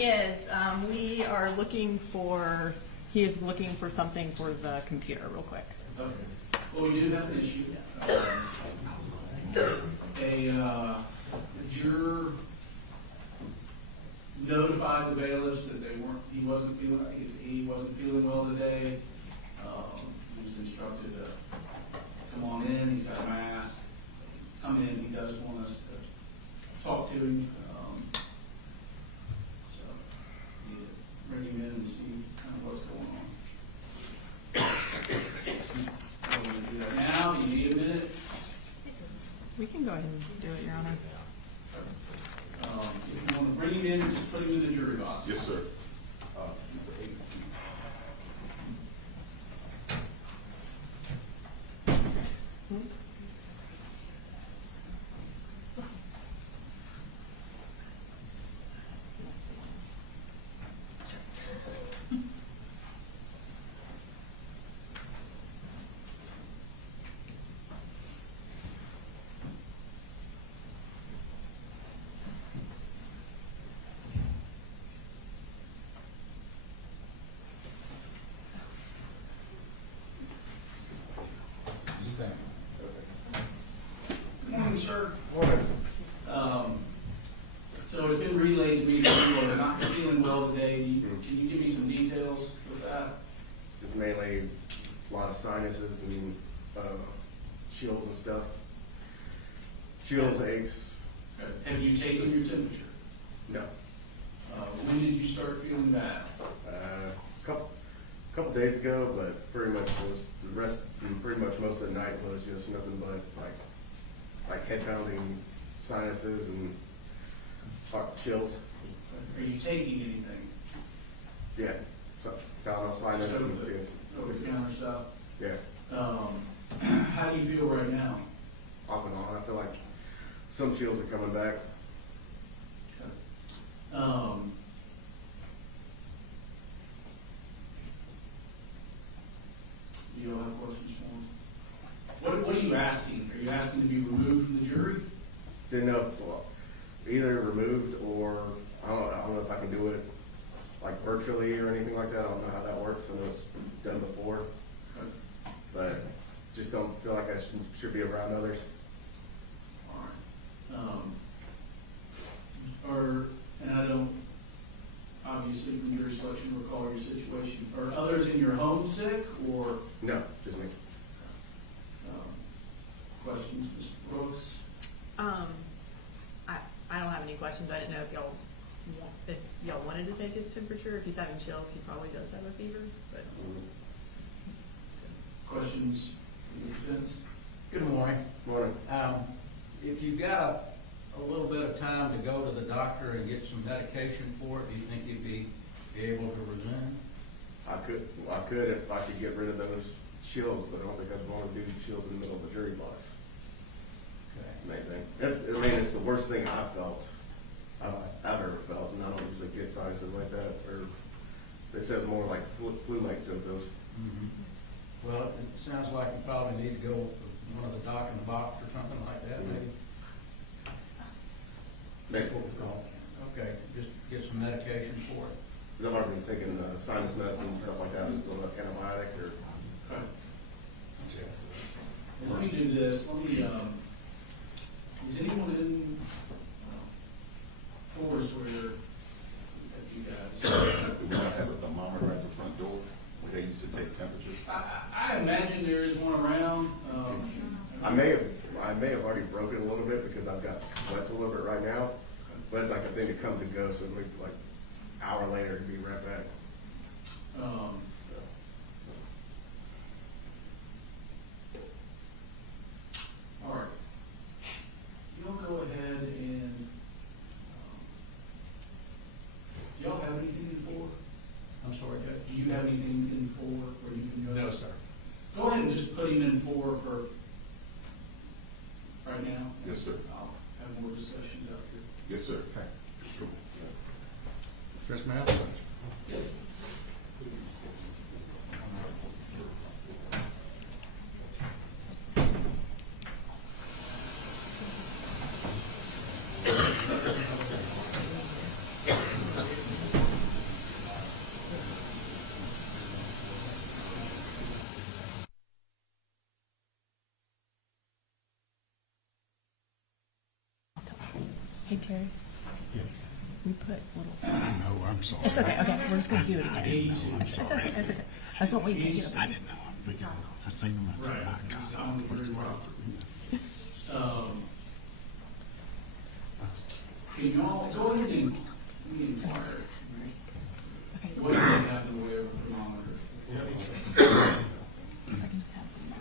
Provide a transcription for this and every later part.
He is. We are looking for, he is looking for something for the computer real quick. Okay. Well, we do have an issue. A juror notified the bailiffs that he wasn't feeling well today. He was instructed to come on in. He's got a mask. Come in. He does want us to talk to him. So we need to bring him in and see kind of what's going on. I'm going to do that now. Do you need a minute? We can go ahead and do it, Your Honor. If you want to bring him in, just put him in the jury box. Yes, sir. Good morning, sir. So it's been relayed to me that you are not feeling well today. Can you give me some details with that? Just mainly a lot of sinuses and chills and stuff. Chills, aches. Okay. Have you taken your temperature? No. When did you start feeling bad? Couple days ago, but pretty much pretty much most of the night was just nothing but like head pounding sinuses and chills. Are you taking anything? Yeah. So Tylenol, sinus. Over the counter stuff? Yeah. How do you feel right now? Off and on. I feel like some chills are coming back. Do you all have questions for him? What are you asking? Are you asking to be removed from the jury? Didn't know if either removed or I don't know if I can do it like virtually or anything like that. I don't know how that works. I know it's done before, but just don't feel like I should be around others. All right. And I don't, obviously from your selection, recall your situation. Are others in your home sick or No, just me. questions, Mr. Brooks? I don't have any questions. I didn't know if y'all wanted to take his temperature. If he's having chills, he probably does have a fever, but. Questions in the defense? Good morning. Morning. If you've got a little bit of time to go to the doctor and get some medication for it, do you think you'd be able to resume? I could if I could get rid of those chills, but I don't think I'd want to do chills in the middle of the jury box. Okay. Main thing. I mean, it's the worst thing I've ever felt, and I don't usually get sinuses like that. Or they said more like flu-like symptoms. Mm-hmm. Well, it sounds like you probably need to go to one of the doc in the box or something like that, maybe. Maybe. Okay, just get some medication for it. I've already been taking sinus medicine and stuff like that, as well as antibiotic or. Okay. Well, let me do this. Is anyone in force where you guys? We don't have a thermometer at the front door where they used to take temperatures. I imagine there is one around. I may have already broken a little bit because I've got sweats a little bit right now, but it's like a thing that comes and goes, so maybe like an hour later it'd be right back. All right. You'll go ahead and, do y'all have anything in 4? I'm sorry, Judge. Do you have anything in 4 where you can go? No, sir. Go ahead and just put him in 4 for right now. Yes, sir. I'll have more discussions out here. Yes, sir. Chris Matthews. Yes. Hey Terry, Yes. we put little signs. No, I'm sorry. It's okay, okay, we're just gonna do it again. I'm It's sorry. okay, it's okay. That's what we can get. I didn't know. I seen them. I said, Right. my It's God. on very well. Can you all go ahead and inquire, Okay, what do they have in the way of a thermometer? so I can just have them.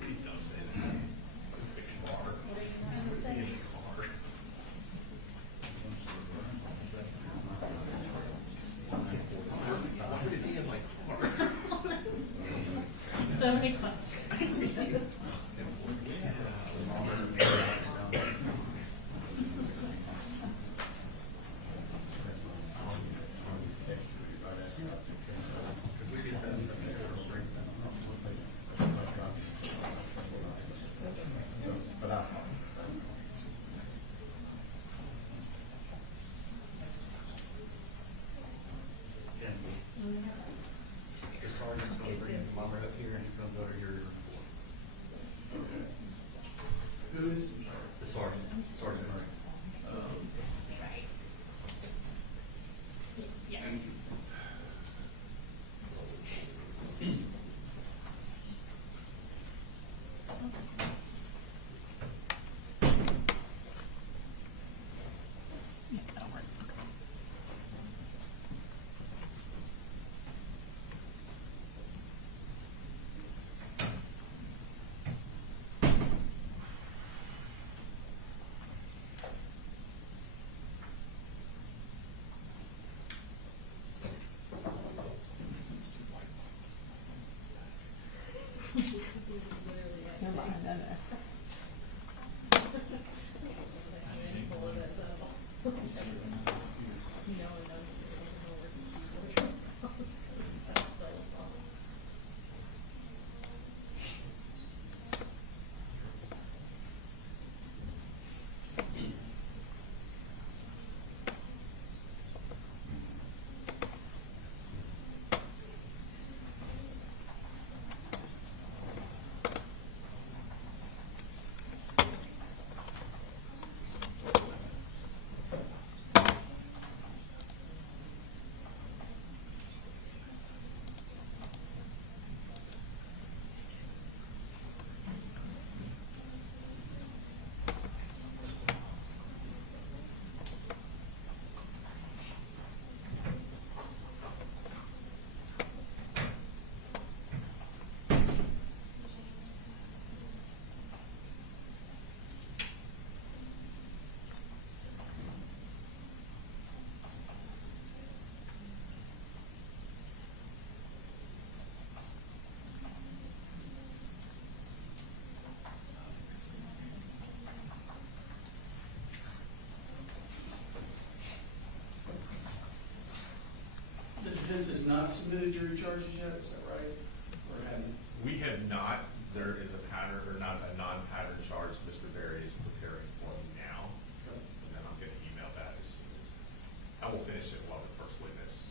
Please don't say that. So many questions. The sergeant's gonna bring his mom right up here and he's gonna go to your room Okay. Who is? the sergeant, Sergeant Murray. Thank you. Yeah, that'll work. Okay. You're behind that there. The defense has not submitted jury charges yet, is that right? Or hadn't? We have not, there is a pattern, or not a non-pattern charge Mr. Berry is preparing for me now, and then I'm gonna email that as soon as, I will finish it while the first witness.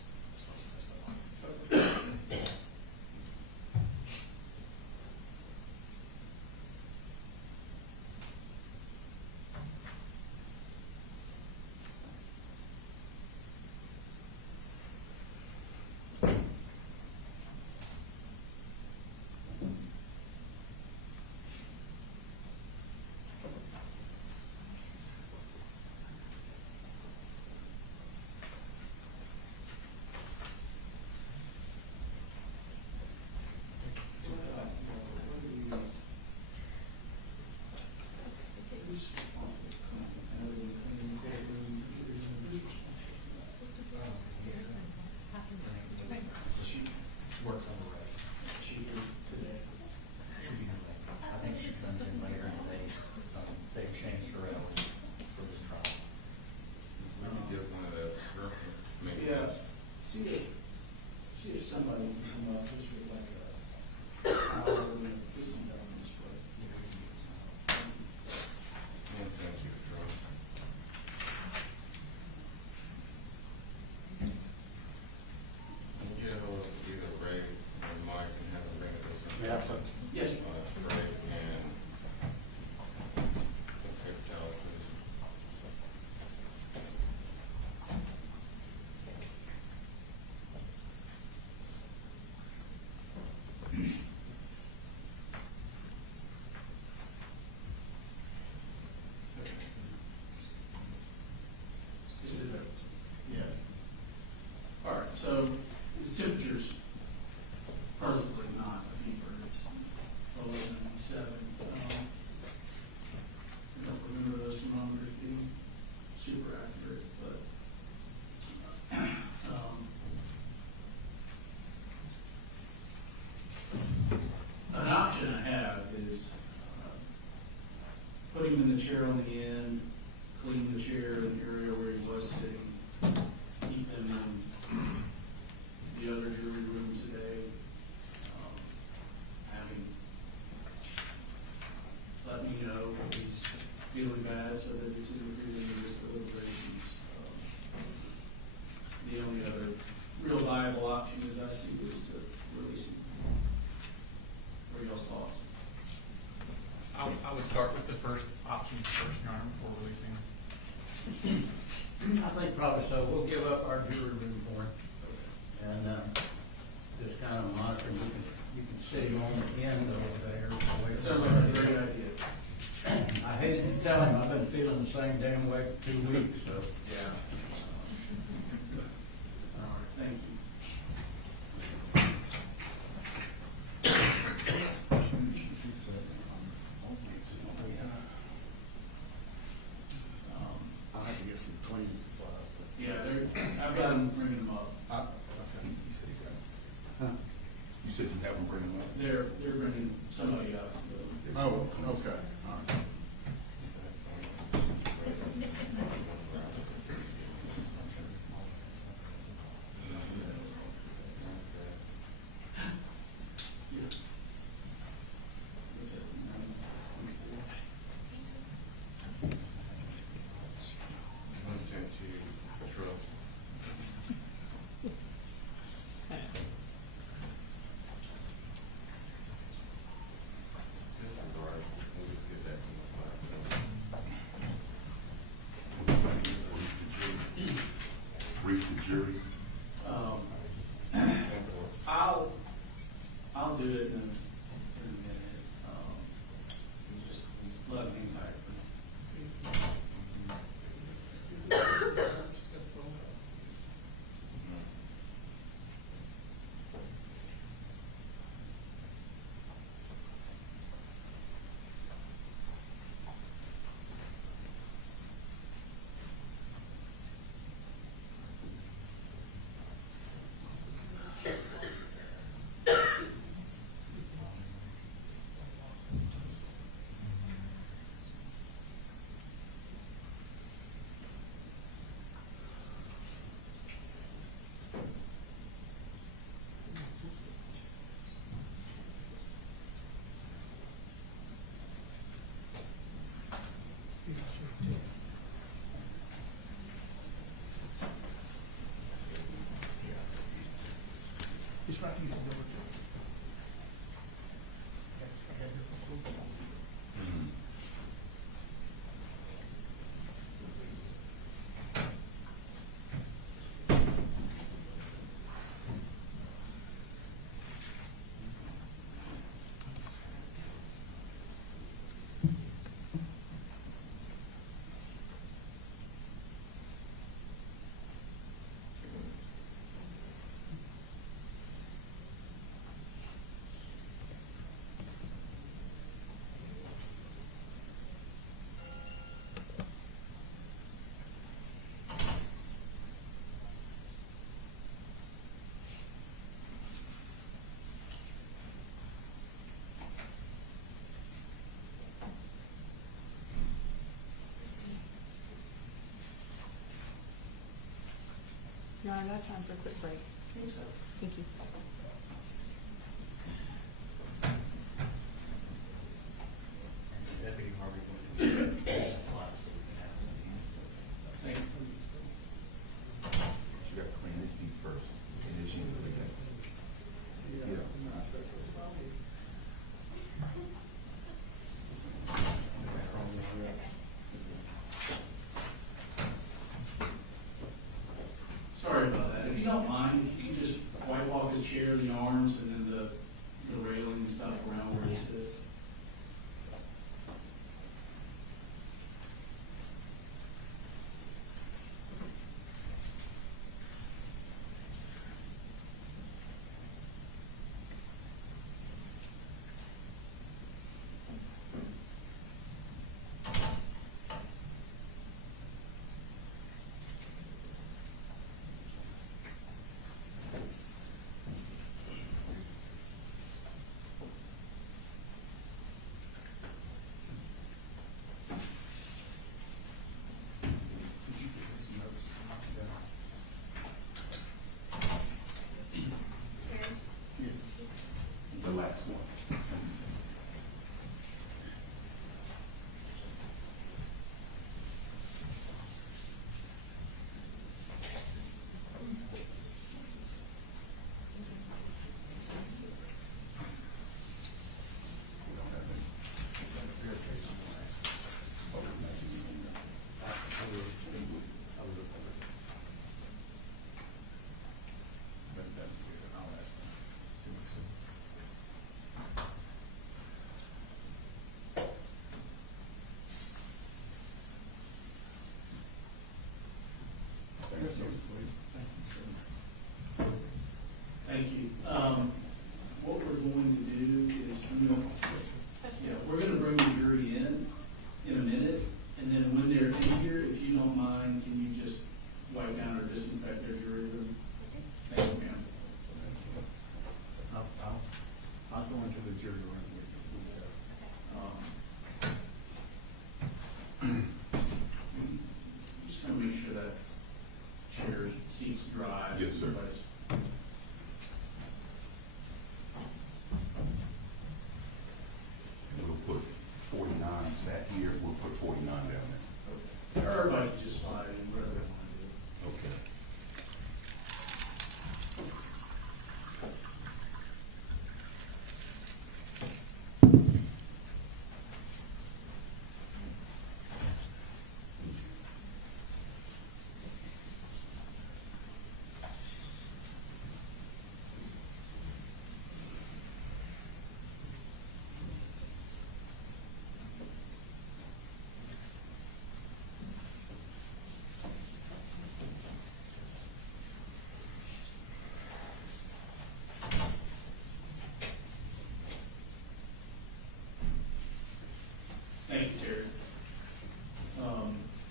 Presently not a fever, it's 1197. I don't remember those thermometers being super accurate, but an option I have is put him in the chair on the end, clean the chair in the area where he was sitting, keep him in the other jury room today, having let me know if he's feeling bad so that it's interfering with his deliberations. The only other real viable option as I see is to release him. What are y'all's thoughts? I would start with the first option first, Your Honor, before releasing. I think probably so. We'll give up our jury room for him and just kind of monitor. You can sit him on the end over there. away It from sounds like a the- great idea. I hate to tell him, I've been feeling the same damn way for 2 weeks, so. Yeah. All right, thank you. I'll have to get some cleaning supplies. Yeah, I've got them bringing them up. You said you got them. You said you have them bring them up? They're bringing somebody up. Oh, okay, all right. Brief the jury. I'll do it in a minute. Just let me type. Your Honor, that's time for a quick break. I think so. Thank you. Deputy Harvey went to supplies so we can have them. Thank you. You gotta clean this seat first, and this usually good. Yeah. Sorry about that. If you don't mind, you can just wipe off his chair, the arms, and then the railing and stuff around where he sits. last one. Thank you. What we're going to do is, we're gonna bring the jury in a minute, and then when they're in here, if you don't mind, can you just wipe down or disinfect their jury room? Thank you, ma'am. I'll go into the jury room. Just gonna make sure that chair seat's dry. Yes, sir. Everybody's- We'll put 49 sat here, we'll put 49 down there. Or everybody can just slide in wherever they want to do. Okay. Thank you, Terry.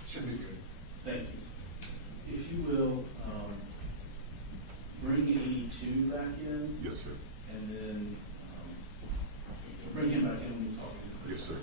Should be good. Thank you. If you will, bring 82 back in, Yes, sir. and then, bring him back in when we talk. Yes, sir.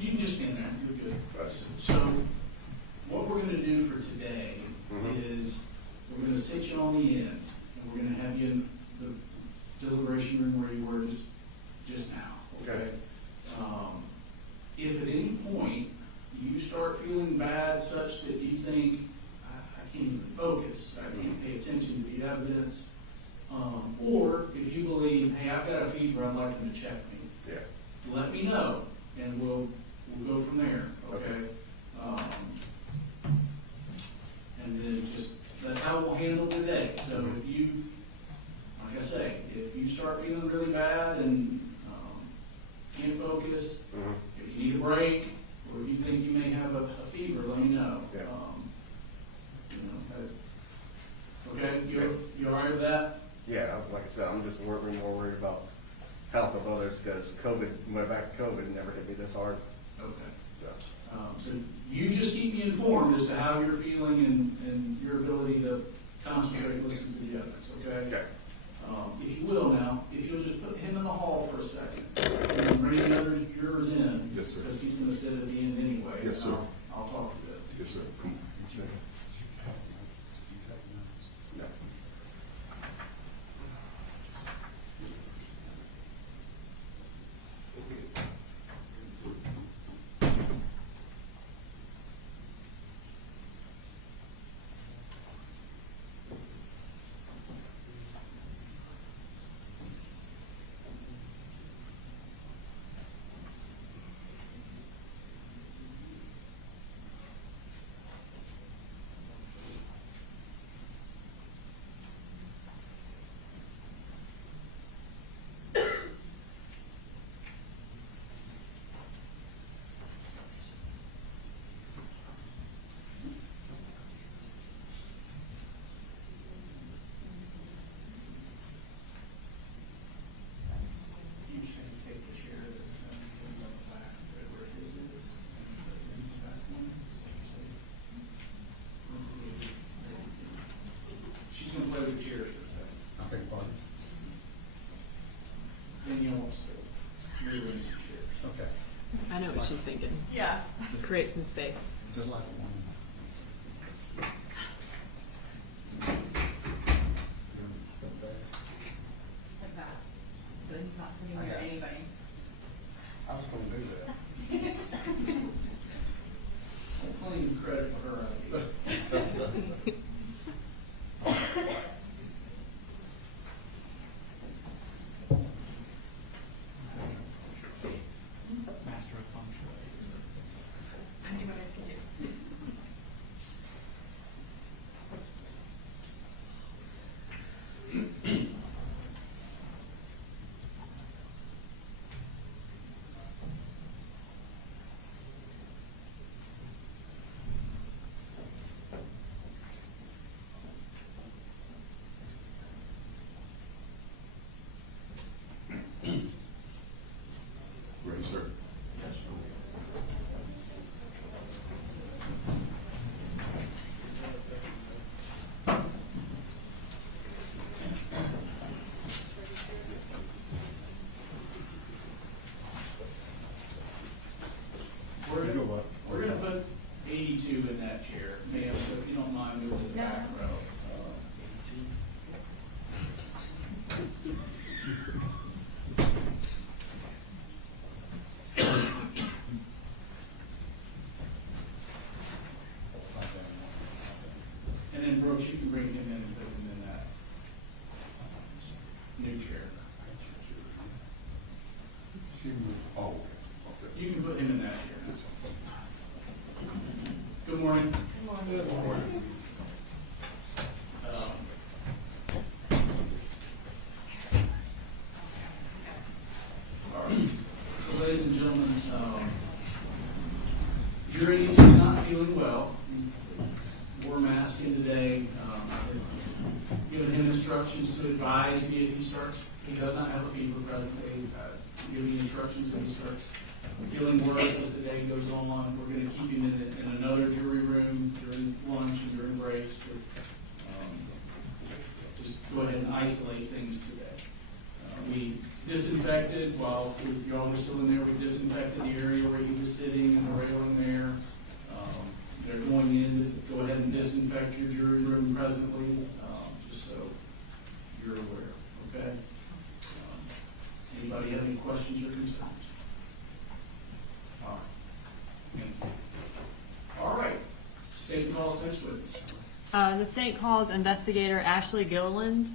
You can just stand there, you're good. So, what we're gonna do for today is, we're gonna sit you on the end, and we're gonna have you in the deliberation room where you were just now, okay? If at any point you start feeling bad such that you think, I can't even focus, I can't pay attention to the evidence, or if you believe, hey, I've got a fever, I'd like them to check me, Yeah. let me know, and we'll go from there, okay? And then just, that's how we'll handle today. So if you, like I say, if you start feeling really bad and, can't focus, if you need a break, or if you think you may have a fever, let me know. Yeah. Okay, you all right with that? Yeah, like I said, I'm just more worried about health of others, because COVID, went back to COVID, never hit me this hard, Okay. so. So you just keep me informed as to how you're feeling and your ability to concentrate and listen to the others, okay? Okay. If you will now, if you'll just put him in the hall for a second, and then bring the other jurors in. Yes, sir. Because he's gonna sit at the end anyway. Yes, sir. and I'll talk to you. Yes, sir. No. thinking. Yeah. Create some space. Just like one. Like that. So he's not sitting near anybody. I was gonna do that. I'll claim credit for her idea. Master of feng shui. Ready, sir? Yes, sir. We're You gonna, go up. we're gonna put 82 in that chair, ma'am, so if you don't mind moving to the back row. And then Brooks, you can bring him in and put him in that new chair. She moved, oh, okay. You can put him in that chair. Good morning. Good morning. All right. So ladies and gentlemen, jury is not feeling well. He wore a mask in today. I've given him instructions to advise me if he does not have a fever presently. Giving instructions if he starts feeling worse as the day goes on. We're going to keep him in another jury room during lunch and during breaks to just go ahead and isolate things today. We disinfected while y'all were still in there. We disinfected the area where he was sitting and the railing there. They're going in to go ahead and disinfect your jury room presently, just so you're aware. Okay. Anybody have any questions or concerns? All right. Thank you. All right. State calls next witness. The state calls investigator Ashley Gilliland.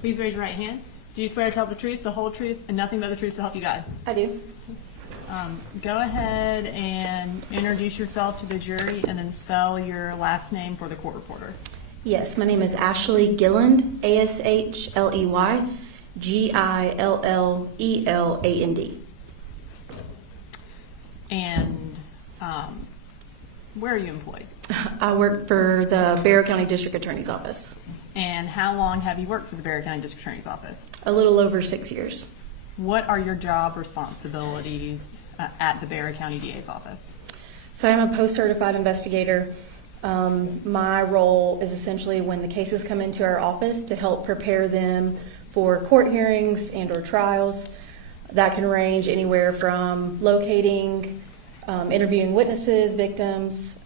Please raise your right hand. Do you swear to tell the truth, the whole truth, and nothing but the truth to help you God? I do. Go ahead and introduce yourself to the jury and then spell your last name for the court reporter. Yes, my name is Ashley Gilland, ASHLEY, GILLELAND. And where are you employed? I work for the Barrow County District Attorney's Office. And how long have you worked for the Barrow County District Attorney's Office? A little over 6 years. What are your job responsibilities at the Barrow County DA's office? So I'm a post-certified investigator. My role is essentially when the cases come into our office to help prepare them for court hearings and or trials. That can range anywhere from locating, interviewing witnesses, victims,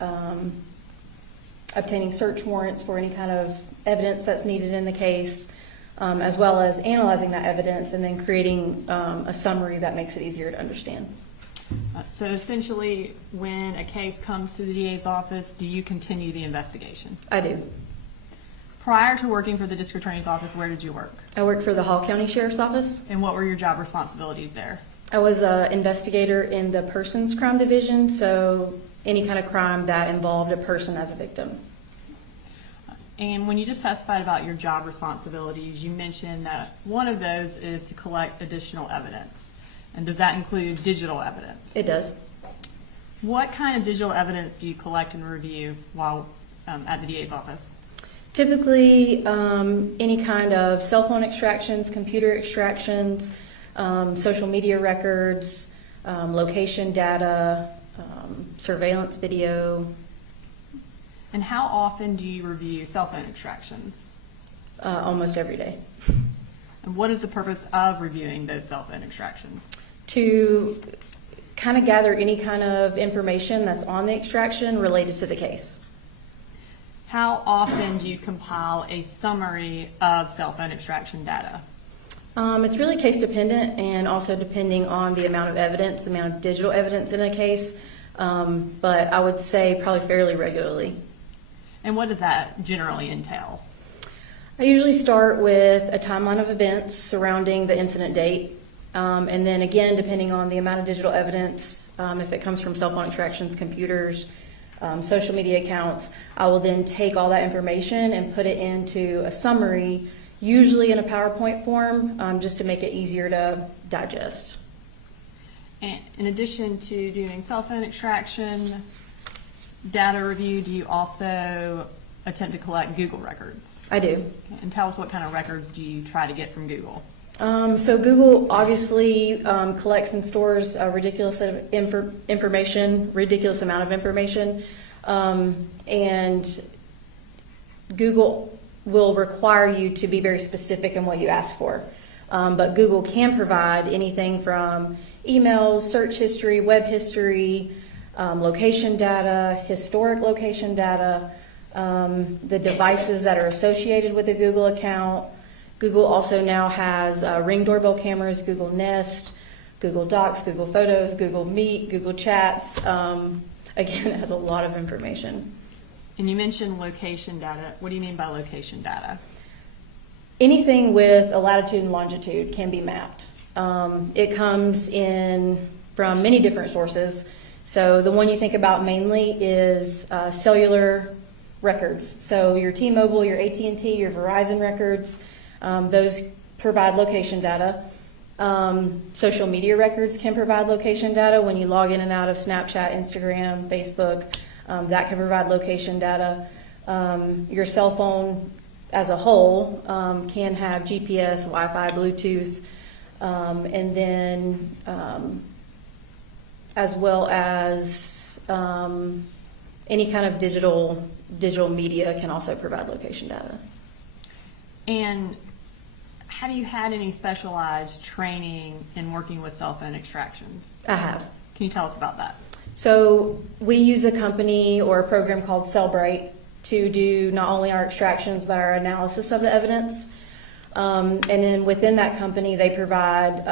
obtaining search warrants for any kind of evidence that's needed in the case, as well as analyzing that evidence and then creating a summary that makes it easier to understand. So essentially, when a case comes to the DA's office, do you continue the investigation? I do. Prior to working for the District Attorney's Office, where did you work? I worked for the Hall County Sheriff's Office. And what were your job responsibilities there? I was an investigator in the Persons Crime Division, so any kind of crime that involved a person as a victim. And when you just testified about your job responsibilities, you mentioned that one of those is to collect additional evidence. And does that include digital evidence? It does. What kind of digital evidence do you collect and review while at the DA's office? Typically, any kind of cell phone extractions, computer extractions, social media records, location data, surveillance video. And how often do you review cell phone extractions? almost every day. And what is the purpose of reviewing those cell phone extractions? To kind of gather any kind of information that's on the extraction related to the case. How often do you compile a summary of cell phone extraction data? It's really case dependent and also depending on the amount of evidence, amount of digital evidence in a case, but I would say probably fairly regularly. And what does that generally entail? I usually start with a timeline of events surrounding the incident date, and then again, depending on the amount of digital evidence, if it comes from cell phone extractions, computers, social media accounts, I will then take all that information and put it into a summary, usually in a PowerPoint form, just to make it easier to digest. And in addition to doing cell phone extraction, data review, do you also attempt to collect Google records? I do. Okay, and tell us what kind of records do you try to get from Google? So Google obviously collects and stores a ridiculous amount of information, and Google will require you to be very specific in what you ask for. But Google can provide anything from emails, search history, web history, location data, historic location data, the devices that are associated with the Google account. Google also now has Ring doorbell cameras, Google Nest, Google Docs, Google Photos, Google Meet, Google Chats. Again, it has a lot of information. And you mentioned location data. What do you mean by location data? Anything with a latitude and longitude can be mapped. It comes in from many different sources. So the one you think about mainly is cellular records. So your T-Mobile, your AT&T, your Verizon records, those provide location data. Social media records can provide location data when you log in and out of Snapchat, Instagram, Facebook. That can provide location data. Your cell phone as a whole can have GPS, Wi-Fi, Bluetooth, and then as well as any kind of digital media can also provide location data. And have you had any specialized training in working with cell phone extractions? I have. Can you tell us about that? So we use a company or a program called Cellbrite to do not only our extractions but our analysis of the evidence. And then within that company, they provide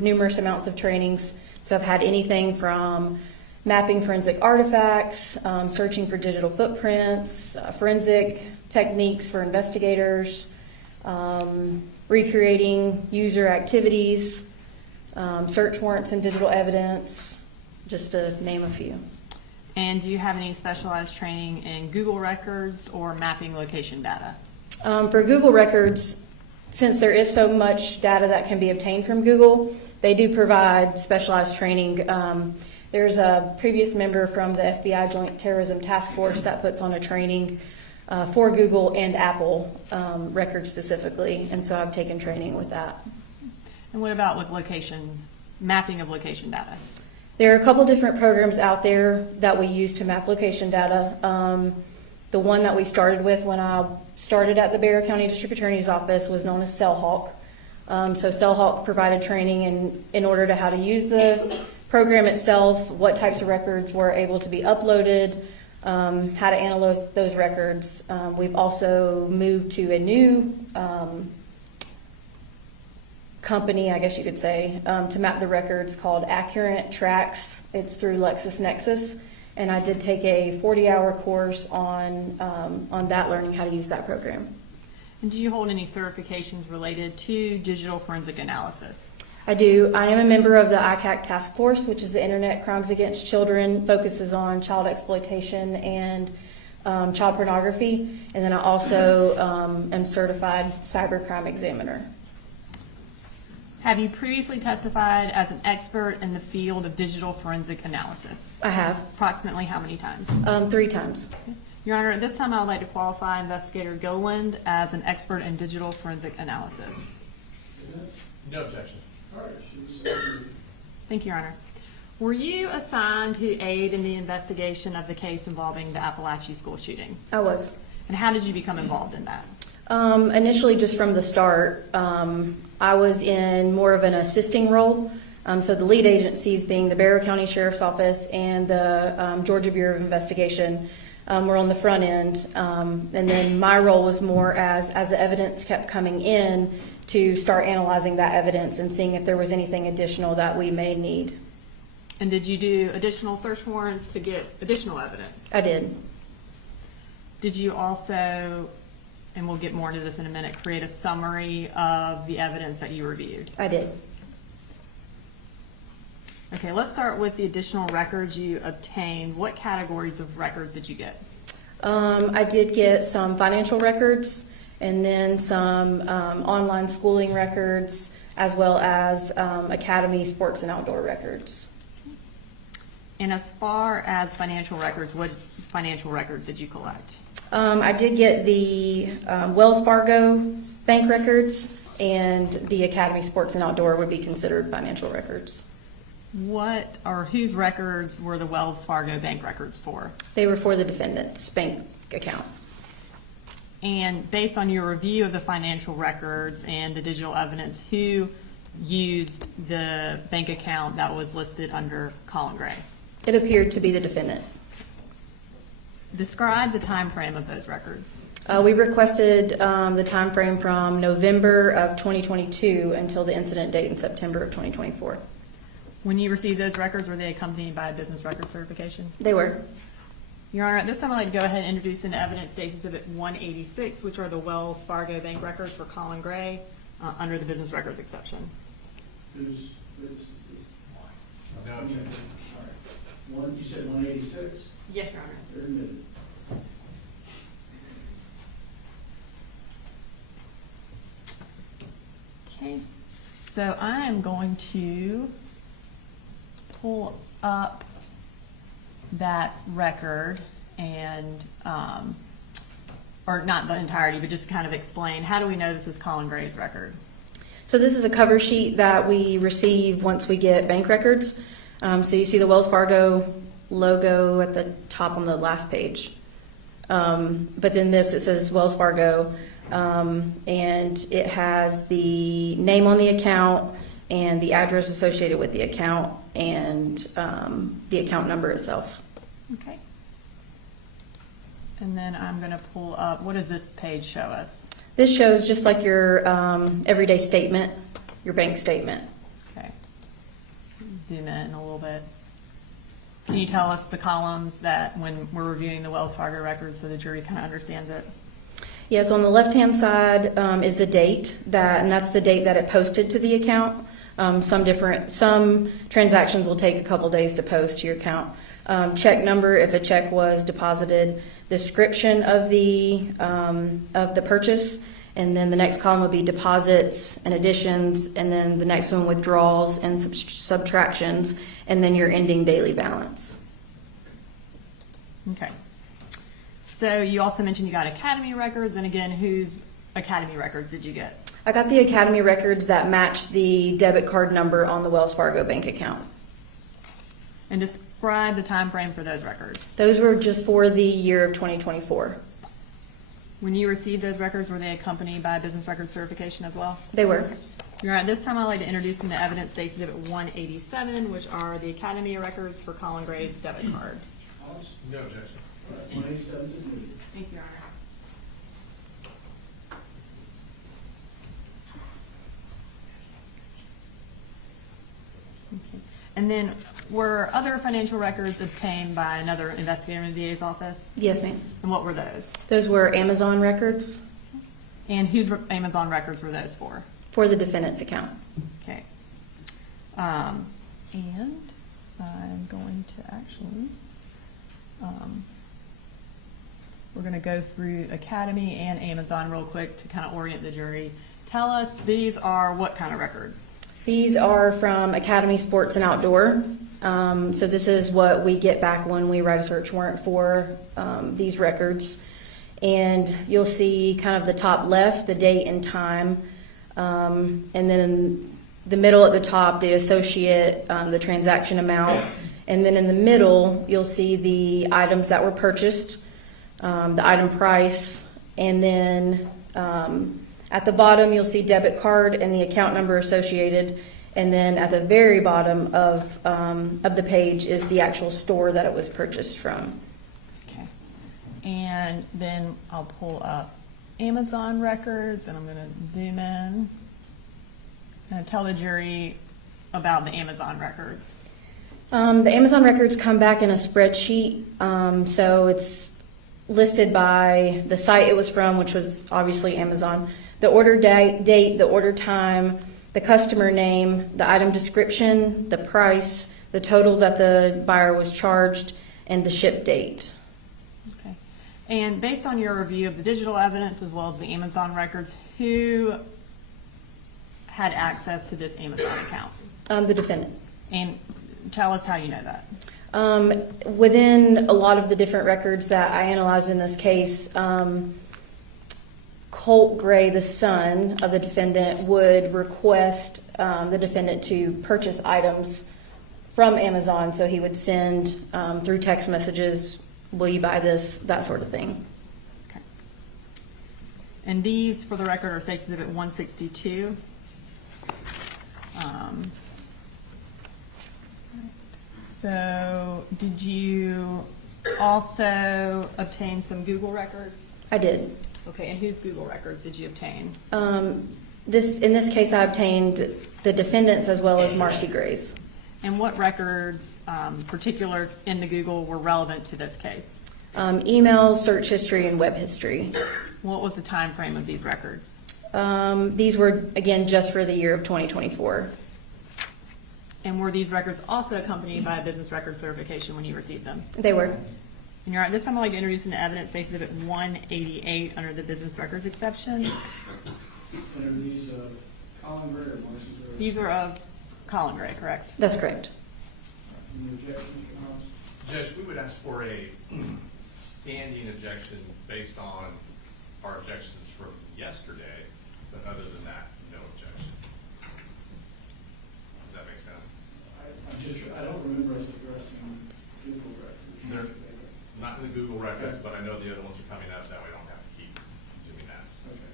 numerous amounts of trainings. So I've had anything from mapping forensic artifacts, searching for digital footprints, forensic techniques for investigators, recreating user activities, search warrants and digital evidence, just to name a few. And do you have any specialized training in Google records or mapping location data? For Google records, since there is so much data that can be obtained from Google, they do provide specialized training. There's a previous member from the FBI Joint Terrorism Task Force that puts on a training for Google and Apple records specifically, and so I've taken training with that. And what about with mapping of location data? There are a couple different programs out there that we use to map location data. The one that we started with when I started at the Bexar County District Attorney's Office was known as CellHawk. So CellHawk provided training in order to how to use the program itself, what types of records were able to be uploaded, how to analyze those records. We've also moved to a new company, I guess you could say, to map the records called Accurate Tracks. It's through LexisNexis, and I did take a 40-hour course on that, learning how to use that program. And do you hold any certifications related to digital forensic analysis? I do. I am a member of the ICAC Task Force, which is the Internet Crimes Against Children, focuses on child exploitation and child pornography, and then I also am certified cybercrime examiner. Have you previously testified as an expert in the field of digital forensic analysis? I have. Approximately how many times? 3 times. Your Honor, at this time I would like to qualify Investigator Goland as an expert in digital forensic analysis. No objections. All right, she was, Thank you, Your Honor. Were you assigned to aid in the investigation of the case involving the Appalachia school shooting? I was. And how did you become involved in that? Initially, just from the start, I was in more of an assisting role. So the lead agencies being the Barrow County Sheriff's Office and the Georgia Bureau of Investigation were on the front end. And then my role was more as the evidence kept coming in to start analyzing that evidence and seeing if there was anything additional that we may need. And did you do additional search warrants to get additional evidence? I did. Did you also, and we'll get more into this in a minute, create a summary of the evidence that you reviewed? I did. Okay, let's start with the additional records you obtained. What categories of records did you get? I did get some financial records and then some online schooling records, as well as academy sports and outdoor records. And as far as financial records, what financial records did you collect? I did get the Wells Fargo bank records, and the academy sports and outdoor would be considered financial records. What or whose records were the Wells Fargo bank records for? They were for the defendant's bank account. And based on your review of the financial records and the digital evidence, who used the bank account that was listed under Colin Gray? It appeared to be the defendant. Describe the time frame of those records. We requested the time frame from November of 2022 until the incident date in September of 2024. When you received those records, were they accompanied by a business record certification? They were. Your Honor, at this time I'd like to go ahead and introduce into evidence State Exhibit 186, which are the Wells Fargo bank records for Colin Gray under the business records exception. Whose witness is this? No Okay. objection. All right. You said 186? Yes, Your Honor. They're admitted. Okay, so I am going to pull up that record and, or not the entirety, but just kind of explain, how do we know this is Colin Gray's record? So this is a cover sheet that we receive once we get bank records. So you see the Wells Fargo logo at the top on the last page. But then this, it says Wells Fargo, and it has the name on the account and the address associated with the account and the account number itself. Okay. And then I'm going to pull up, what does this page show us? This shows just like your everyday statement, your bank statement. Okay. Zoom in a little bit. Can you tell us the columns that when we're reviewing the Wells Fargo records so the jury kind of understands it? Yes, on the left-hand side is the date and that's the date that it posted to the account. Some transactions will take a couple days to post to your account. Check number if a check was deposited, description of the purchase, and then the next column would be deposits and additions, and then the next one withdrawals and subtractions, and then your ending daily balance. Okay. So you also mentioned you got Academy records, and again, whose Academy records did you get? I got the Academy records that match the debit card number on the Wells Fargo bank account. And describe the time frame for those records. Those were just for the year of 2024. When you received those records, were they accompanied by a business record certification as well? They were. You're right. This time I'd like to introduce into evidence State Exhibit 187, which are the Academy records for Colin Gray's debit card. No objection. All right, 187 is admitted. Thank you, Your Honor. Okay. And then were other financial records obtained by another investigator in the DA's office? Yes, ma'am. And what were those? Those were Amazon records And whose Amazon records were those for? for the defendant's account. Okay. And I'm going to actually, we're going to go through Academy and Amazon real quick to kind of orient the jury. Tell us, these are what kind of records? These are from Academy Sports and Outdoor. So this is what we get back when we write a search warrant for these records. And you'll see kind of the top left, the date and time. And then the middle at the top, the associate, the transaction amount. And then in the middle, you'll see the items that were purchased, the item price, and then At the bottom, you'll see debit card and the account number associated. And then at the very bottom of the page is the actual store that it was purchased from. Okay. And then I'll pull up Amazon records, and I'm going to zoom in and tell the jury about the Amazon records. The Amazon records come back in a spreadsheet, so it's listed by the site it was from, which was obviously Amazon, the order date, the order time, the customer name, the item description, the price, the total that the buyer was charged, and the ship date. Okay. And based on your review of the digital evidence as well as the Amazon records, who had access to this Amazon account? The defendant. And tell us how you know that. Within a lot of the different records that I analyzed in this case, Colt Gray, the son of the defendant, would request the defendant to purchase items from Amazon. So he would send through text messages, will you buy this, that sort of thing. Okay. And these, for the record, are State Exhibit 162. So did you also obtain some Google records? I did. Okay, and whose Google records did you obtain? In this case, I obtained the defendant's as well as Marcy Gray's. And what records, particular in the Google, were relevant to this case? Email, search history, and web history. What was the time frame of these records? These were, again, just for the year of 2024. And were these records also accompanied by a business record certification when you received them? They were. And you're right, this time I'd like to introduce into evidence State Exhibit 188 under the business records exception. And are these Colin Gray or Marcy Gray? These are of Colin Gray, correct? That's correct. Any objections, Mr. Holmes? Judge, we would ask for a standing objection based on our objections from yesterday, but other than that, no objection. Does that make sense? I don't remember us addressing Google records. They're not in the Google records, but I know the other ones are coming up, that way I don't have to keep doing that. Okay.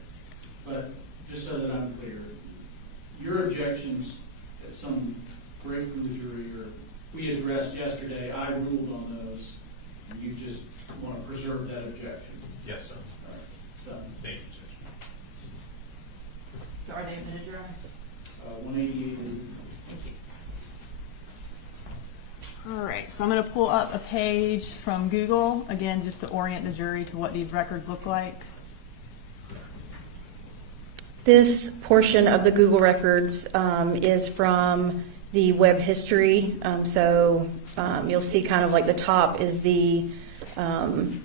But just so that I'm clear, your objections at some break from the jury or we addressed yesterday, I ruled on those, and you just want to preserve that objection. Yes, sir. All right. So, Thank you, Judge. So are they admitted, Your Honor? 188 is. Thank you. All right, so I'm going to pull up a page from Google, again, just to orient the jury to what these records look like. This portion of the Google records is from the web history. You'll see kind of like the top is the kind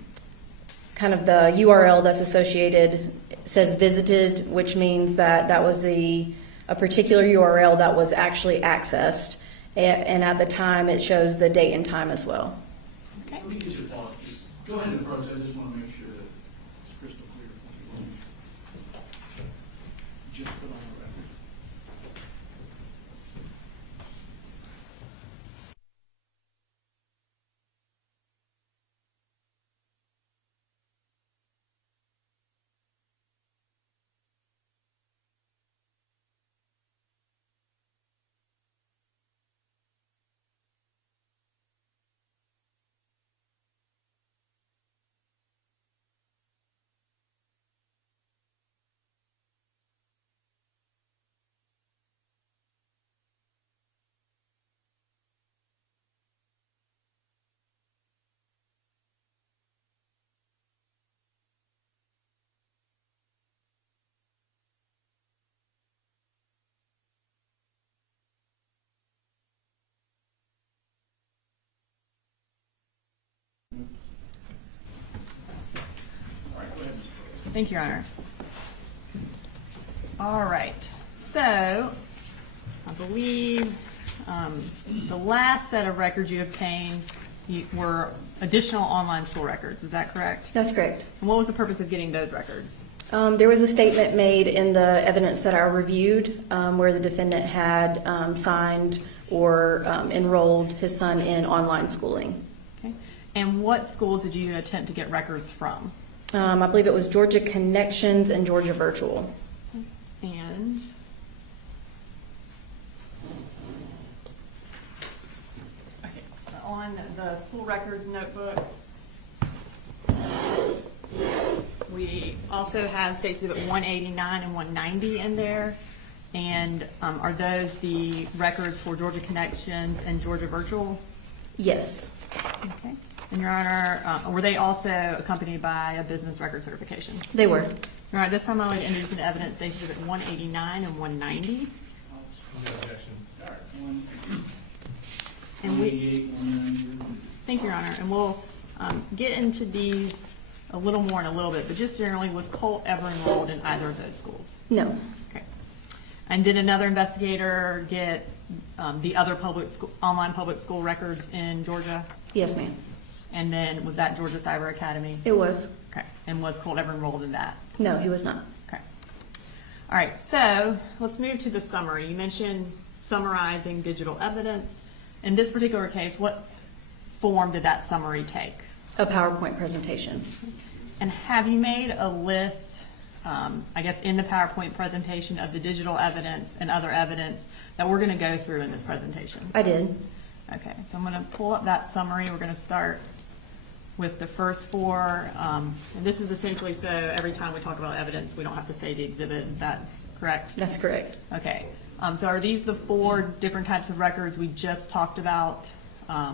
of the URL that's associated. It says visited, which means that was a particular URL that was actually accessed. And at the time, it shows the date and time as well. Okay. Let me get your thought. Just go ahead and approach. I just want to make sure that it's crystal clear. Just put on the record. All right, go ahead, Mr. President. Thank you, Your Honor. All right, so I believe the last set of records you obtained were additional online school records. Is that correct? That's correct. And what was the purpose of getting those records? There was a statement made in the evidence that I reviewed where the defendant had signed or enrolled his son in online schooling. Okay. And what schools did you attempt to get records from? I believe it was Georgia Connections and Georgia Virtual. And okay, so on the school records notebook, we also have State Exhibit 189 and 190 in there. And are those the records for Georgia Connections and Georgia Virtual? Yes. Okay. And Your Honor, were they also accompanied by a business record certification? They were. All right, this time I would introduce into evidence State Exhibit 189 and 190. No objection. All right, And we, 188, 190. thank you, Your Honor, and we'll get into these a little more in a little bit, but just generally, was Colt ever enrolled in either of those schools? No. Okay. And did another investigator get the other public school, online public school records in Georgia? Yes, ma'am. And then was that Georgia Cyber Academy? It was. Okay. And was Colt ever enrolled in that? No, he was not. Okay. All right, so let's move to the summary. You mentioned summarizing digital evidence. In this particular case, what form did that summary take? A PowerPoint presentation. And have you made a list, I guess, in the PowerPoint presentation of the digital evidence and other evidence that we're going to go through in this presentation? I did. Okay, so I'm going to pull up that summary. We're going to start with the first four. And this is essentially so every time we talk about evidence, we don't have to say the exhibit. Is that correct? That's correct. Okay. So are these the four different types of records we just talked about?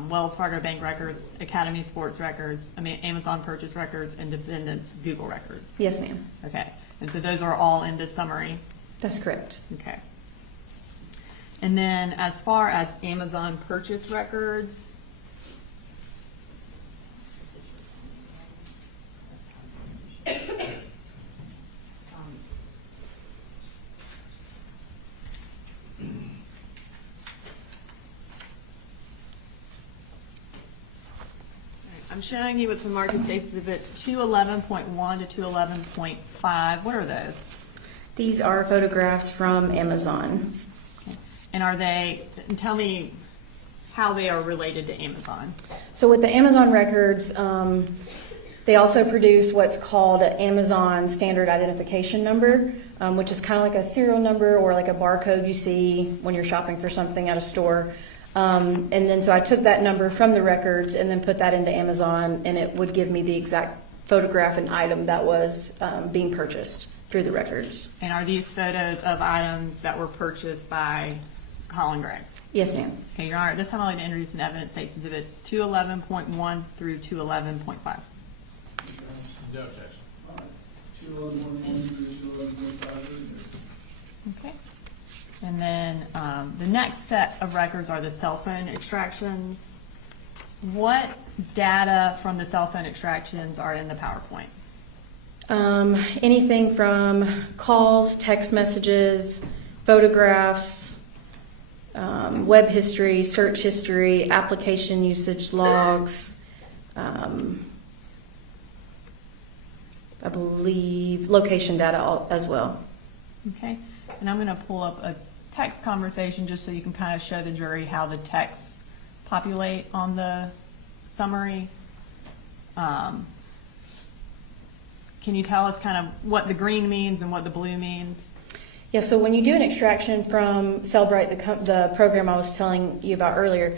Wells Fargo Bank records, Academy Sports records, Amazon purchase records, and defendants Google records. Yes, ma'am. Okay. And so those are all in this summary? That's correct. Okay. And then as far as Amazon purchase records, I'm showing you what's been marked as State Exhibits 211.1 to 211.5. What are those? These are photographs from Amazon. And are they, tell me how they are related to Amazon. So with the Amazon records, they also produce what's called an Amazon Standard Identification Number, which is kind of like a serial number or like a barcode you see when you're shopping for something at a store. And then so I took that number from the records and then put that into Amazon, and it would give me the exact photograph and item that was being purchased through the records. And are these photos of items that were purchased by Colin Gray? Yes, ma'am. Okay, Your Honor, this time I'd like to introduce an evidence State Exhibits 211.1 through 211.5. No objection. All right, 211.1 through 211.5. Okay. And then the next set of records are the cell phone extractions. What data from the cell phone extractions are in the PowerPoint? Anything from calls, text messages, photographs, web history, search history, application usage logs, I believe location data as well. Okay. And I'm going to pull up a text conversation just so you can kind of show the jury how the texts populate on the summary. Can you tell us kind of what the green means and what the blue means? Yeah, so when you do an extraction from Cellbrite, the program I was telling you about earlier,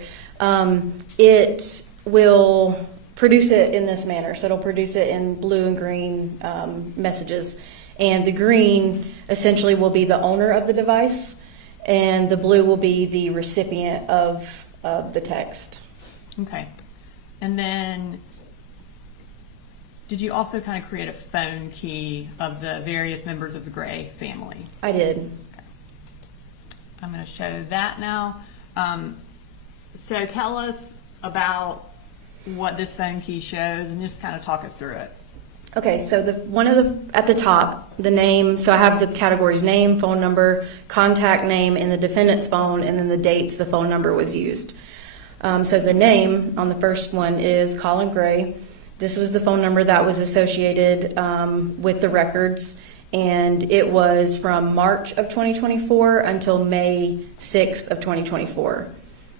it will produce it in this manner. So it'll produce it in blue and green messages. And the green essentially will be the owner of the device, and the blue will be the recipient of the text. Okay. And then did you also kind of create a phone key of the various members of the Gray family? I did. Okay. I'm going to show that now. So tell us about what this phone key shows and just kind of talk us through it. Okay, so at the top, the name, so I have the categories name, phone number, contact name, and the defendant's phone, and then the dates the phone number was used. So the name on the first one is Colin Gray. This was the phone number that was associated with the records, and it was from March of 2024 until May 6th of 2024.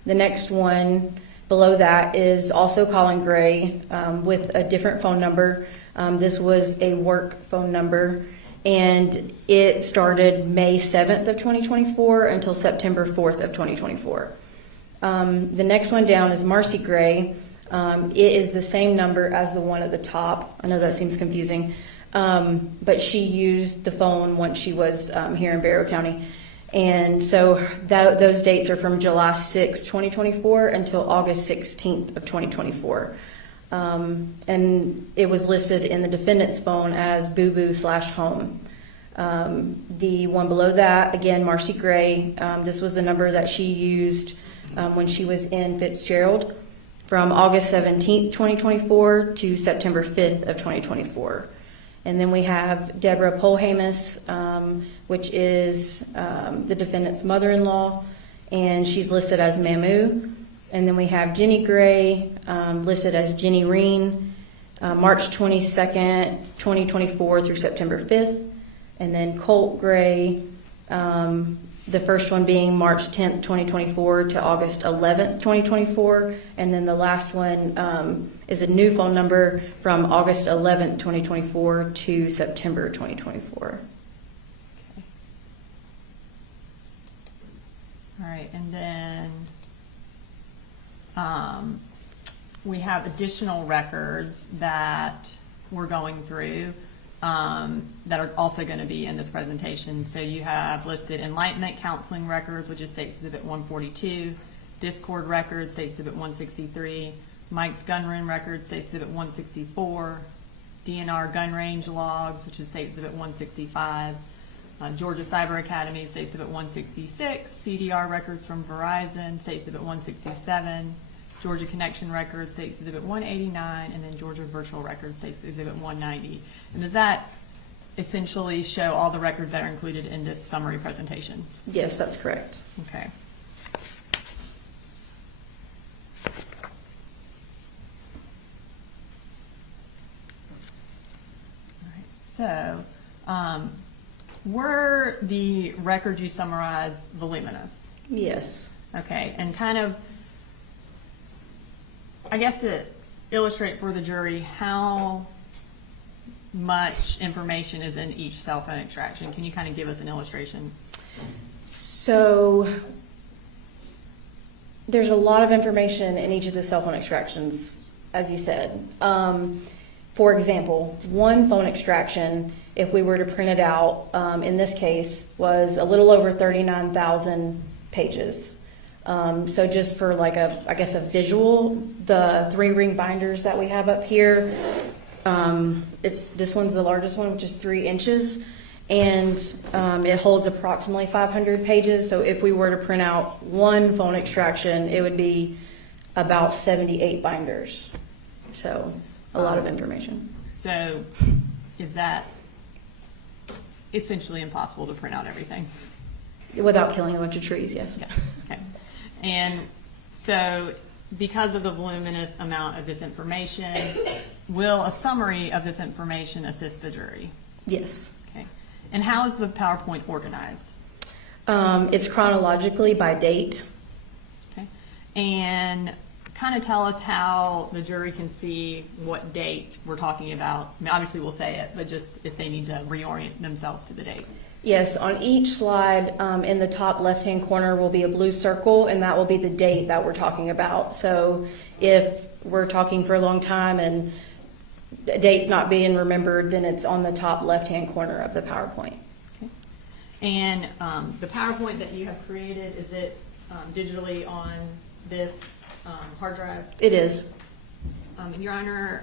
The next one below that is also Colin Gray with a different phone number. This was a work phone number, and it started May 7th of 2024 until September 4th of 2024. The next one down is Marcy Gray. It is the same number as the one at the top. I know that seems confusing, but she used the phone once she was here in Barrow County. And so those dates are from July 6, 2024 until August 16th of 2024. And it was listed in the defendant's phone as boo-boo/home. The one below that, again, Marcy Gray, this was the number that she used when she was in Fitzgerald from August 17th, 2024 to September 5th of 2024. And then we have Deborah Polhamus, which is the defendant's mother-in-law, and she's listed as Mamu. And then we have Jenny Gray, listed as Jenny Reen, March 22nd, 2024 through September 5th. And then Colt Gray, the first one being March 10th, 2024 to August 11th, 2024. And then the last one is a new phone number from August 11th, 2024 to September 2024. Okay. All right, and then we have additional records that we're going through that are also going to be in this presentation. So you have listed enlightenment counseling records, which is State Exhibit 142, Discord records, State Exhibit 163, Mike's gun room records, State Exhibit 164, DNR gun range logs, which is State Exhibit 165, Georgia Cyber Academy, State Exhibit 166, CDR records from Verizon, State Exhibit 167, Georgia Connection records, State Exhibit 189, and then Georgia Virtual records, State Exhibit 190. And does that essentially show all the records that are included in this summary presentation? Yes, that's correct. Okay. All right, so were the records you summarized voluminous? Yes. Okay, and kind of, I guess to illustrate for the jury how much information is in each cell phone extraction, can you kind of give us an illustration? So there's a lot of information in each of the cell phone extractions, as you said. For example, one phone extraction, if we were to print it out, in this case, was a little over 39,000 pages. So just for like I guess a visual, the 3-ring binders that we have up here, this one's the largest one, which is 3 inches, and it holds approximately 500 pages. So if we were to print out one phone extraction, it would be about 78 binders. So a lot of information. So is that essentially impossible to print out everything? Without killing a bunch of trees, yes. Yeah. Okay. And so because of the voluminous amount of this information, will a summary of this information assist the jury? Yes. Okay. And how is the PowerPoint organized? It's chronologically by date. Okay. And kind of tell us how the jury can see what date we're talking about. I mean, obviously we'll say it, but just if they need to reorient themselves to the date. Yes, on each slide, in the top left-hand corner will be a blue circle, and that will be the date that we're talking about. So if we're talking for a long time and a date's not being remembered, then it's on the top left-hand corner of the PowerPoint. Okay. And the PowerPoint that you have created, is it digitally on this hard drive? It is. Your Honor,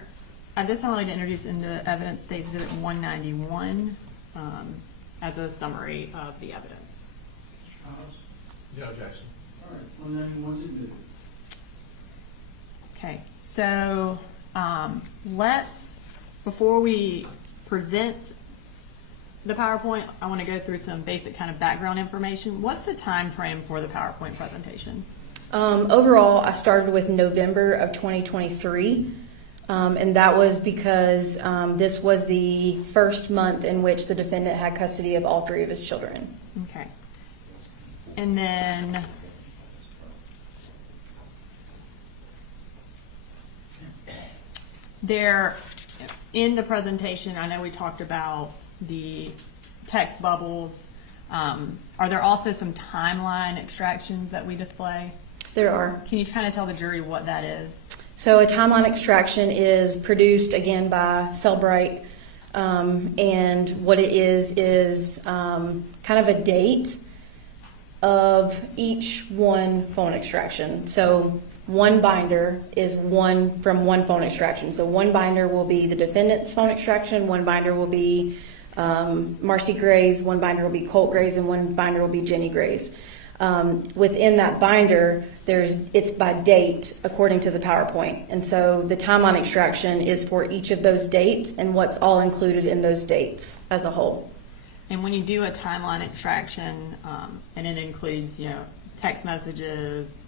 at this time I'd like to introduce into evidence State Exhibit 191 as a summary of the evidence. No objection. All right, 191's admitted. Okay, so let's, before we present the PowerPoint, I want to go through some basic kind of background information. What's the time frame for the PowerPoint presentation? Overall, I started with November of 2023, and that was because this was the first month in which the defendant had custody of all 3 of his children. Okay. And then in the presentation, I know we talked about the text bubbles. Are there also some timeline extractions that we display? There are. Can you kind of tell the jury what that is? So a timeline extraction is produced again by Cellbrite, and what it is kind of a date of each one phone extraction. So one binder is one from one phone extraction. So one binder will be the defendant's phone extraction, one binder will be Marcy Gray's, one binder will be Colt Gray's, and one binder will be Jenny Gray's. Within that binder, it's by date according to the PowerPoint. And so the timeline extraction is for each of those dates and what's all included in those dates as a whole. And when you do a timeline extraction, and it includes, text messages,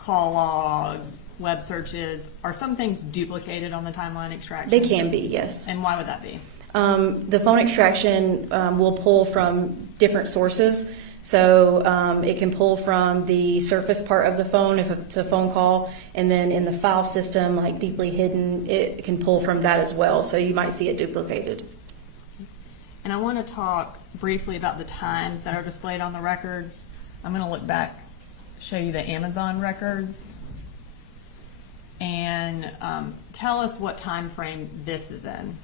call logs, web searches, are some things duplicated on the timeline extraction? They can be, yes. And why would that be? The phone extraction will pull from different sources. So it can pull from the surface part of the phone if it's a phone call, and then in the file system, like deeply hidden, it can pull from that as well. So you might see it duplicated. And I want to talk briefly about the times that are displayed on the records. I'm going to look back, show you the Amazon records, and tell us what time frame this is in.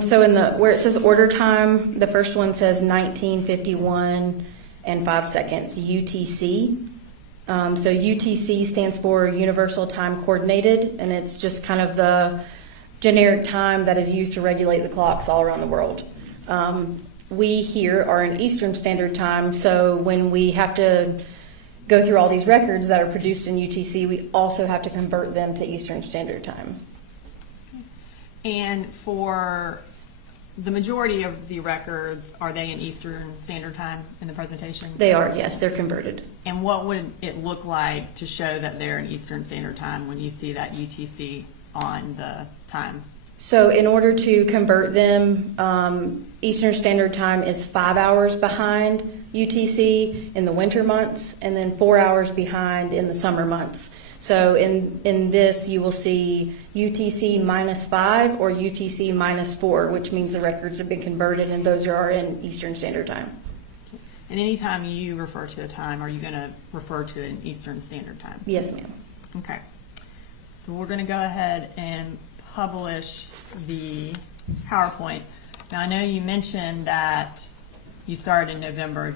So in where it says order time, the first one says 19:51 and 5 seconds, UTC. So UTC stands for Universal Time Coordinated, and it's just kind of the generic time that is used to regulate the clocks all around the world. We here are in Eastern Standard Time, so when we have to go through all these records that are produced in UTC, we also have to convert them to Eastern Standard Time. And for the majority of the records, are they in Eastern Standard Time in the presentation? They are, yes, they're converted. And what would it look like to show that they're in Eastern Standard Time when you see that UTC on the time? So in order to convert them, Eastern Standard Time is 5 hours behind UTC in the winter months, and then 4 hours behind in the summer months. So in this, you will see UTC -5 or UTC -4, which means the records have been converted, and those are in Eastern Standard Time. And anytime you refer to a time, are you going to refer to it in Eastern Standard Time? Yes, ma'am. Okay. So we're going to go ahead and publish the PowerPoint. Now, I know you mentioned that you started in November.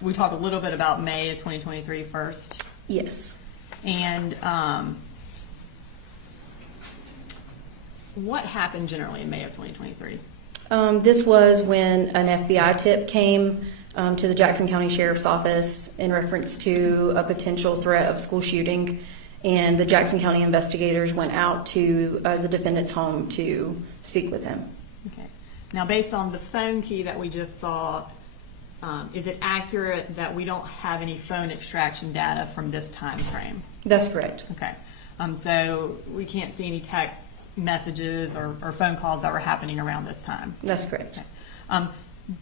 We talked a little bit about May of 2023 first. Yes. And what happened generally in May of 2023? This was when an FBI tip came to the Jackson County Sheriff's Office in reference to a potential threat of school shooting, and the Jackson County investigators went out to the defendant's home to speak with him. Okay. Now, based on the phone key that we just saw, is it accurate that we don't have any phone extraction data from this time frame? That's correct. Okay. So we can't see any text messages or phone calls that were happening around this time? That's correct. Okay.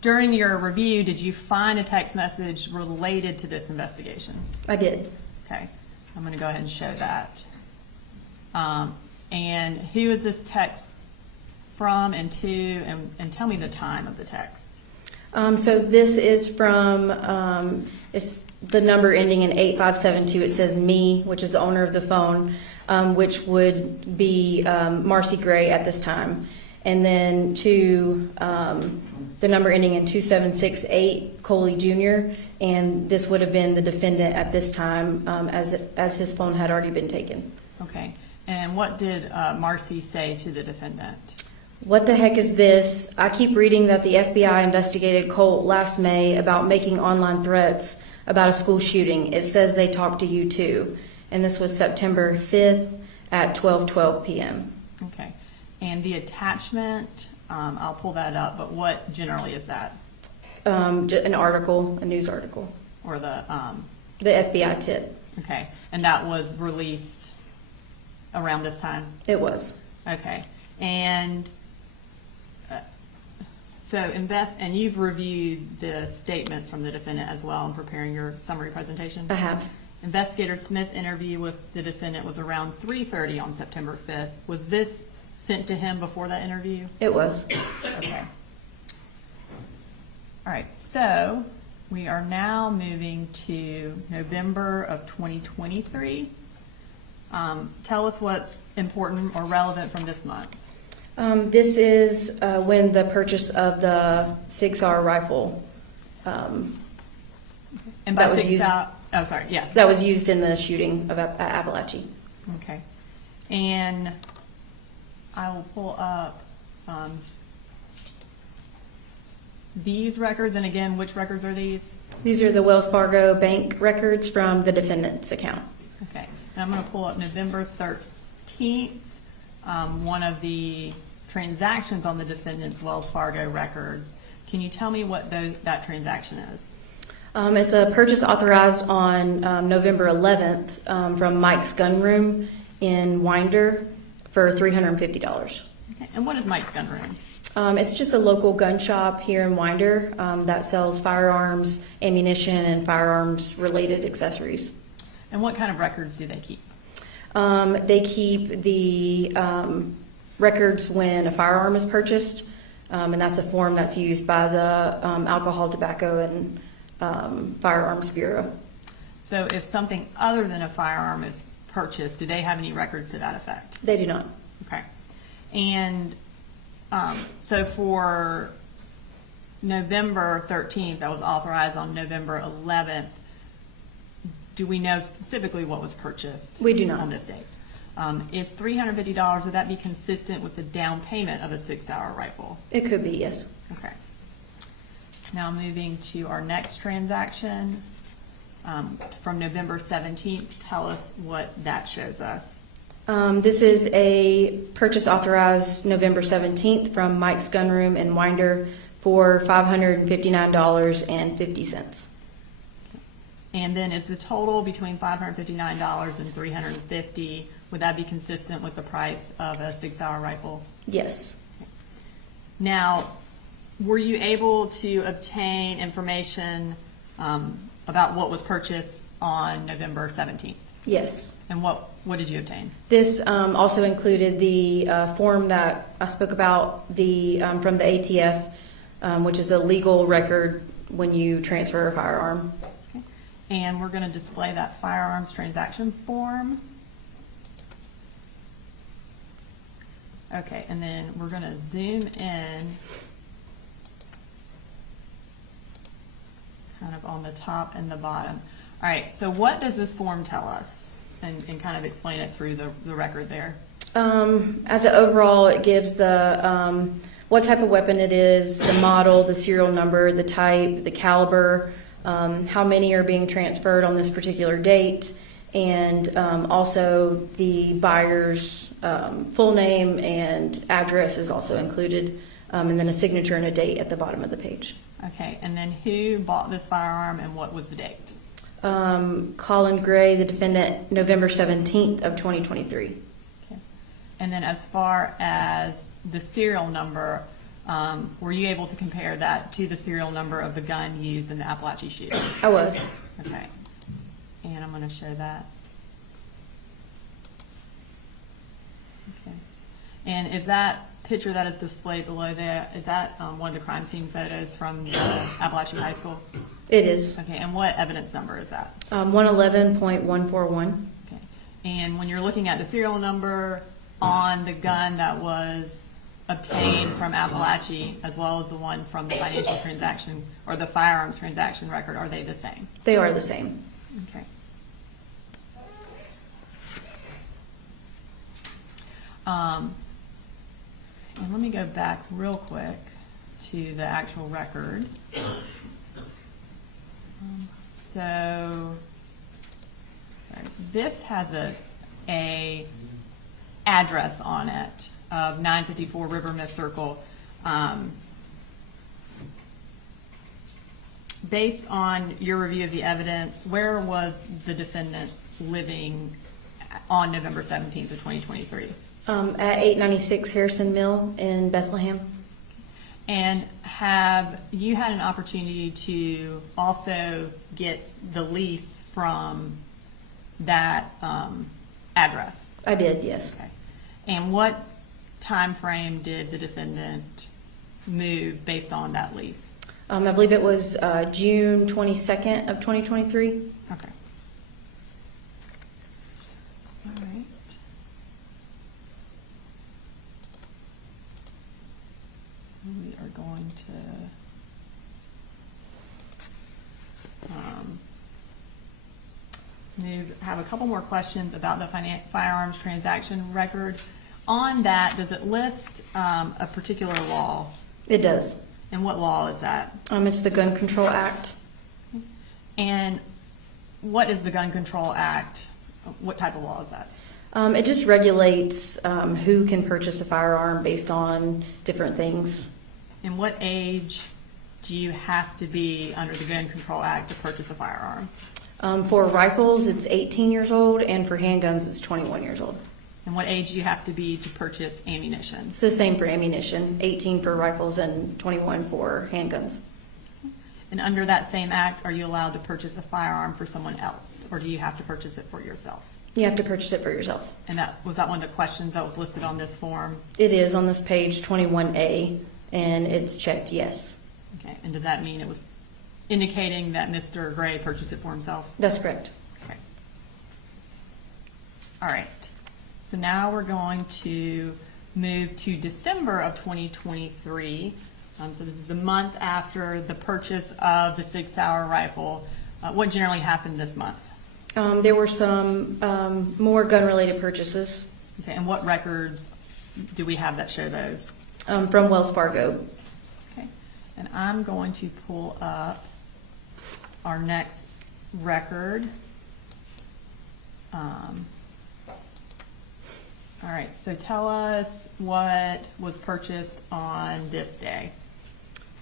During your review, did you find a text message related to this investigation? I did. Okay. I'm going to go ahead and show that. And who is this text from and to, and tell me the time of the text. So this is from it's the number ending in 8572. It says me, which is the owner of the phone, which would be Marcy Gray at this time. And then to the number ending in 2768, Coley Jr., and this would have been the defendant at this time as his phone had already been taken. Okay. And what did Marcy say to the defendant? What the heck is this? I keep reading that the FBI investigated Colt last May about making online threats about a school shooting. It says they talked to you too. And this was September 5th at 12:12 p.m. Okay. And the attachment, I'll pull that up, but what generally is that? An article, a news article. Or the FBI tip. okay. And that was released around this time? It was. Okay. And and you've reviewed the statements from the defendant as well in preparing your summary presentation? I have. Investigator Smith interview with the defendant was around 3:30 on September 5th. Was this sent to him before that interview? It was. Okay. All right, so we are now moving to November of 2023. Tell us what's important or relevant from this month. This is when the purchase of the 6R rifle And that was used- Oh, sorry, yeah. that was used in the shooting of at Appalachia. Okay. And I will pull up these records, and again, which records are these? These are the Wells Fargo bank records from the defendant's account. Okay, and I'm going to pull up November 13th, one of the transactions on the defendant's Wells Fargo records. Can you tell me what that transaction is? It's a purchase authorized on November 11th from Mike's Gun Room in Winder for $350. Okay. And what is Mike's Gun Room? It's just a local gun shop here in Winder that sells firearms, ammunition, and firearms-related accessories. And what kind of records do they keep? They keep the records when a firearm is purchased, and that's a form that's used by the Alcohol, Tobacco, and Firearms Bureau. So if something other than a firearm is purchased, do they have any records to that effect? They do not. Okay. And so for November 13th, that was authorized on November 11th, do we know specifically what was purchased? We do not. On this date? Is $350, would that be consistent with the down payment of a 6-hour rifle? It could be, yes. Okay. Now moving to our next transaction from November 17th, tell us what that shows us. This is a purchase authorized November 17th from Mike's Gun Room in Winder for $559.50. And then is the total between $559 and $350, would that be consistent with the price of a 6-hour rifle? Yes. Now, were you able to obtain information about what was purchased on November 17th? Yes. And what did you obtain? This also included the form that I spoke about from the ATF, which is a legal record when you transfer a firearm. Okay. And we're going to display that firearms transaction form. Okay, and then we're going to zoom in kind of on the top and the bottom. All right, so what does this form tell us? And kind of explain it through the record there. As an overall, it gives the what type of weapon it is, the model, the serial number, the type, the caliber, how many are being transferred on this particular date, and also the buyer's full name and address is also included, and then a signature and a date at the bottom of the page. Okay, and then who bought this firearm and what was the date? Colin Gray, the defendant, November 17th of 2023. Okay. And then as far as the serial number, were you able to compare that to the serial number of the gun used in the Appalachia shooting? I was. Okay. And I'm going to show that. Okay. And is that picture that is displayed below there, is that one of the crime scene photos from the Appalachia High School? It is. Okay, and what evidence number is that? 111.141. Okay. And when you're looking at the serial number on the gun that was obtained from Appalachia, as well as the one from the financial transaction or the firearms transaction record, are they the same? They are the same. Okay. And let me go back real quick to the actual record. So this has a address on it of 954 Rivermouth Circle. Based on your review of the evidence, where was the defendant living on November 17th of 2023? At 896 Harrison Mill in Bethlehem. And have you had an opportunity to also get the lease from that address? I did, yes. Okay. And what time frame did the defendant move based on that lease? I believe it was June 22nd of 2023. Okay. All right. So we are going to have a couple more questions about the firearms transaction record. On that, does it list a particular law? It does. And what law is that? It's the Gun Control Act. And what is the Gun Control Act? What type of law is that? It just regulates who can purchase a firearm based on different things. And what age do you have to be under the Gun Control Act to purchase a firearm? For rifles, it's 18 years old, and for handguns, it's 21 years old. And what age do you have to be to purchase ammunition? It's the same for ammunition, 18 for rifles and 21 for handguns. And under that same act, are you allowed to purchase a firearm for someone else, or do you have to purchase it for yourself? You have to purchase it for yourself. And was that one of the questions that was listed on this form? It is on this page 21A, and it's checked yes. Okay, and does that mean it was indicating that Mr. Gray purchased it for himself? That's correct. Okay. All right. So now we're going to move to December of 2023. So this is a month after the purchase of the Sig Sauer rifle. What generally happened this month? There were some more gun-related purchases Okay, and what records do we have that show those? from Wells Fargo. Okay, and I'm going to pull up our next record. All right, so tell us what was purchased on this day.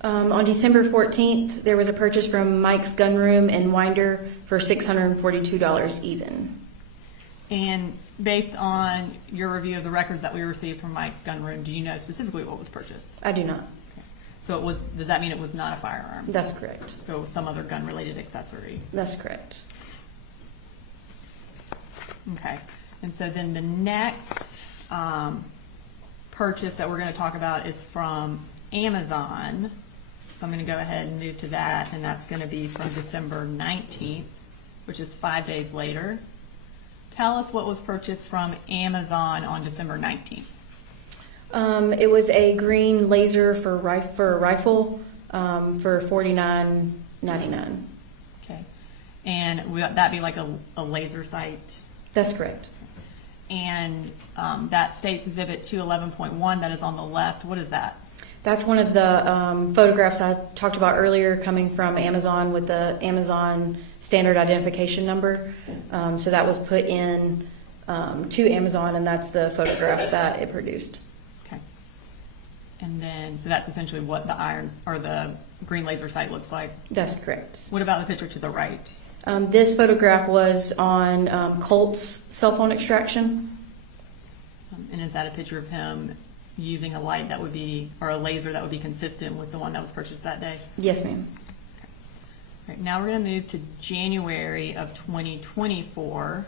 On December 14th, there was a purchase from Mike's Gun Room in Winder for $642 even. And based on your review of the records that we received from Mike's Gun Room, do you know specifically what was purchased? I do not. So does that mean it was not a firearm? That's correct. So it was some other gun-related accessory? That's correct. Okay, and so then the next purchase that we're going to talk about is from Amazon. So I'm going to go ahead and move to that, and that's going to be from December 19th, which is 5 days later. Tell us what was purchased from Amazon on December 19th. It was a green laser for a rifle for $49.99. Okay, and would that be like a laser sight? That's correct. And that states Exhibit 211.1 that is on the left. What is that? That's one of the photographs I talked about earlier coming from Amazon with the Amazon standard identification number. So that was put in to Amazon, and that's the photograph that it produced. Okay. And then, so that's essentially what the irons or the green laser sight looks like. That's correct. What about the picture to the right? This photograph was on Colt's cell phone extraction. And is that a picture of him using a light that would be, or a laser that would be consistent with the one that was purchased that day? Yes, ma'am. All right, now we're going to move to January of 2024.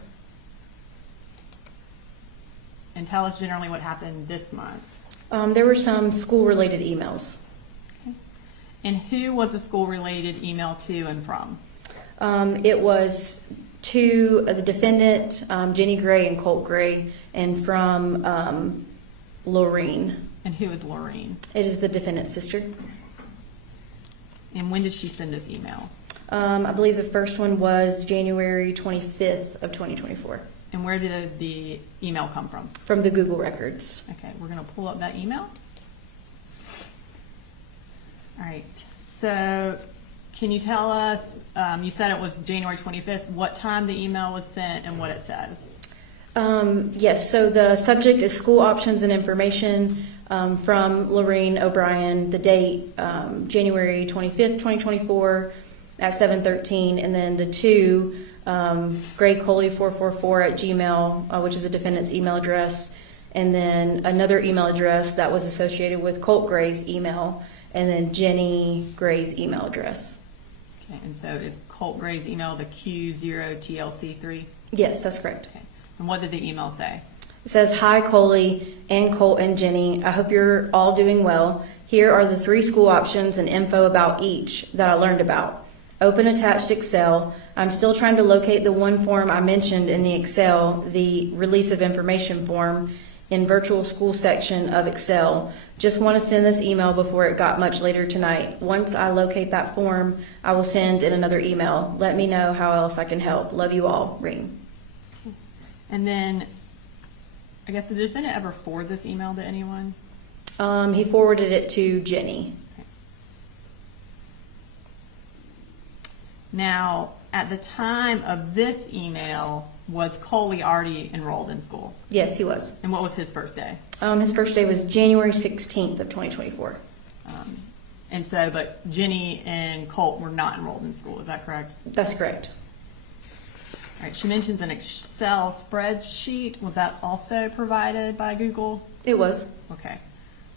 And tell us generally what happened this month. There were some school-related emails. Okay. And who was the school-related email to and from? It was to the defendant, Jenny Gray and Colt Gray, and from Lorene. And who is Lorene? It is the defendant's sister. And when did she send this email? I believe the first one was January 25th of 2024. And where did the email come from? From the Google records. Okay, we're going to pull up that email. All right, so can you tell us, you said it was January 25th, what time the email was sent and what it says? Yes, so the subject is school options and information from Lorene O'Brien, the date January 25th, 2024 at 7:13, and then the two, graycoley444@gmail, which is the defendant's email address, and then another email address that was associated with Colt Gray's email, and then Jenny Gray's email address. Okay, and so is Colt Gray's email the Q0TLC3? Yes, that's correct. Okay. And what did the email say? It says, "Hi, Coley and Colt and Jenny. I hope you're all doing well. Here are the 3 school options and info about each that I learned about. Open attached Excel. I'm still trying to locate the one form I mentioned in the Excel, the release of information form in virtual school section of Excel. Just want to send this email before it got much later tonight. Once I locate that form, I will send in another email. Let me know how else I can help. Love you all. Ring." And then, I guess, did the defendant ever forward this email to anyone? He forwarded it to Jenny. Now, at the time of this email, was Coley already enrolled in school? Yes, he was. And what was his first day? His first day was January 16th of 2024. And so, but Jenny and Colt were not enrolled in school, is that correct? That's correct. All right, she mentions an Excel spreadsheet. Was that also provided by Google? It was. Okay.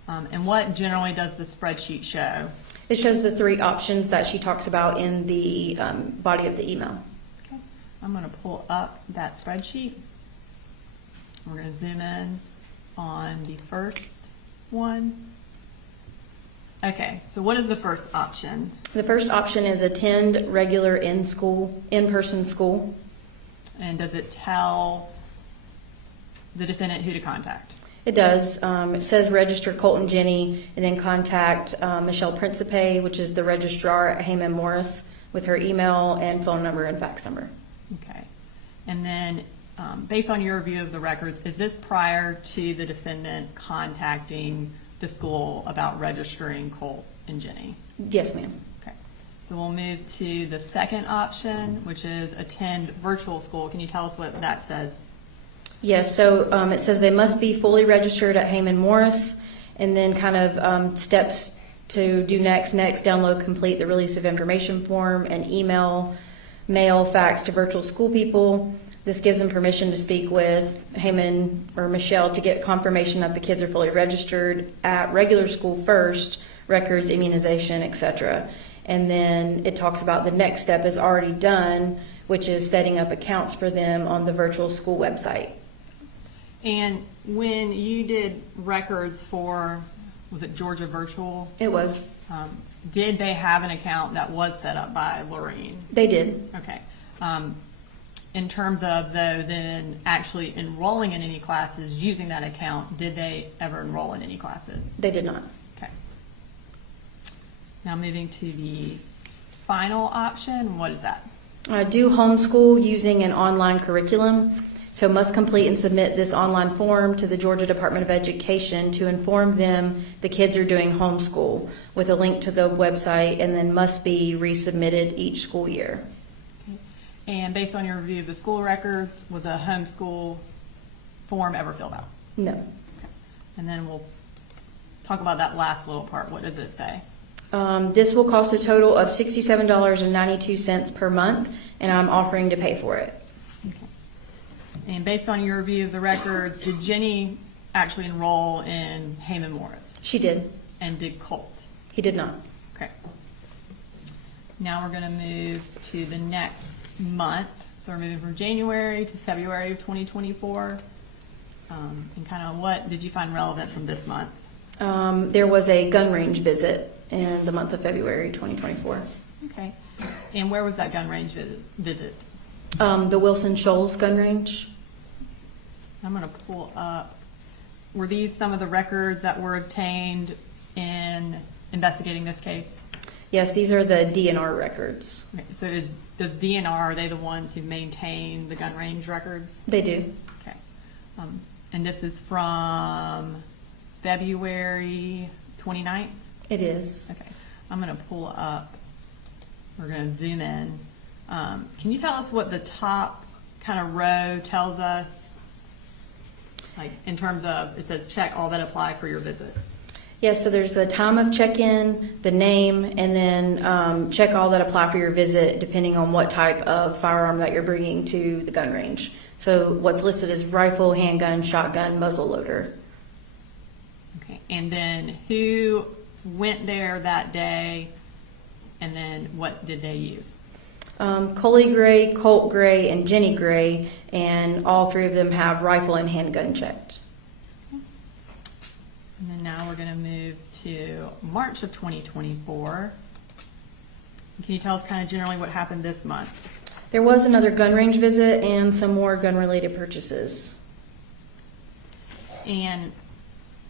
And what generally does the spreadsheet show? It shows the 3 options that she talks about in the body of the email. Okay. I'm going to pull up that spreadsheet. We're going to zoom in on the first one. Okay, so what is the first option? The first option is attend regular in-person school. And does it tell the defendant who to contact? It does. It says register Colt and Jenny, and then contact Michelle Principe, which is the registrar at Heyman Morris, with her email and phone number and fax number. Okay. And then, based on your review of the records, is this prior to the defendant contacting the school about registering Colt and Jenny? Yes, ma'am. Okay. So we'll move to the second option, which is attend virtual school. Can you tell us what that says? Yes, so it says they must be fully registered at Heyman Morris, and then kind of steps to do next, download, complete the release of information form, and email, mail, fax to virtual school people. This gives them permission to speak with Heyman or Michelle to get confirmation that the kids are fully registered at regular school first, records, immunization, etc. And then it talks about the next step is already done, which is setting up accounts for them on the virtual school website. And when you did records for, was it Georgia Virtual? It was. Did they have an account that was set up by Lorraine? They did. Okay. In terms of, though, then actually enrolling in any classes using that account, did they ever enroll in any classes? They did not. Okay. Now moving to the final option, what is that? Do homeschool using an online curriculum. So must complete and submit this online form to the Georgia Department of Education to inform them the kids are doing homeschool with a link to the website, and then must be resubmitted each school year. And based on your review of the school records, was a homeschool form ever filled out? No. Okay. And then we'll talk about that last little part. What does it say? This will cost a total of $67.92 per month, and I'm offering to pay for it. And based on your review of the records, did Jenny actually enroll in Heyman Morris? She did. And did Colt? He did not. Okay. Now we're going to move to the next month. So we're moving from January to February of 2024. And kind of what did you find relevant from this month? There was a gun range visit in the month of February 2024. Okay. And where was that gun range visit? The Wilson Shoals gun range. I'm going to pull up. Were these some of the records that were obtained in investigating this case? Yes, these are the DNR records. Okay, so does DNR, are they the ones who maintain the gun range records? They do. Okay. And this is from February 29th? It is. Okay. I'm going to pull up. We're going to zoom in. Can you tell us what the top kind of row tells us? Like in terms of, it says check all that apply for your visit. Yes, so there's the time of check-in, the name, and then check all that apply for your visit depending on what type of firearm that you're bringing to the gun range. So what's listed is rifle, handgun, shotgun, muzzle loader. Okay. And then who went there that day, and then what did they use? Colin Gray, Colt Gray, and Jenny Gray, and all three of them have rifle and handgun checked. And then now we're going to move to March of 2024. Can you tell us kind of generally what happened this month? There was another gun range visit and some more gun-related purchases. And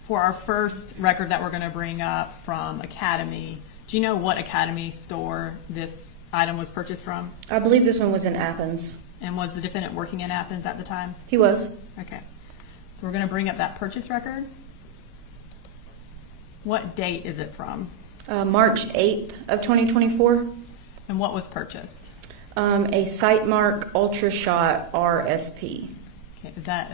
for our first record that we're going to bring up from Academy, do you know what Academy store this item was purchased from? I believe this one was in Athens. And was the defendant working in Athens at the time? He was. Okay. So we're going to bring up that purchase record. What date is it from? March 8th of 2024. And what was purchased? A Sightmark Ultra Shot RSP. Okay. Is that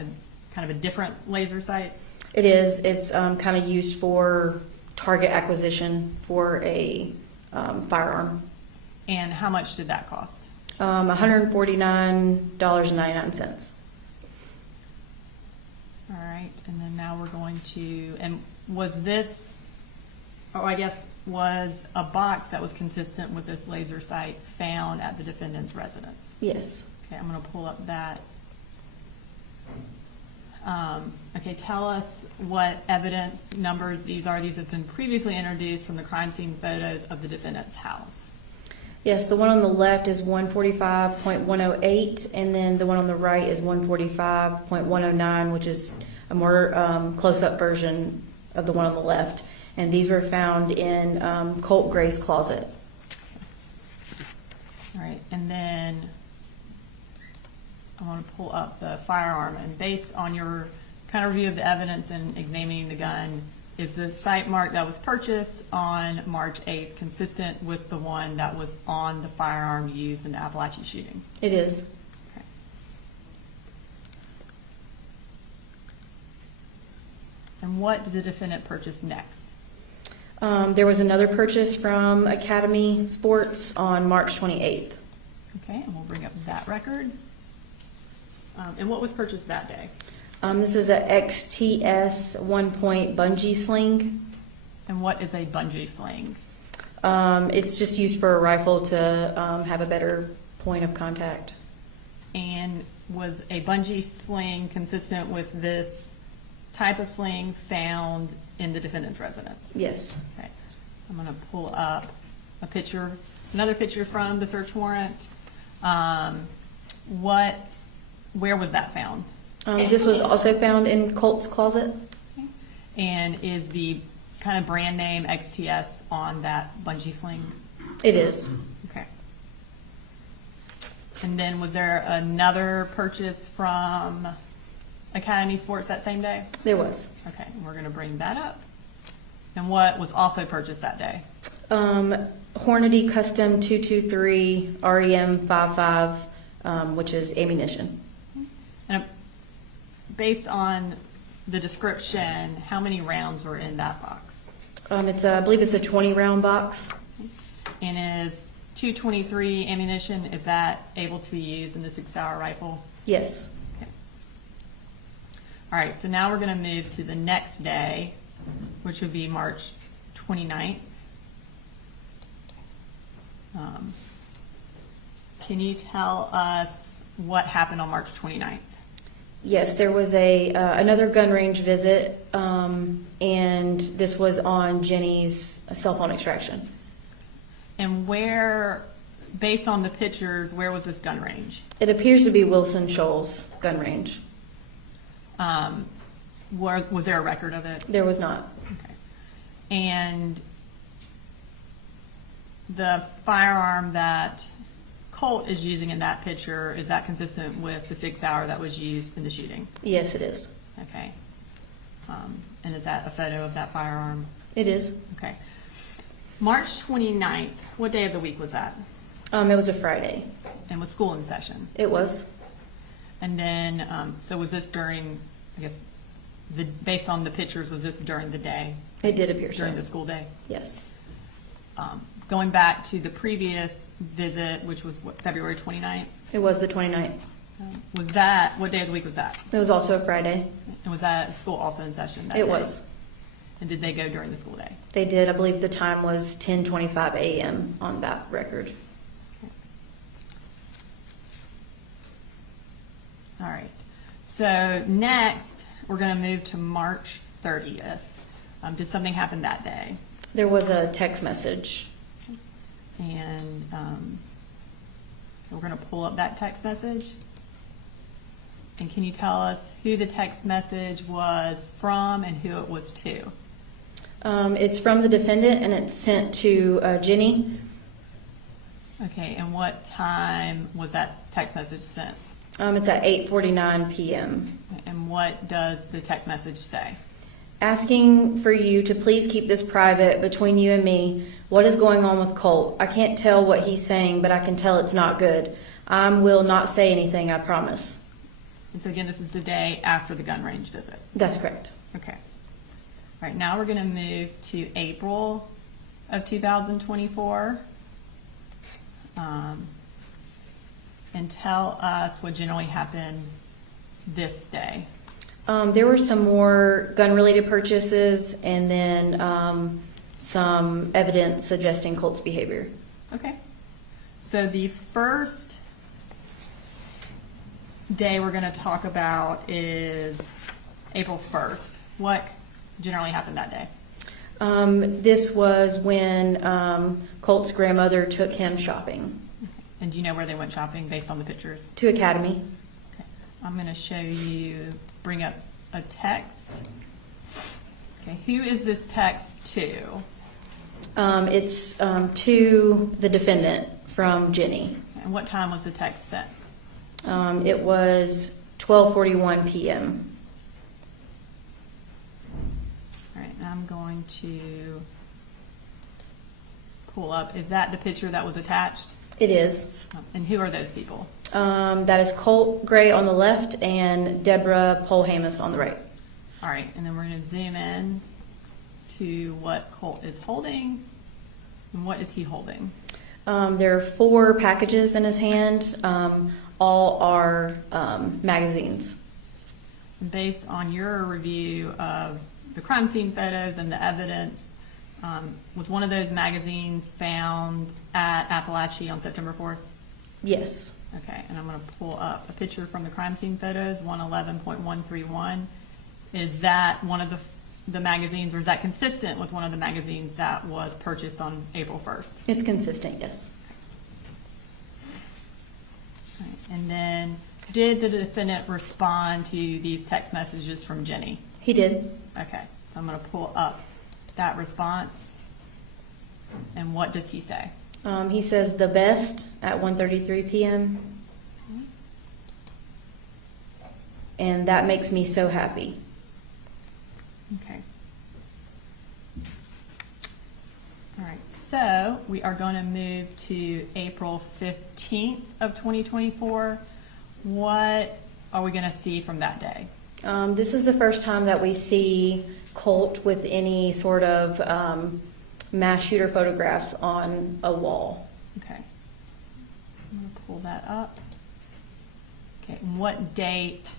kind of a different laser sight? It is. It's kind of used for target acquisition for a firearm. And how much did that cost? $149.99. All right. And then now we're going to, and was this, or I guess, was a box that was consistent with this laser sight found at the defendant's residence? Yes. Okay, I'm going to pull up that. Okay, tell us what evidence numbers these are. These have been previously introduced from the crime scene photos of the defendant's house. Yes, the one on the left is 145.108, and then the one on the right is 145.109, which is a more close-up version of the one on the left. And these were found in Colt Gray's closet. All right, and then I want to pull up the firearm. And based on your kind of review of the evidence and examining the gun, is the sight mark that was purchased on March 8th consistent with the one that was on the firearm used in the Appalachia shooting? It is. Okay. And what did the defendant purchase next? There was another purchase from Academy Sports on March 28th. Okay, and we'll bring up that record. And what was purchased that day? This is a XTS 1-point bungee sling. And what is a bungee sling? It's just used for a rifle to have a better point of contact. And was a bungee sling consistent with this type of sling found in the defendant's residence? Yes. Okay. I'm going to pull up a picture, another picture from the search warrant. Where was that found? This was also found in Colt's closet. Okay. And is the kind of brand name XTS on that bungee sling? It is. Okay. And then was there another purchase from Academy Sports that same day? There was. Okay, we're going to bring that up. And what was also purchased that day? Hornady Custom 223 REM 55, which is ammunition. And based on the description, how many rounds were in that box? I believe it's a 20-round box. And is 223 ammunition, is that able to be used in the 6-hour rifle? Yes. Okay. All right, so now we're going to move to the next day, which would be March 29th. Can you tell us what happened on March 29th? Yes, there was another gun range visit, and this was on Jenny's cell phone extraction. And where, based on the pictures, where was this gun range? It appears to be Wilson Shoals gun range. Was there a record of it? There was not. Okay. And the firearm that Colt is using in that picture, is that consistent with the 6-hour that was used in the shooting? Yes, it is. Okay. And is that a photo of that firearm? It is. Okay. March 29th, what day of the week was that? It was a Friday. And was school in session? It was. And then, so was this during, I guess, based on the pictures, was this during the day? It did appear so. During the school day? Yes. Going back to the previous visit, which was what, February 29th? It was the 29th. Was that, what day of the week was that? It was also a Friday. And was that school also in session that It day? was. And did they go during the school day? They did. I believe the time was 10:25 a.m. on that record. All right. So next, we're going to move to March 30th. Did something happen that day? There was a text message. And we're going to pull up that text message. And can you tell us who the text message was from and who it was to? It's from the defendant, and it's sent to Jenny. Okay, and what time was that text message sent? It's at 8:49 p.m. And what does the text message say? Asking for you to please keep this private between you and me. What is going on with Colt? I can't tell what he's saying, but I can tell it's not good. I will not say anything, I promise. And so again, this is the day after the gun range visit. That's correct. Okay. All right, now we're going to move to April of 2024. And tell us what generally happened this day. There were some more gun-related purchases, and then some evidence suggesting Colt's behavior. Okay. So the first day we're going to talk about is April 1st. What generally happened that day? This was when Colt's grandmother took him shopping. And do you know where they went shopping based on the pictures? To Academy. Okay. I'm going to show you, bring up a text. Okay, who is this text to? It's to the defendant from Jenny. And what time was the text sent? It was 12:41 p.m. All right, and I'm going to pull up. Is that the picture that was attached? It is. And who are those people? That is Colt Gray on the left and Deborah Polhamus on the right. All right, and then we're going to zoom in to what Colt is holding. And what is he holding? There are 4 packages in his hand. All are magazines. And based on your review of the crime scene photos and the evidence, was one of those magazines found at Appalachia on September 4th? Yes. Okay, and I'm going to pull up a picture from the crime scene photos, 111.131. Is that one of the magazines, or is that consistent with one of the magazines that was purchased on April 1st? It's consistent, yes. All right, and then did the defendant respond to these text messages from Jenny? He did. Okay, so I'm going to pull up that response. And what does he say? He says the best at 1:33 p.m. And that makes me so happy. Okay. All right, so we are going to move to April 15th of 2024. What are we going to see from that day? This is the first time that we see Colt with any sort of mass shooter photographs on a wall. Okay. I'm going to pull that up. Okay, and what date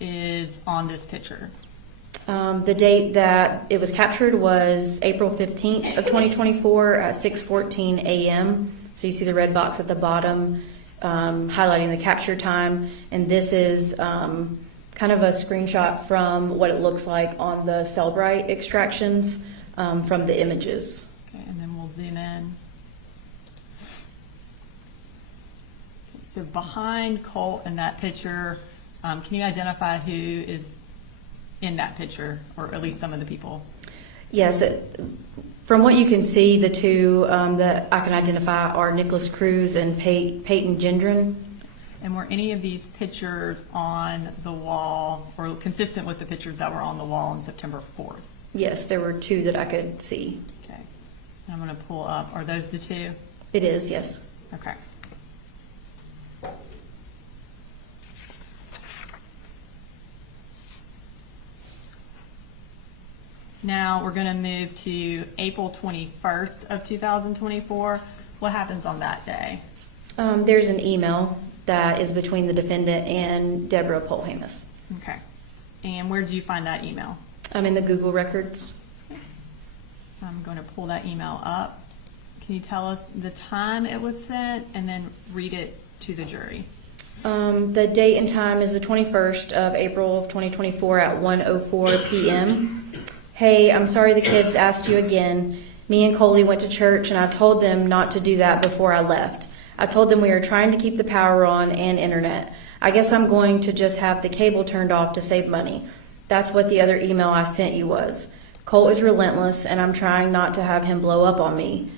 is on this picture? The date that it was captured was April 15th of 2024 at 6:14 a.m. So you see the red box at the bottom highlighting the capture time. And this is kind of a screenshot from what it looks like on the Cellbrite extractions from the images. Okay, and then we'll zoom in. Okay, so behind Colt in that picture, can you identify who is in that picture, or at least some of the people? Yes, from what you can see, the two that I can identify are Nicholas Cruz and Peyton Gendron. And were any of these pictures on the wall, or consistent with the pictures that were on the wall on September 4th? Yes, there were 2 that I could see. Okay. And I'm going to pull up. Are those the 2? It is, yes. Okay. Now we're going to move to April 21st of 2024. What happens on that day? There's an email that is between the defendant and Deborah Polhamus. Okay. And where did you find that email? I'm in the Google records. I'm going to pull that email up. Can you tell us the time it was sent and then read it to the jury? The date and time is the 21st of April of 2024 at 1:04 p.m. Hey, I'm sorry the kids asked you again. Me and Coley went to church and I told them not to do that before I left. I told them we were trying to keep the power on and internet. I guess I'm going to just have the cable turned off to save money. That's what the other email I sent you was. Colt is relentless and I'm trying not to have him blow up on me.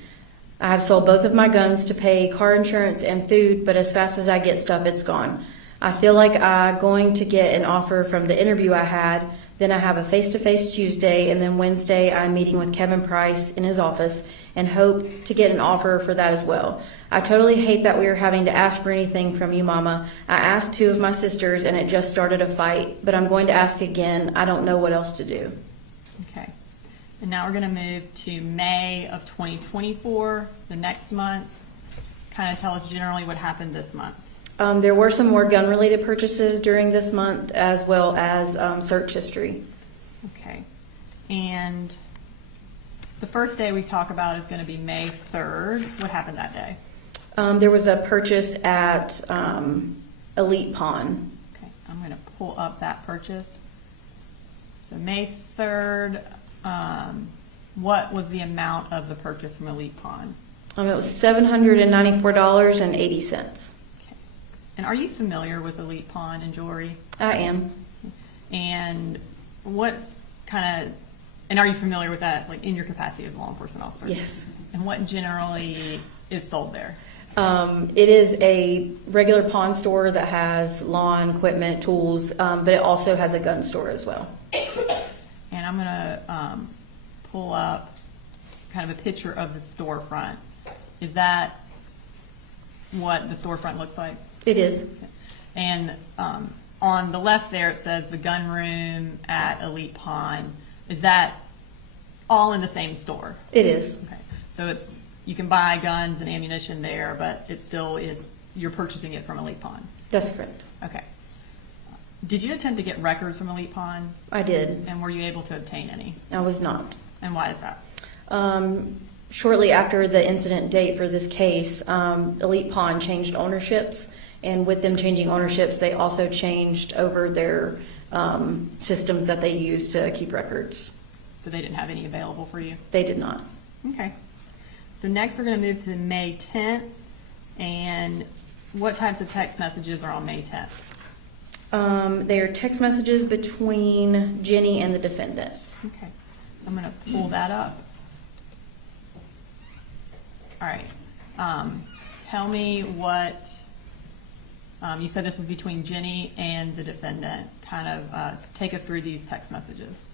I have sold both of my guns to pay car insurance and food, but as fast as I get stuff, it's gone. I feel like I'm going to get an offer from the interview I had. Then I have a face-to-face Tuesday, and then Wednesday I'm meeting with Kevin Price in his office and hope to get an offer for that as well. I totally hate that we are having to ask for anything from you, Mama. I asked 2 of my sisters, and it just started a fight, but I'm going to ask again. I don't know what else to do. Okay. And now we're going to move to May of 2024, the next month. Kind of tell us generally what happened this month. There were some more gun-related purchases during this month, as well as search history. Okay. And the first day we talk about is going to be May 3rd. What happened that day? There was a purchase at Elite Pawn. Okay. I'm going to pull up that purchase. So May 3rd, what was the amount of the purchase from Elite Pawn? It was $794.80. And are you familiar with Elite Pawn and jewelry? I am. And what's kind of, and are you familiar with that, like in your capacity as a law enforcement officer? Yes. And what generally is sold there? It is a regular pawn store that has lawn equipment, tools, but it also has a gun store as well. And I'm going to pull up kind of a picture of the storefront. Is that what the storefront looks like? It is. And on the left there, it says the gun room at Elite Pawn. Is that all in the same store? It is. Okay. So it's, you can buy guns and ammunition there, but it still is, you're purchasing it from Elite Pawn. That's correct. Okay. Did you attempt to get records from Elite Pawn? I did. And were you able to obtain any? I was not. And why is that? Shortly after the incident date for this case, Elite Pawn changed ownerships, and with them changing ownerships, they also changed over their systems that they use to keep records. So they didn't have any available for you? They did not. Okay. So next we're going to move to May 10th. And what types of text messages are on May 10th? They are text messages between Jenny and the defendant. Okay. I'm going to pull that up. All right. Tell me what, you said this was between Jenny and the defendant. Kind of take us through these text messages.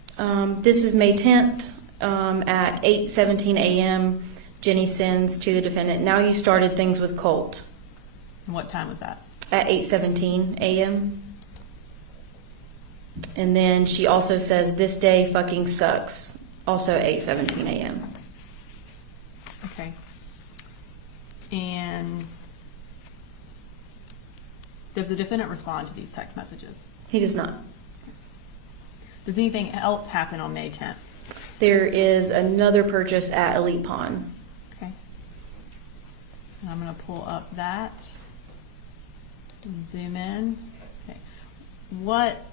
This is May 10th at 8:17 a.m. Jenny sends to the defendant, now you started things with Colt. And what time was that? At 8:17 a.m. And then she also says, this day fucking sucks. Also 8:17 a.m. Okay. And does the defendant respond to these text messages? He does not. Does anything else happen on May 10th? There is another purchase at Elite Pawn. Okay. And I'm going to pull up that. Zoom in. Okay.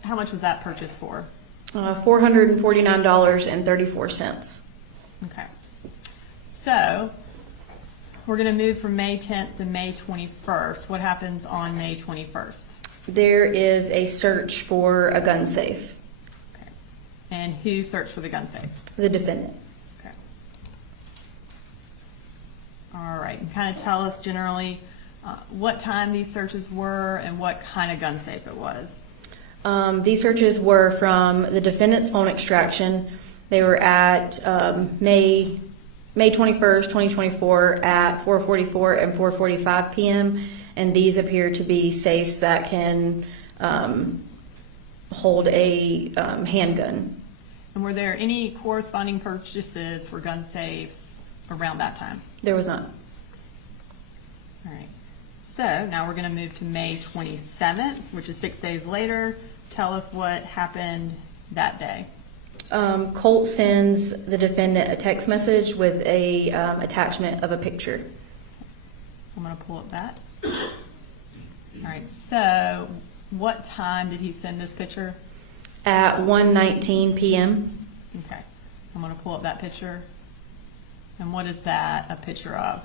How much was that purchase for? $449.34. Okay. So we're going to move from May 10th to May 21st. What happens on May 21st? There is a search for a gun safe. Okay. And who searched for the gun safe? The defendant. Okay. All right. And kind of tell us generally what time these searches were and what kind of gun safe it was. These searches were from the defendant's phone extraction. They were at May 21st, 2024 at 4:44 and 4:45 p.m. And these appear to be safes that can hold a handgun. And were there any corresponding purchases for gun safes around that time? There was not. All right. So now we're going to move to May 27th, which is 6 days later. Tell us what happened that day. Colt sends the defendant a text message with a attachment of a picture. I'm going to pull up that. All All right, so what time did he send this picture? At 1:19 p.m. Okay, I'm gonna pull up that picture. And what is that a picture of?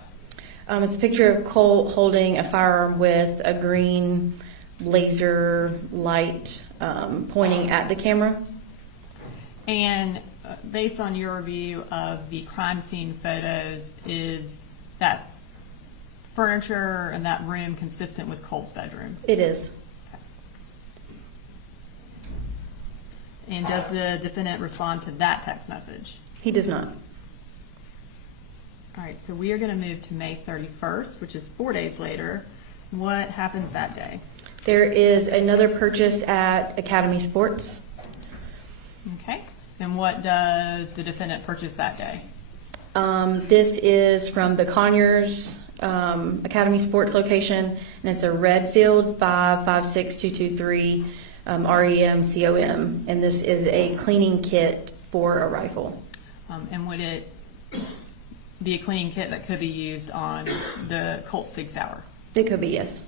It's a picture of Colt holding a firearm with a green laser light pointing at the camera. And based on your review of the crime scene photos, is that furniture in that room consistent with Colt's bedroom? It is. And does the defendant respond to that text message? He does not. All right, so we are going to move to May 31st, which is 4 days later. What happens that day? There is another purchase at Academy Sports. Okay, and what does the defendant purchase that day? This is from the Conyers Academy Sports location, and it's a Redfield 556223 REM-COM, and this is a cleaning kit for a rifle. And would it be a cleaning kit that could be used on the Colt Sig Sauer? It could be, yes.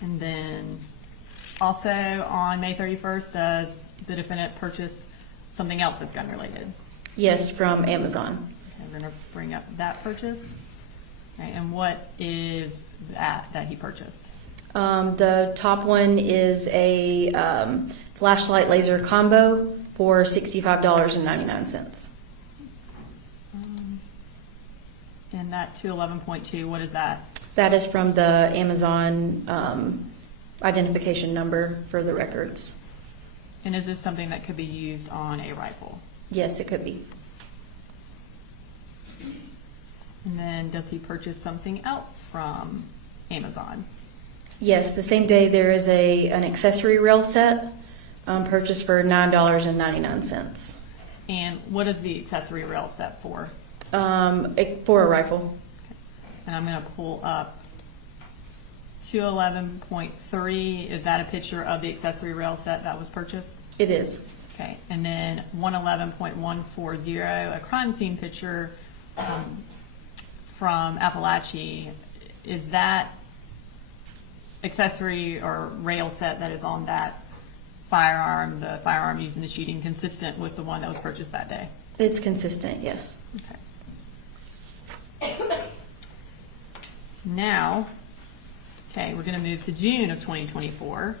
And then also on May 31st, does the defendant purchase something else that's gun related? Yes, from Amazon. Okay, we're going to bring up that purchase. Okay, and what is that he purchased? The top one is a flashlight laser combo for $65.99. And that 211.2, what is that? That is from the Amazon identification number for the records. And is this something that could be used on a rifle? Yes, it could be. And then does he purchase something else from Amazon? Yes, the same day there is an accessory rail set purchased for $9.99. And what is the accessory rail set for? For a rifle. And I'm going to pull up 211.3. Is that a picture of the accessory rail set that was purchased? It is. Okay. And then 111.140, a crime scene picture from Appalachia. Is that accessory or rail set that is on that firearm, the firearm used in the shooting, consistent with the one that was purchased that day? It's consistent, yes. Okay. Now, okay, we're going to move to June of 2024.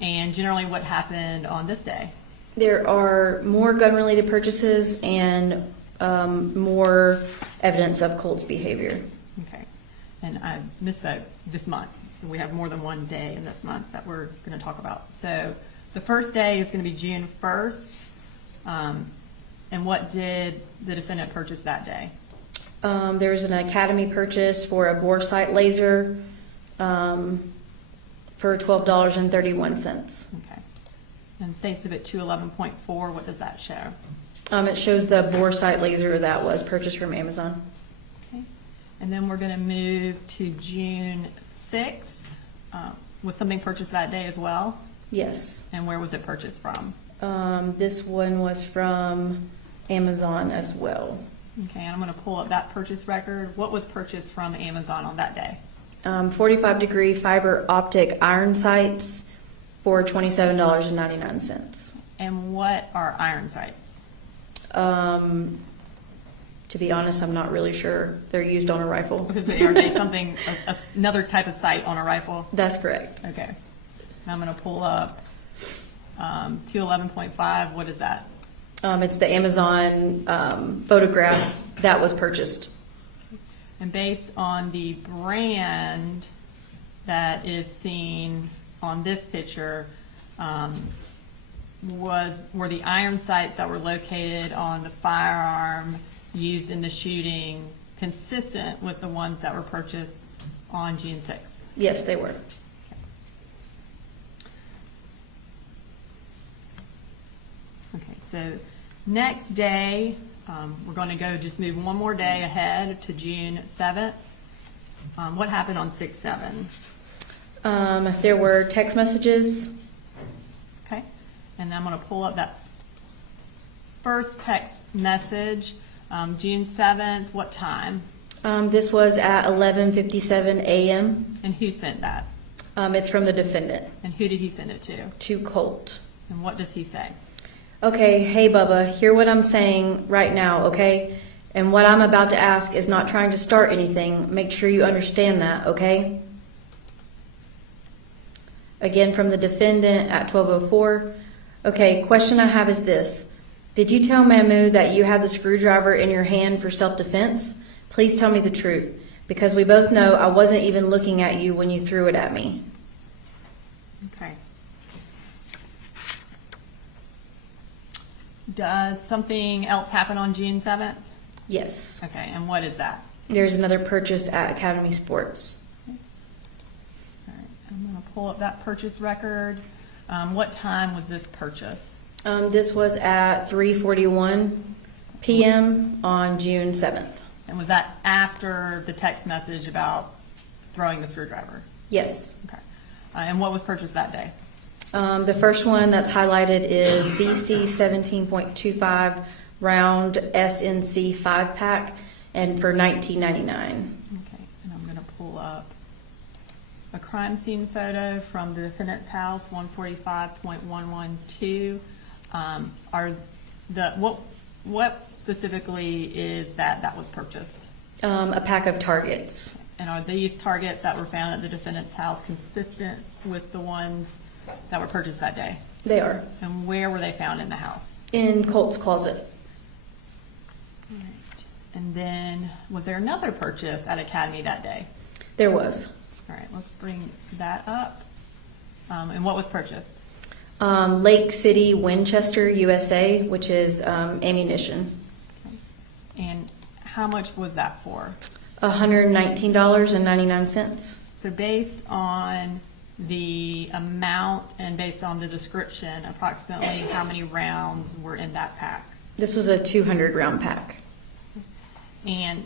And generally what happened on this day? There are more gun-related purchases and more evidence of Colt's behavior. Okay. And I misspoke, this month. We have more than one day in this month that we're going to talk about. So the first day is going to be June 1st. And what did the defendant purchase that day? There was an Academy purchase for a bore sight laser for $12.31. Okay. And State Civic 211.4, what does that show? It shows the bore sight laser that was purchased from Amazon. Okay. And then we're going to move to June 6th. Was something purchased that day as well? Yes. And where was it purchased from? This one was from Amazon as well. Okay, and I'm going to pull up that purchase record. What was purchased from Amazon on that day? 45-degree fiber optic iron sights for $27.99. And what are iron sights? To be honest, I'm not really sure. They're used on a rifle. Are they something, another type of sight on a rifle? That's correct. Okay. And I'm going to pull up 211.5. What is that? It's the Amazon photograph that was purchased. And based on the brand that is seen on this picture, were the iron sights that were located on the firearm used in the shooting consistent with the ones that were purchased on June 6th? Yes, they were. Okay, so next day, we're going to go just move one more day ahead to June 7th. What happened on 6/7? There were text messages. Okay, and I'm going to pull up that first text message. June 7th, what time? This was at 11:57 a.m. And who sent that? It's from the defendant And who did he send it to? to Colt. And what does he say? Okay, hey Bubba, hear what I'm saying right now, okay? And what I'm about to ask is not trying to start anything. Make sure you understand that, okay? Again, from the defendant at 12:04. Okay, question I have is this. Did you tell Mahmoud that you had the screwdriver in your hand for self-defense? Please tell me the truth, because we both know I wasn't even looking at you when you threw it at me. Okay. Does something else happen on June 7th? Yes. Okay, and what is that? There's another purchase at Academy Sports. All right, I'm going to pull up that purchase record. What time was this purchase? This was at 3:41 p.m. on June 7th. And was that after the text message about throwing the screwdriver? Yes. Okay. And what was purchased that day? The first one that's highlighted is BC 17.25 round SNC 5-pack, and for $19.99. Okay, and I'm going to pull up a crime scene photo from the defendant's house, 145.112. What specifically is that was purchased? A pack of targets. And are these targets that were found at the defendant's house consistent with the ones that were purchased that day? They are And where were they found in the house? in Colt's closet. All right. And then, was there another purchase at Academy that day? There was All right, let's bring that up. And what was purchased? Lake City, Winchester, USA, which is ammunition. Okay. And how much was that for? $119.99. So based on the amount and based on the description, approximately how many rounds were in that pack? This was a 200 round pack. And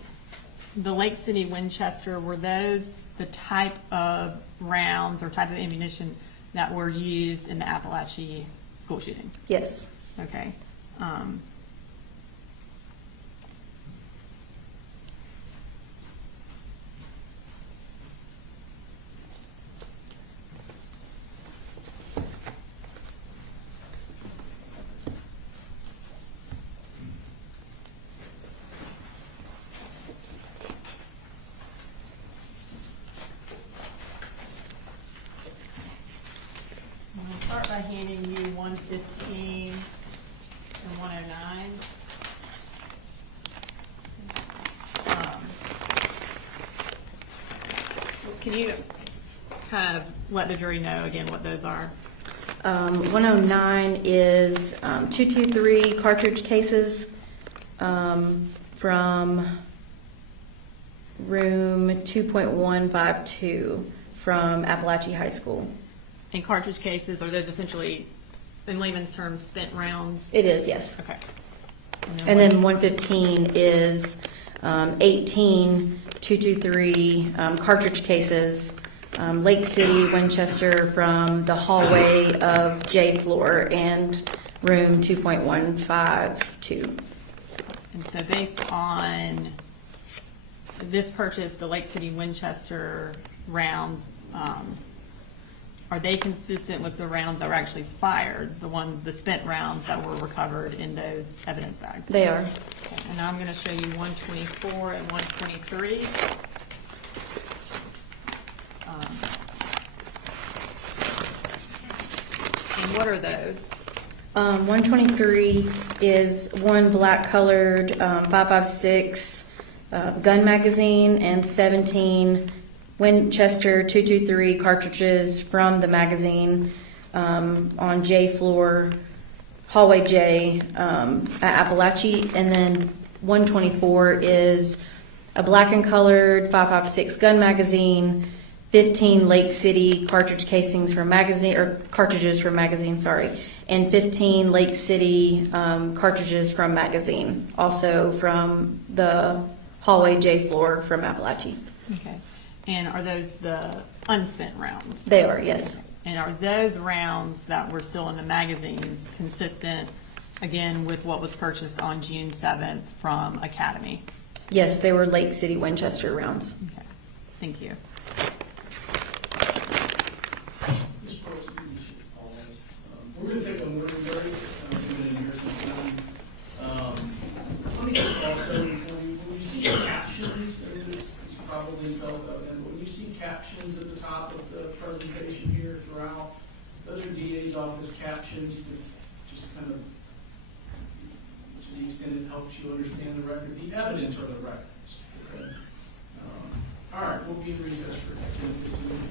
the Lake City Winchester, were those the type of rounds or type of ammunition that were used in the Appalachia school shooting? Yes. Okay. I'm going to start by handing you 115 and 109. Can you kind of let the jury know again what those are? 109 is 223 cartridge cases from room 2.152 from Appalachia High School. And cartridge cases, are those essentially, in layman's terms, spent rounds? It is, yes. Okay. And then 115 is 18 223 cartridge cases, Lake City, Winchester, from the hallway of J floor and room 2.152. And so based on this purchase, the Lake City Winchester rounds, are they consistent with the rounds that were actually fired, the spent rounds that were recovered in those evidence bags? They are. Okay, and now I'm going to show you 124 and 123. And what are those? 123 is one black colored 5.56 gun magazine and 17 Winchester 223 cartridges from the magazine on J floor, hallway J at Appalachia. And then 124 is a black and colored 5.56 gun magazine, 15 Lake City cartridge casings from magazine, or cartridges from magazine, sorry, and 15 Lake City cartridges from magazine, also from the hallway J floor from Appalachia. Okay. And are those the unspent rounds? They are, yes. And are those rounds that were still in the magazines consistent, again, with what was purchased on June 7th from Academy? Yes, they were Lake City Winchester rounds. Okay, thank you. Ms. Brooks, you should pause. We're gonna take a morning break, we've been in here since 9. Let me just also, when you see captions, and this is probably self-evident, but when you see captions at the top of the presentation here throughout, those are DA's office captions that just kind of, to the extent it helps you understand the record, the evidence are the records. Okay? All right, we'll be in recess for 10, 15 minutes.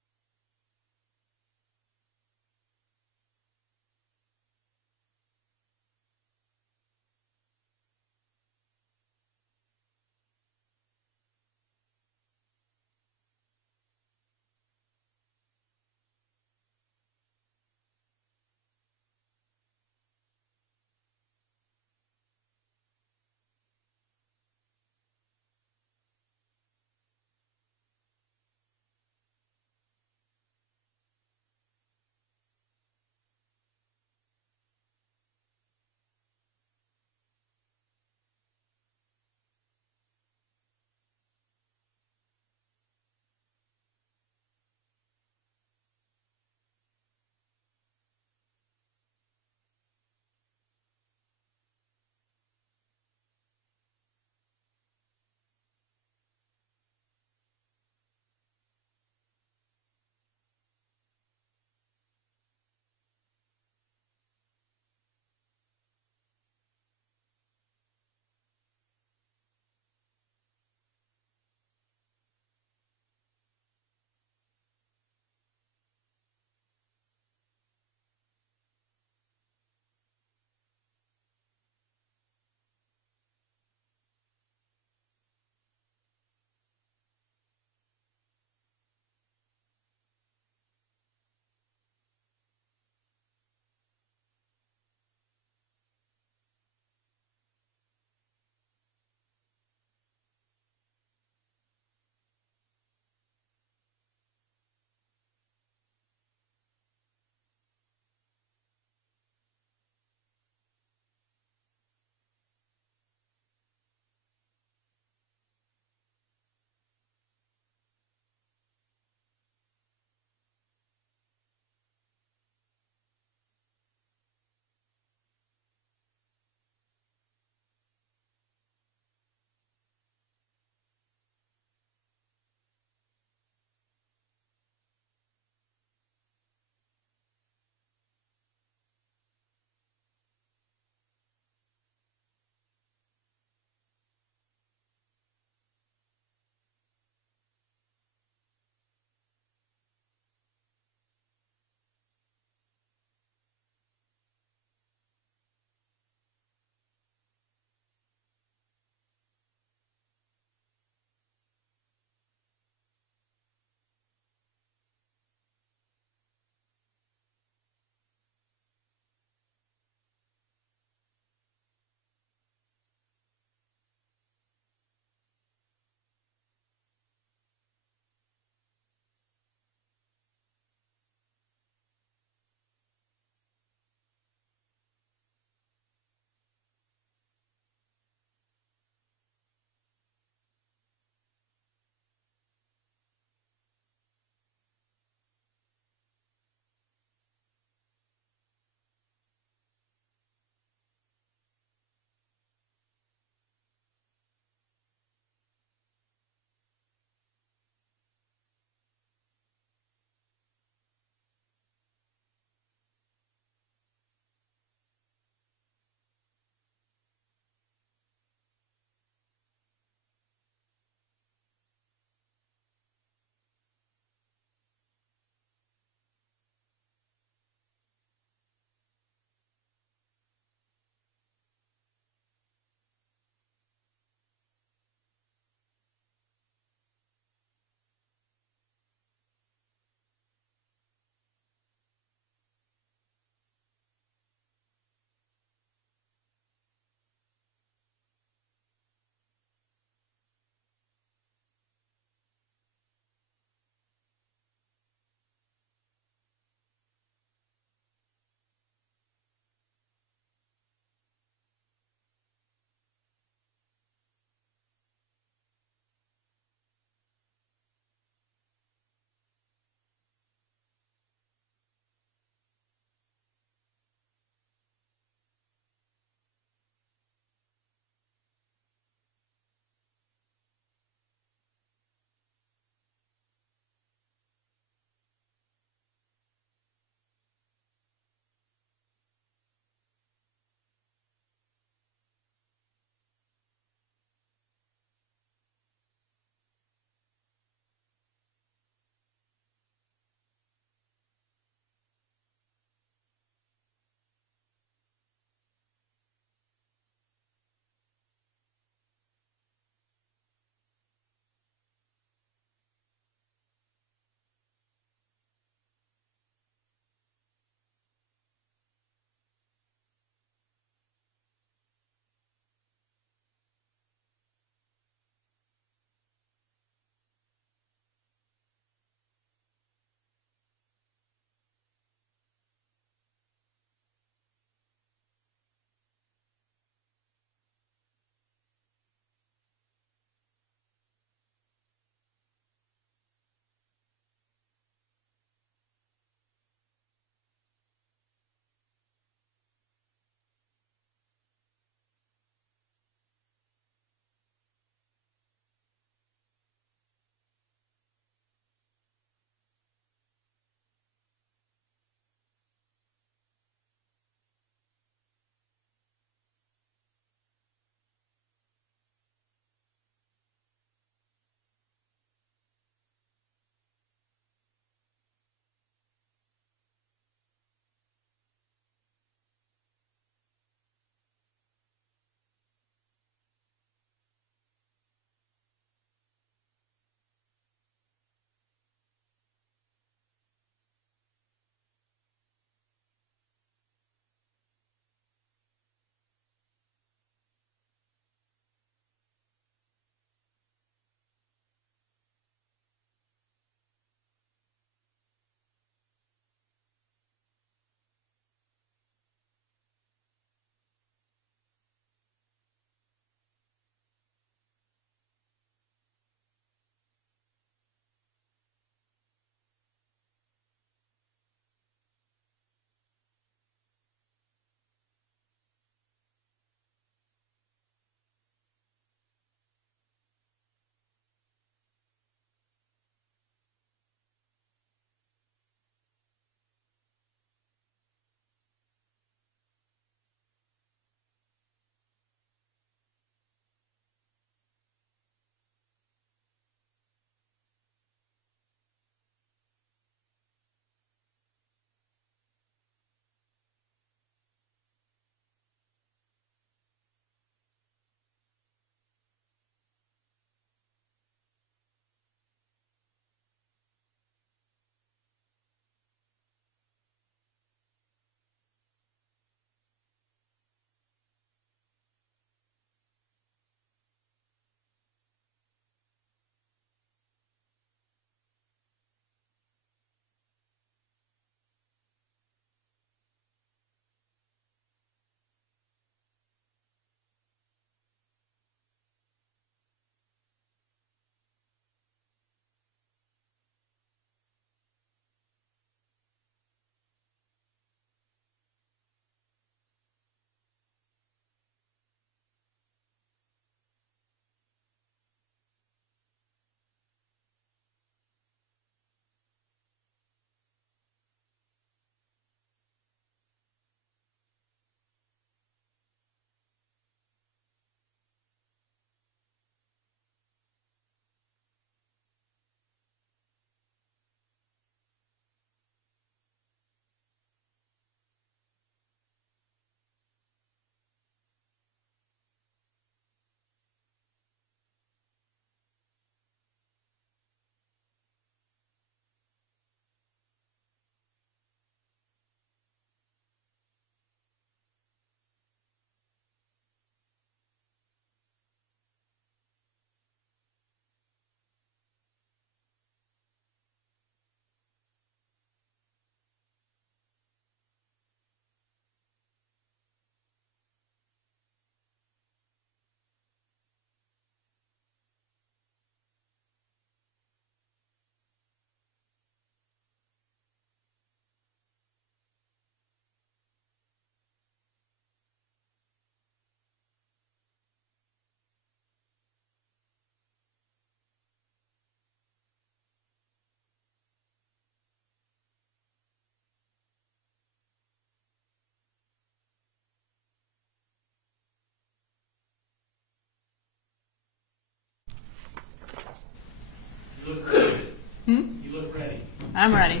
You look ready. I'm ready.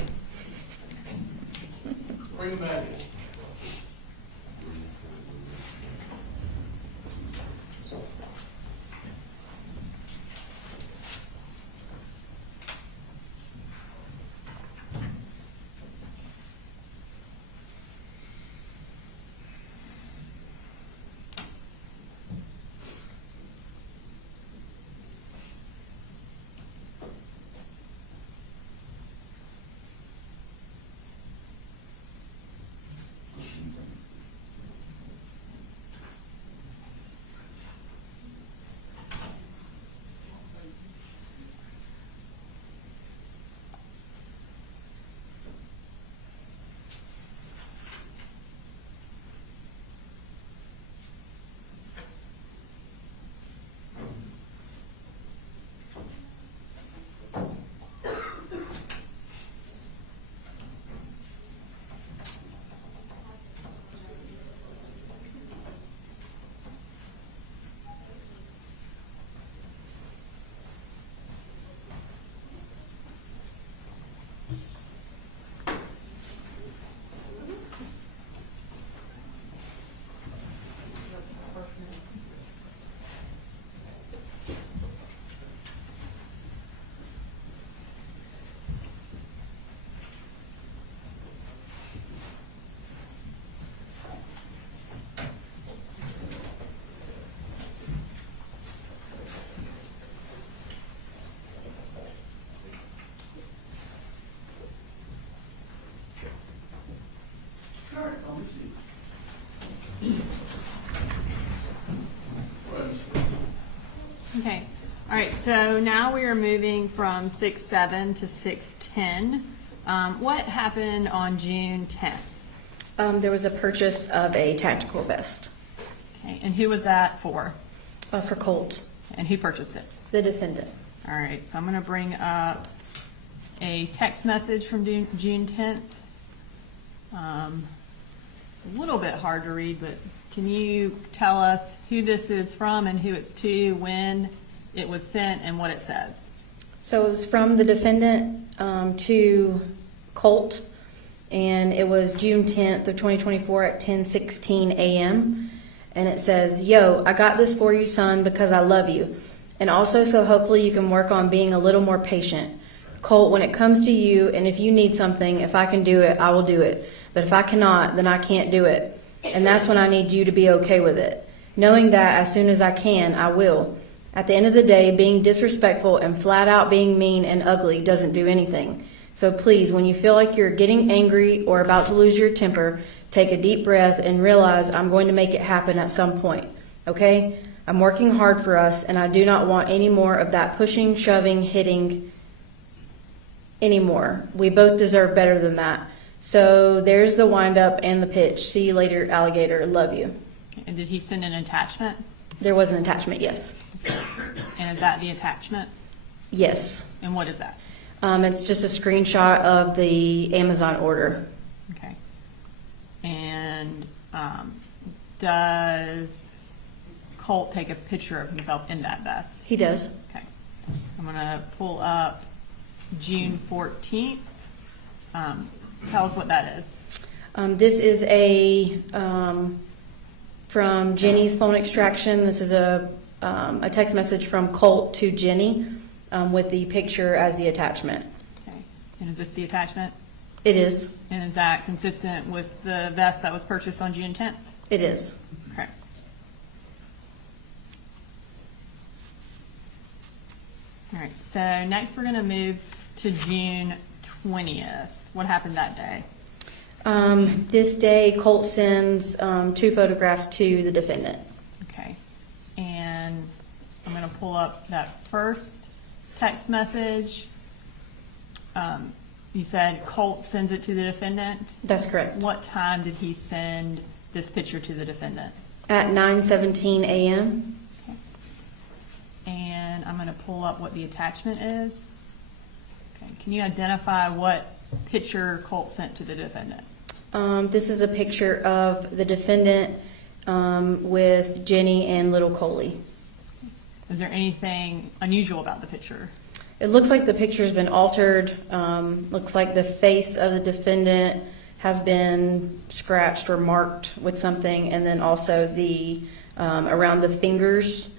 Bring them back in. All right, let me see. Okay. All right, so now we are moving from 6/7 to 6/10. What happened on June 10th? There was a purchase of a tactical vest Okay, and who was that for? for Colt, And who purchased it? the defendant. All right, so I'm going to bring up a text message from June 10th. It's a little bit hard to read, but can you tell us who this is from and who it's to, when it was sent, and what it says? So it was from the defendant to Colt, and it was June 10th of 2024 at 10:16 a.m. And it says, "Yo, I got this for you, son, because I love you. And also so hopefully you can work on being a little more patient. Colt, when it comes to you, and if you need something, if I can do it, I will do it. But if I cannot, then I can't do it. And that's when I need you to be okay with it. Knowing that as soon as I can, I will. At the end of the day, being disrespectful and flat out being mean and ugly doesn't do anything. So please, when you feel like you're getting angry or about to lose your temper, take a deep breath and realize I'm going to make it happen at some point. Okay? I'm working hard for us, and I do not want any more of that pushing, shoving, hitting anymore. We both deserve better than that. So there's the wind up and the pitch. See you later, alligator. Love you." And did he send an attachment? There was an attachment, yes. And is that the attachment? Yes. And what is that? It's just a screenshot of the Amazon order. Okay. And does Colt take a picture of himself in that vest? He does. Okay. I'm going to pull up June 14th. Tell us what that is. This is a from Jenny's phone extraction. This is a text message from Colt to Jenny with the picture as the attachment. Okay. And is this the attachment? It is. And is that consistent with the vest that was purchased on June 10th? It is. Okay. All right. So next we're going to move to June 20th. What happened that day? This day, Colt sends 2 photographs to the defendant. Okay. And I'm going to pull up that first text message. You said Colt sends it to the defendant. That's correct. What time did he send this picture to the defendant? At 9:17 a.m. Okay. And I'm going to pull up what the attachment is. Okay. Can you identify what picture Colt sent to the defendant? This is a picture of the defendant with Jenny and little Coley. Is there anything unusual about the picture? It looks like the picture's been altered. Looks like the face of the defendant has been scratched or marked with something, and then also the around the fingers,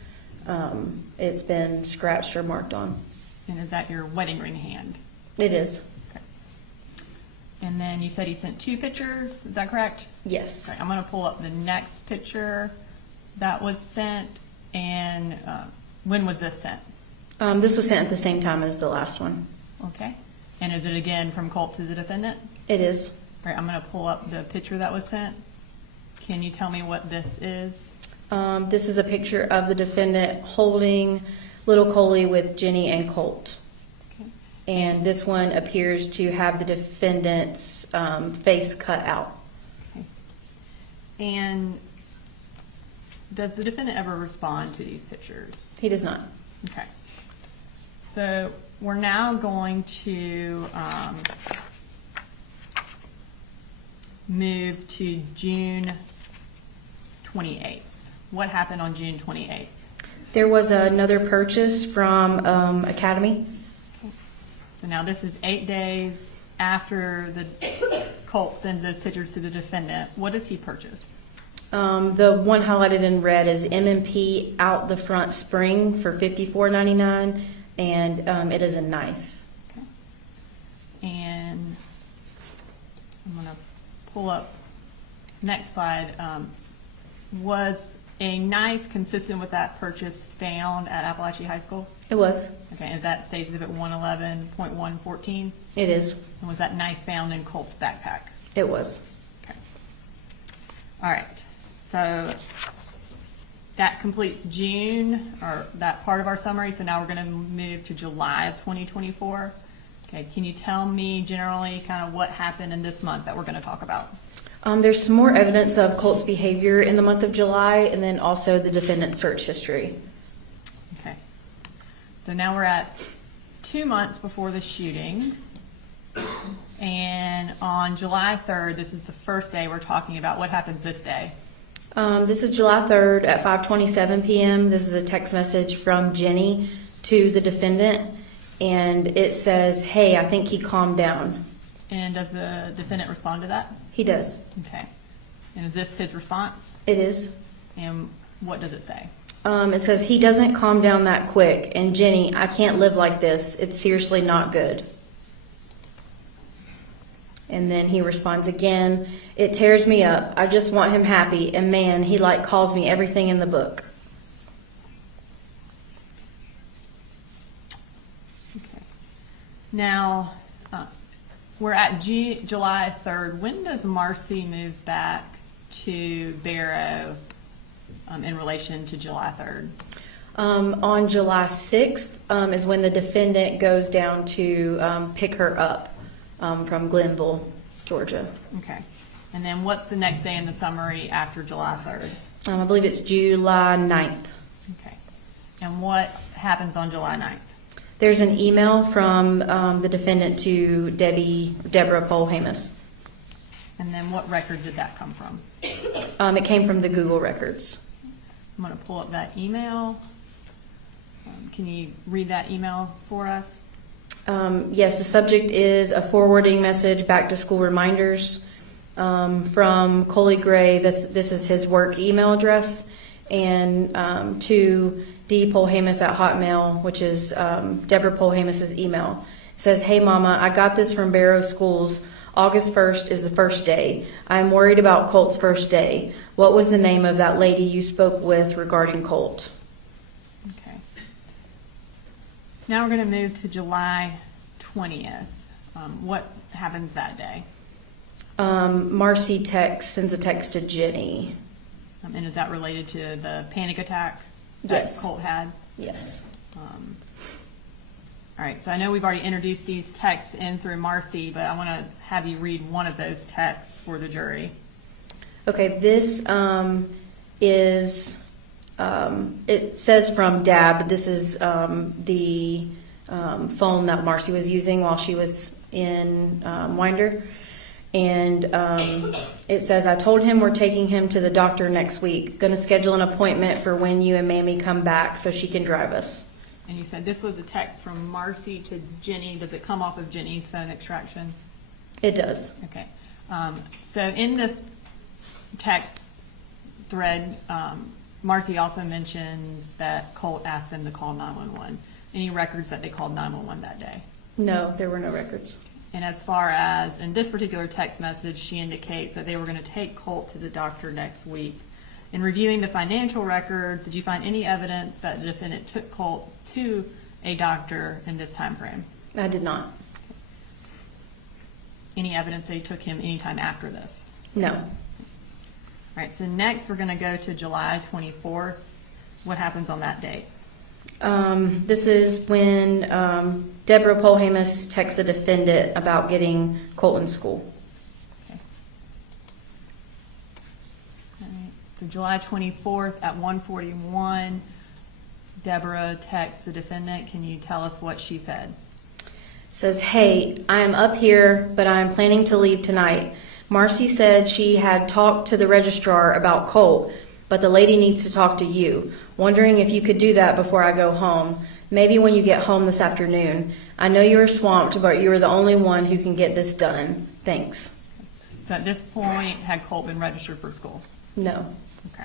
it's been scratched or marked on. And is that your wedding ring hand? It is. And then you said he sent 2 pictures, is that correct? Yes. Okay, I'm gonna pull up the next picture that was sent, and when was this sent? This was sent at the same time as the last one. Okay, and is it again from Colt to the defendant? It is. All right, I'm gonna pull up the picture that was sent. Can you tell me what this is? This is a picture of the defendant holding little Coley with Jenny and Colt. Okay. And this one appears to have the defendant's face cut out. Okay. And does the defendant ever respond to these pictures? He does not. Okay. So we're now going to move to June 28th. What happened on June 28th? There was another purchase from Academy. So now this is 8 days after the Colt sends those pictures to the defendant. What does he purchase? The one highlighted in red is M&P out the front spring for $54.99, and it is a knife. Okay. And I'm going to pull up next slide. Was a knife consistent with that purchase found at Appalachian High School? It was. Okay, is that states of it 111.114? It is. And was that knife found in Colt's backpack? It was. Okay. All right. So that completes June, or that part of our summary. So now we're going to move to July of 2024. Okay. Can you tell me generally kind of what happened in this month that we're going to talk about? There's some more evidence of Colt's behavior in the month of July, and then also the defendant's search history. Okay. So now we're at 2 months before the shooting. And on July 3rd, this is the first day we're talking about. What happens this day? This is July 3rd at 5:27 p.m. This is a text message from Jenny to the defendant, and it says, "Hey, I think he calmed down." And does the defendant respond to that? He does. Okay. And is this his response? It is. And what does it say? It says, "He doesn't calm down that quick. And Jenny, I can't live like this. It's seriously not good." And then he responds again, "It tears me up. I just want him happy. And man, he like calls me everything in the book." Okay. Now, we're at July 3rd. When does Marcy move back to Barrow in relation to July 3rd? On July 6th is when the defendant goes down to pick her up from Glenville, Georgia. Okay. And then what's the next day in the summary after July 3rd? I believe it's July 9th. Okay. And what happens on July 9th? There's an email from the defendant to Deborah Polhamus. And then what record did that come from? It came from the Google records. I'm going to pull up that email. Can you read that email for us? Yes, the subject is a forwarding message, back to school reminders from Colin Gray. This is his work email address, and to D. Polhamus at Hotmail, which is Deborah Polhamus's email. It says, "Hey Mama, I got this from Barrow Schools. August 1st is the first day. I'm worried about Colt's first day. What was the name of that lady you spoke with regarding Colt?" Okay. Now we're going to move to July 20th. What happens that day? Marcy sends a text to Jenny. And is that related to the panic attack Yes. that Colt had? Yes. All right, so I know we've already introduced these texts in through Marcy, but I want to have you read one of those texts for the jury. Okay, this is, it says from Dab. This is the phone that Marcy was using while she was in Winder. And it says, "I told him we're taking him to the doctor next week. Going to schedule an appointment for when you and Mammy come back so she can drive us." And you said this was a text from Marcy to Jenny. Does it come off of Jenny's phone extraction? It does. Okay. So in this text thread, Marcy also mentions that Colt asked them to call 911. Any records that they called 911 that day? No, there were no records. And as far as in this particular text message, she indicates that they were going to take Colt to the doctor next week. In reviewing the financial records, did you find any evidence that the defendant took Colt to a doctor in this time frame? I did not. Any evidence that he took him anytime after this? No. All right, so next we're going to go to July 24th. What happens on that date? This is when Deborah Polhamus texts the defendant about getting Colt in school. Okay. All right, so July 24th at 1:41, Deborah texts the defendant. Can you tell us what she said? Says, hey, I am up here, but I am planning to leave tonight. Marcy said she had talked to the registrar about Colt, but the lady needs to talk to you. Wondering if you could do that before I go home. Maybe when you get home this afternoon. I know you are swamped, but you are the only one who can get this done. Thanks. So at this point, had Colt been registered for school? No. Okay.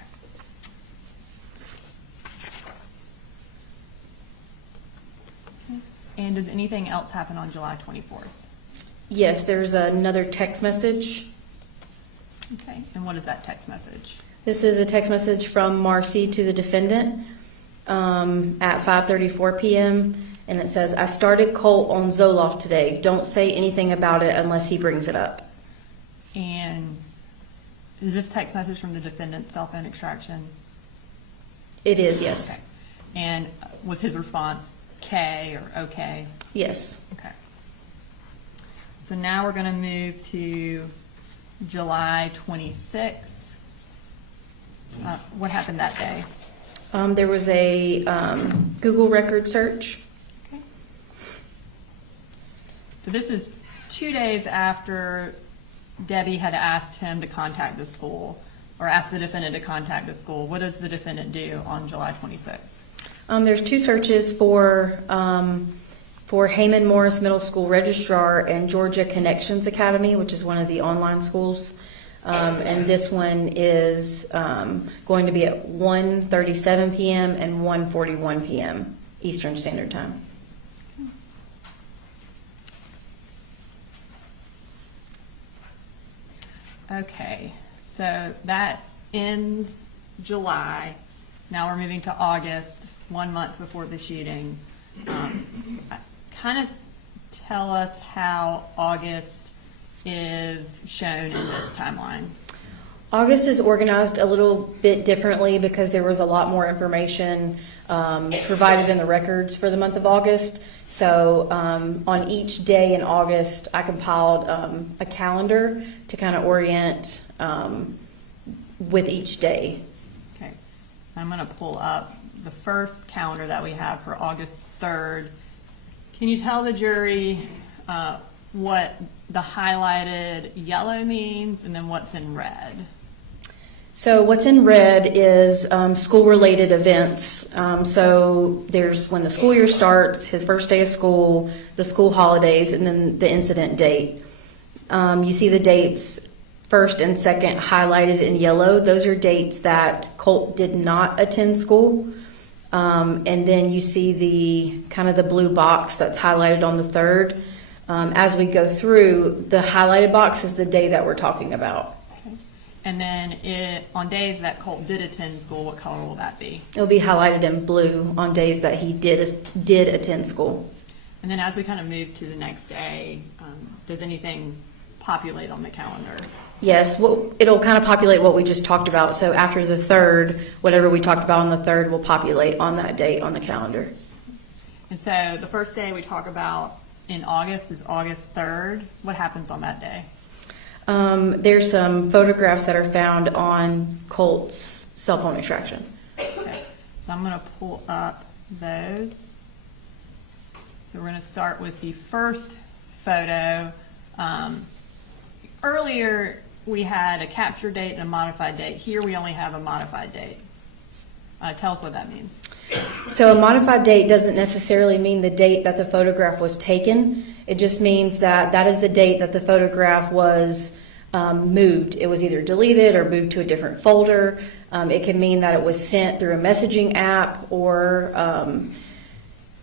And does anything else happen on July 24th? Yes, there's another text message. Okay, and what is that text message? This is a text message from Marcy to the defendant at 5:34 p.m. And it says, I started Colt on Zoloft today. Don't say anything about it unless he brings it up. And is this text message from the defendant's cell phone extraction? It is, yes. Okay. And was his response K or okay? Yes. Okay. So now we're going to move to July 26th. What happened that day? There was a Google record search. Okay. So this is 2 days after Debbie had asked him to contact the school, or asked the defendant to contact the school. What does the defendant do on July 26th? There's two searches for Heyman Morris Middle School Registrar and Georgia Connections Academy, which is one of the online schools. And this one is going to be at 1:37 p.m. and 1:41 p.m. Eastern Standard Time. Okay, so that ends July. Now we're moving to August, 1 month before the shooting. Kind of tell us how August is shown in this timeline. August is organized a little bit differently because there was a lot more information provided in the records for the month of August. So on each day in August, I compiled a calendar to kind of orient with each day. Okay, I'm going to pull up the first calendar that we have for August 3rd. Can you tell the jury what the highlighted yellow means and then what's in red? So what's in red is school-related events. So there's when the school year starts, his first day of school, the school holidays, and then the incident date. You see the dates first and second highlighted in yellow. Those are dates that Colt did not attend school. And then you see the kind of the blue box that's highlighted on the third. As we go through, the highlighted box is the day that we're talking about. Okay. And then on days that Colt did attend school, what color will that be? It'll be highlighted in blue on days that he did attend school. And then as we kind of move to the next day, does anything populate on the calendar? Yes, it'll kind of populate what we just talked about. So after the third, whatever we talked about on the third will populate on that date on the calendar. And so the first day we talk about in August is August 3rd. What happens on that day? There's some photographs that are found on Colt's cell phone extraction. Okay. So I'm going to pull up those. So we're going to start with the first photo. Earlier we had a capture date and a modified date. Here we only have a modified date. Tell us what that means. So a modified date doesn't necessarily mean the date that the photograph was taken. It just means that that is the date that the photograph was moved. It was either deleted or moved to a different folder. It can mean that it was sent through a messaging app or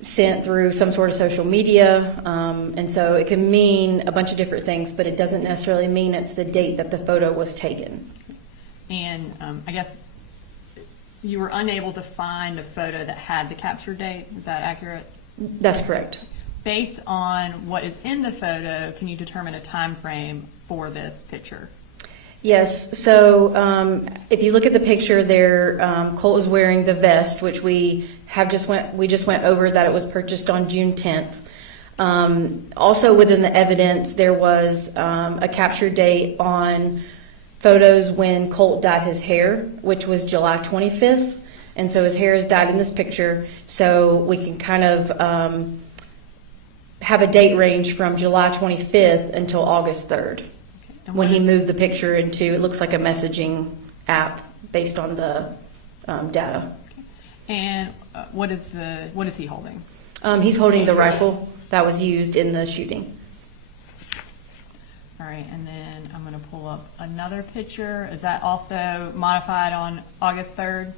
sent through some sort of social media. And so it can mean a bunch of different things, but it doesn't necessarily mean it's the date that the photo was taken. And I guess you were unable to find a photo that had the capture date. Is that accurate? That's correct. Based on what is in the photo, can you determine a time frame for this picture? Yes. So if you look at the picture there, Colt is wearing the vest, which we just went over that it was purchased on June 10th. Also within the evidence, there was a capture date on photos when Colt dyed his hair, which was July 25th. And so his hair is dyed in this picture. So we can kind of have a date range from July 25th until August 3rd. When he moved the picture into, it looks like a messaging app based on the data. And what is he holding? He's holding the rifle that was used in the shooting. All right, and then I'm going to pull up another picture. Is that also modified on August 3rd?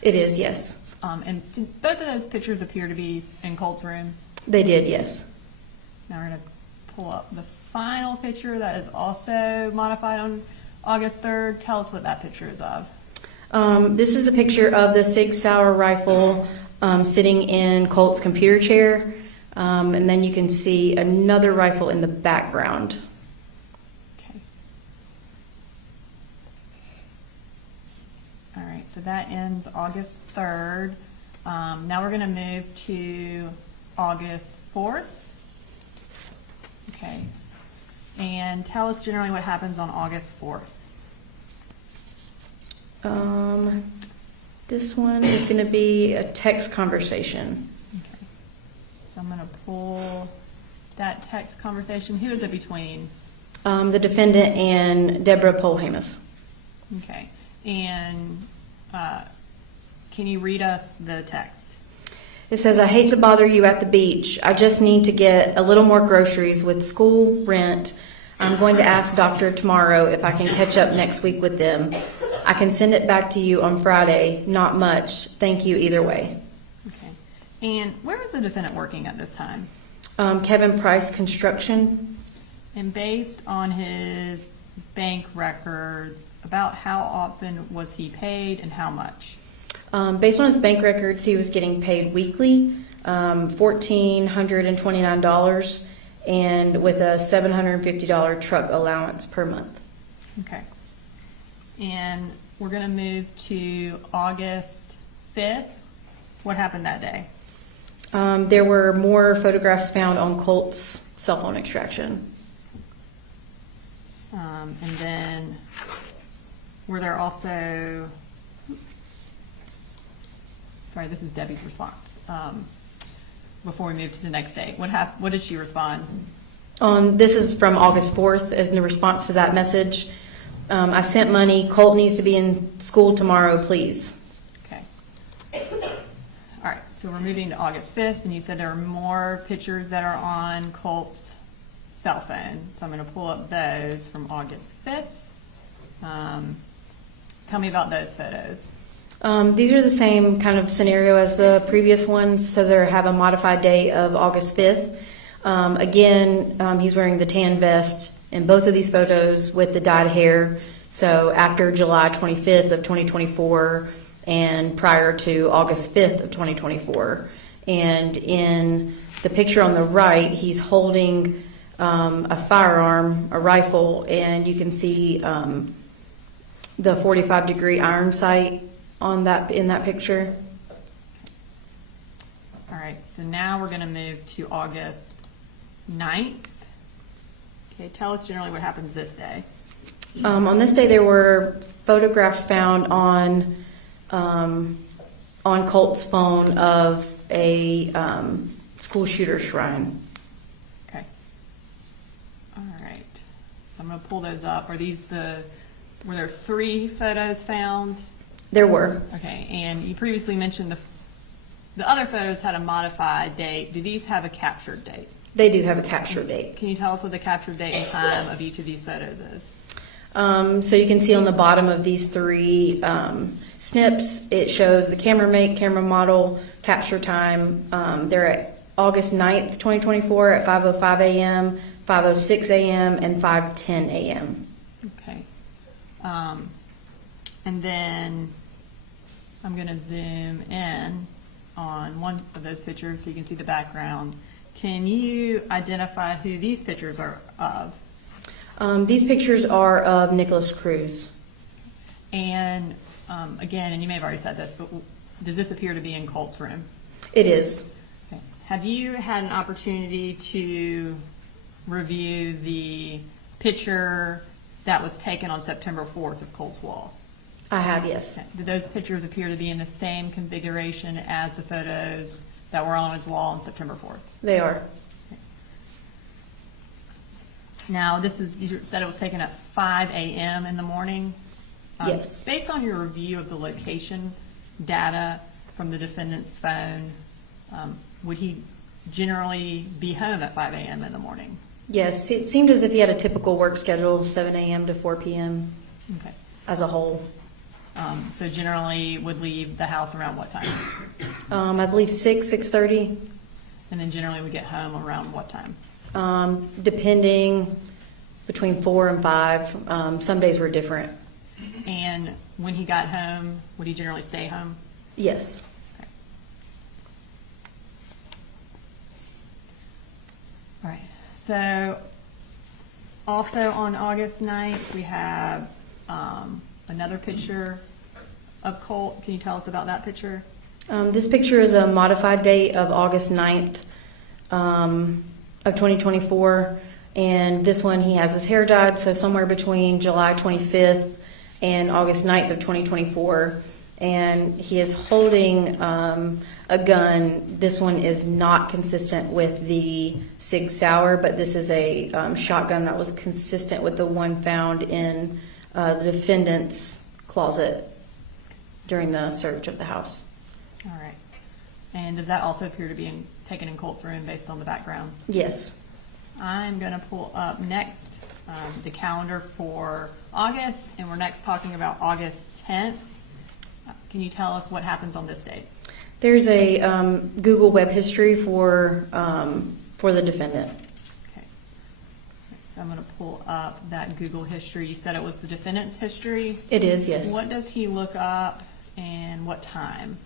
It is, yes. And did both of those pictures appear to be in Colt's room? They did, yes. Now we're going to pull up the final picture that is also modified on August 3rd. Tell us what that picture is of. This is a picture of the Sig Sauer rifle sitting in Colt's computer chair. And then you can see another rifle in the background. Okay. All right, so that ends August 3rd. Now we're going to move to August 4th. Okay. And tell us generally what happens on August 4th. This one is going to be a text conversation. Okay. So I'm going to pull that text conversation. Who is it between? The defendant and Deborah Polhamus. Okay. And can you read us the text? It says, I hate to bother you at the beach. I just need to get a little more groceries with school, rent. I'm going to ask doctor tomorrow if I can catch up next week with them. I can send it back to you on Friday. Not much. Thank you either way. Okay. And where is the defendant working at this time? Kevin Price Construction. And based on his bank records, about how often was he paid and how much? Based on his bank records, he was getting paid weekly, $1,429, and with a $750 truck allowance per month. Okay. And we're going to move to August 5th. What happened that day? There were more photographs found on Colt's cell phone extraction. And then were there also... Sorry, this is Debbie's response. Before we move to the next day, what did she respond? This is from August 4th as in response to that message. I sent money. Colt needs to be in school tomorrow, please. Okay. All right, so we're moving to August 5th, and you said there are more pictures that are on Colt's cell phone. So I'm going to pull up those from August 5th. Tell me about those photos. These are the same kind of scenario as the previous ones, so they have a modified date of August 5th. Again, he's wearing the tan vest in both of these photos with the dyed hair, so after July 25th of 2024 and prior to August 5th of 2024. And in the picture on the right, he's holding a firearm, a rifle, and you can see the 45-degree iron sight on that in that picture. All right, so now we're going to move to August 9th. Okay, tell us generally what happens this day. On this day, there were photographs found on Colt's phone of a school shooter shrine. Okay. All right. So I'm going to pull those up. Are these were there 3 photos found? There were. Okay, and you previously mentioned the other photos had a modified date. Do these have a captured date? They do have a capture date. Can you tell us what the captured date and time of each of these photos is? So you can see on the bottom of these three snips, it shows the camera make, camera model, capture time. They're at August 9th, 2024 at 5:05 a.m., 5:06 a.m., and 5:10 a.m. Okay. And then I'm going to zoom in on one of those pictures so you can see the background. Can you identify who these pictures are of? These pictures are of Nicholas Cruz. And again, and you may have already said this, but does this appear to be in Colt's room? It is. Okay. Have you had an opportunity to review the picture that was taken on September 4th of Colt's wall? I have, yes. Okay. Do those pictures appear to be in the same configuration as the photos that were on his wall on September 4th? They are. Now, you said it was taken at 5 a.m. in the morning? Yes. Based on your review of the location data from the defendant's phone, would he generally be home at 5 a.m. in the morning? Yes, it seemed as if he had a typical work schedule, 7 a.m. to 4 p.m. Okay. as a whole. So generally would leave the house around what time? I believe 6:30, And then generally would get home around what time? depending between 4 and 5. Some days were different. And when he got home, would he generally stay home? Yes. Okay. All right. So also on August 9th, we have another picture of Colt. Can you tell us about that picture? This picture is a modified date of August 9th of 2024. And this one, he has his hair dyed, so somewhere between July 25th and August 9th of 2024. And he is holding a gun. This one is not consistent with the Sig Sauer, but this is a shotgun that was consistent with the one found in the defendant's closet during the search of the house. All right. And does that also appear to be taken in Colt's room based on the background? Yes. I'm going to pull up next the calendar for August, and we're next talking about August 10th. Can you tell us what happens on this date? There's a Google web history for the defendant. Okay. So I'm going to pull up that Google history. You said it was the defendant's history. It is, yes. What does he look up and what time?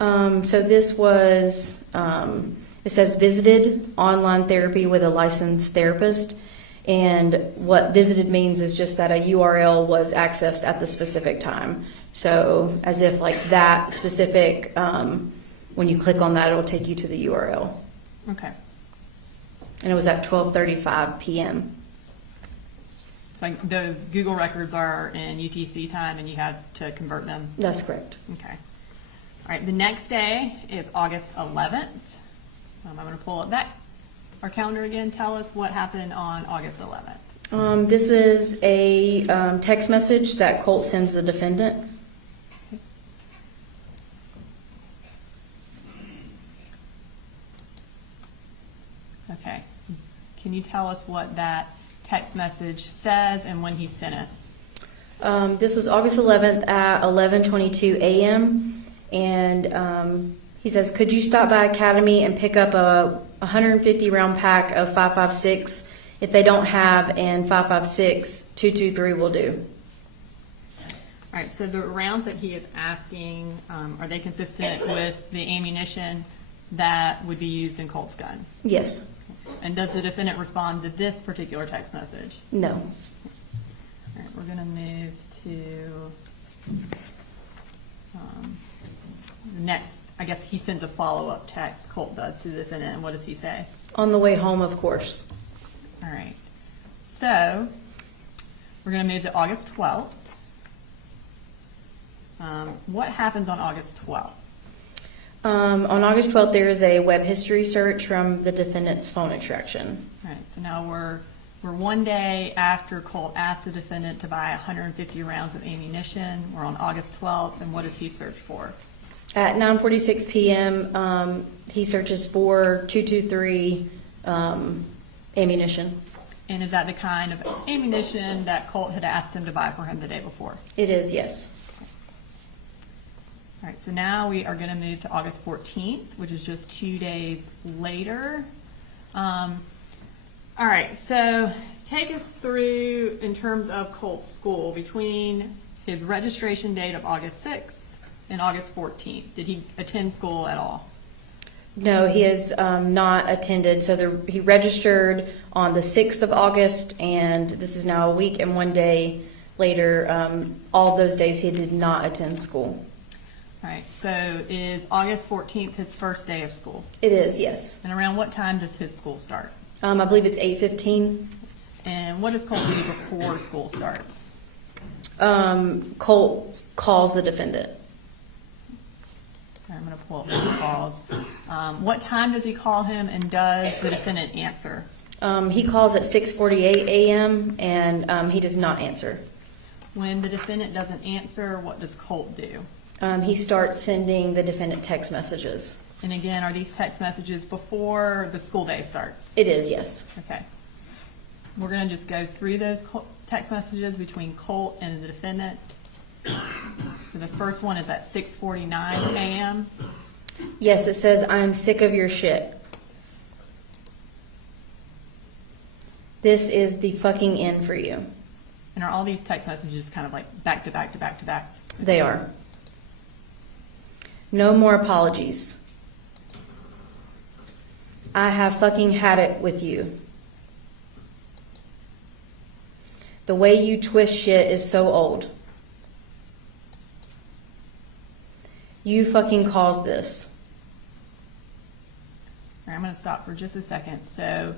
So this was, it says visited online therapy with a licensed therapist. And what visited means is just that a URL was accessed at the specific time. So as if like that specific, when you click on that, it'll take you to the URL. Okay. And it was at 12:35 p.m. So those Google records are in UTC time and you had to convert them? That's correct. Okay. All right, the next day is August 11th. I'm going to pull up our calendar again. Tell us what happened on August 11th. This is a text message that Colt sends the defendant. Okay. Can you tell us what that text message says and when he sent it? This was August 11th at 11:22 a.m. And he says, could you stop by Academy and pick up a 150 round pack of 5.56? If they don't have, and 5.56, 223 will do. All right, so the rounds that he is asking, are they consistent with the ammunition that would be used in Colt's gun? Yes. And does the defendant respond to this particular text message? No. All right, we're going to move to the next. I guess he sends a follow-up text, Colt does, to the defendant, and what does he say? On the way home, of course. All right. So we're going to move to August 12th. What happens on August 12th? On August 12th, there is a web history search from the defendant's phone extraction. All right. So now we're We're one day after Colt asked the defendant to buy 150 rounds of ammunition. We're on August 12th, and what does he search for? At 9:46 p.m., he searches for .223 ammunition. And is that the kind of ammunition that Colt had asked him to buy for him the day before? It is, yes. All right, so now we are going to move to August 14th, which is just 2 days later. All right, so take us through in terms of Colt's school between his registration date of August 6th and August 14th. Did he attend school at all? No, he has not attended. So he registered on the 6th of August, and this is now a week and 1 day later. All those days he did not attend school. All right, so is August 14th his first day of school? It is, yes. And around what time does his school start? I believe it's 8:15. And what does Colt do before school starts? Colt calls the defendant. I'm going to pull up those calls. What time does he call him, and does the defendant answer? He calls at 6:48 a.m. and he does not answer. When the defendant doesn't answer, what does Colt do? He starts sending the defendant text messages. And again, are these text messages before the school day starts? It is, yes. Okay. We're going to just go through those text messages between Colt and the defendant. So the first one is at 6:49 a.m. Yes, it says, "I'm sick of your shit. This is the fucking end for you." And are all these text messages kind of like back to back to back to back? They are. "No more apologies. I have fucking had it with you. The way you twist shit is so old. You fucking caused this." All right, I'm going to stop for just a second. So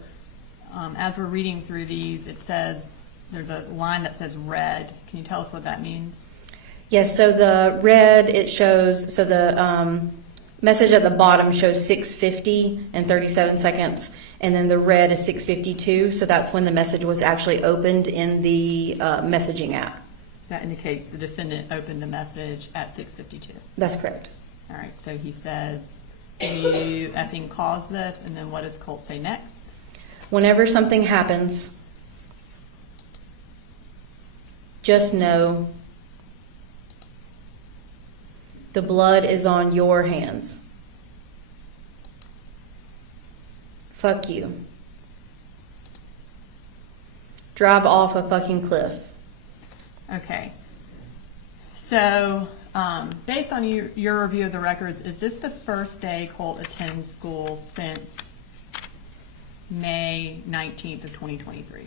as we're reading through these, it says, there's a line that says red. Can you tell us what that means? Yes, so the red, it shows, so the message at the bottom shows 6:50 and 37 seconds, and then the red is 6:52, so that's when the message was actually opened in the messaging app. That indicates the defendant opened the message at 6:52. That's correct. All right, so he says, "You effing caused this," and then what does Colt say next? "Whenever something happens, just know the blood is on your hands. Fuck you. Drive off a fucking cliff." Okay. So, based on your review of the records, is this the first day Colt attends school since May 19th of 2023?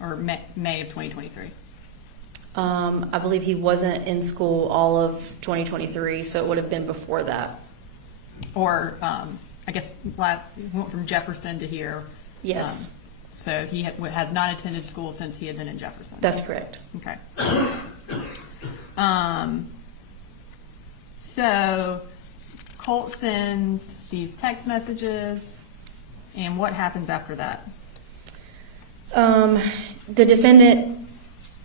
Or May of 2023? I believe he wasn't in school all of 2023, so it would have been before that. Or, I guess, he went from Jefferson to here. Yes, So he has not attended school since he had been in Jefferson. that's correct. Okay. So Colt sends these text messages, and what happens after that? The defendant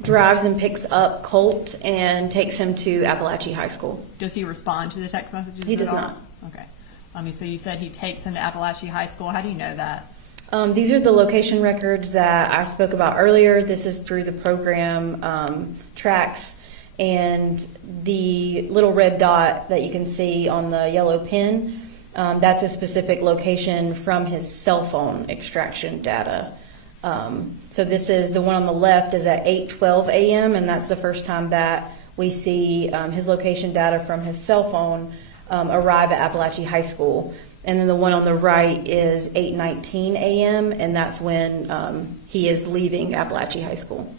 drives and picks up Colt and takes him to Appalachia High School. Does he respond to the text messages? He at does all? not. Okay. So you said he takes him to Appalachia High School. How do you know that? These are the location records that I spoke about earlier. This is through the program tracks, and the little red dot that you can see on the yellow pin, that's a specific location from his cell phone extraction data. So this is the one on the left is at 8:12 a.m. and that's the first time that we see his location data from his cell phone arrive at Appalachia High School. And then the one on the right is 8:19 a.m. and that's when he is leaving Appalachia High School.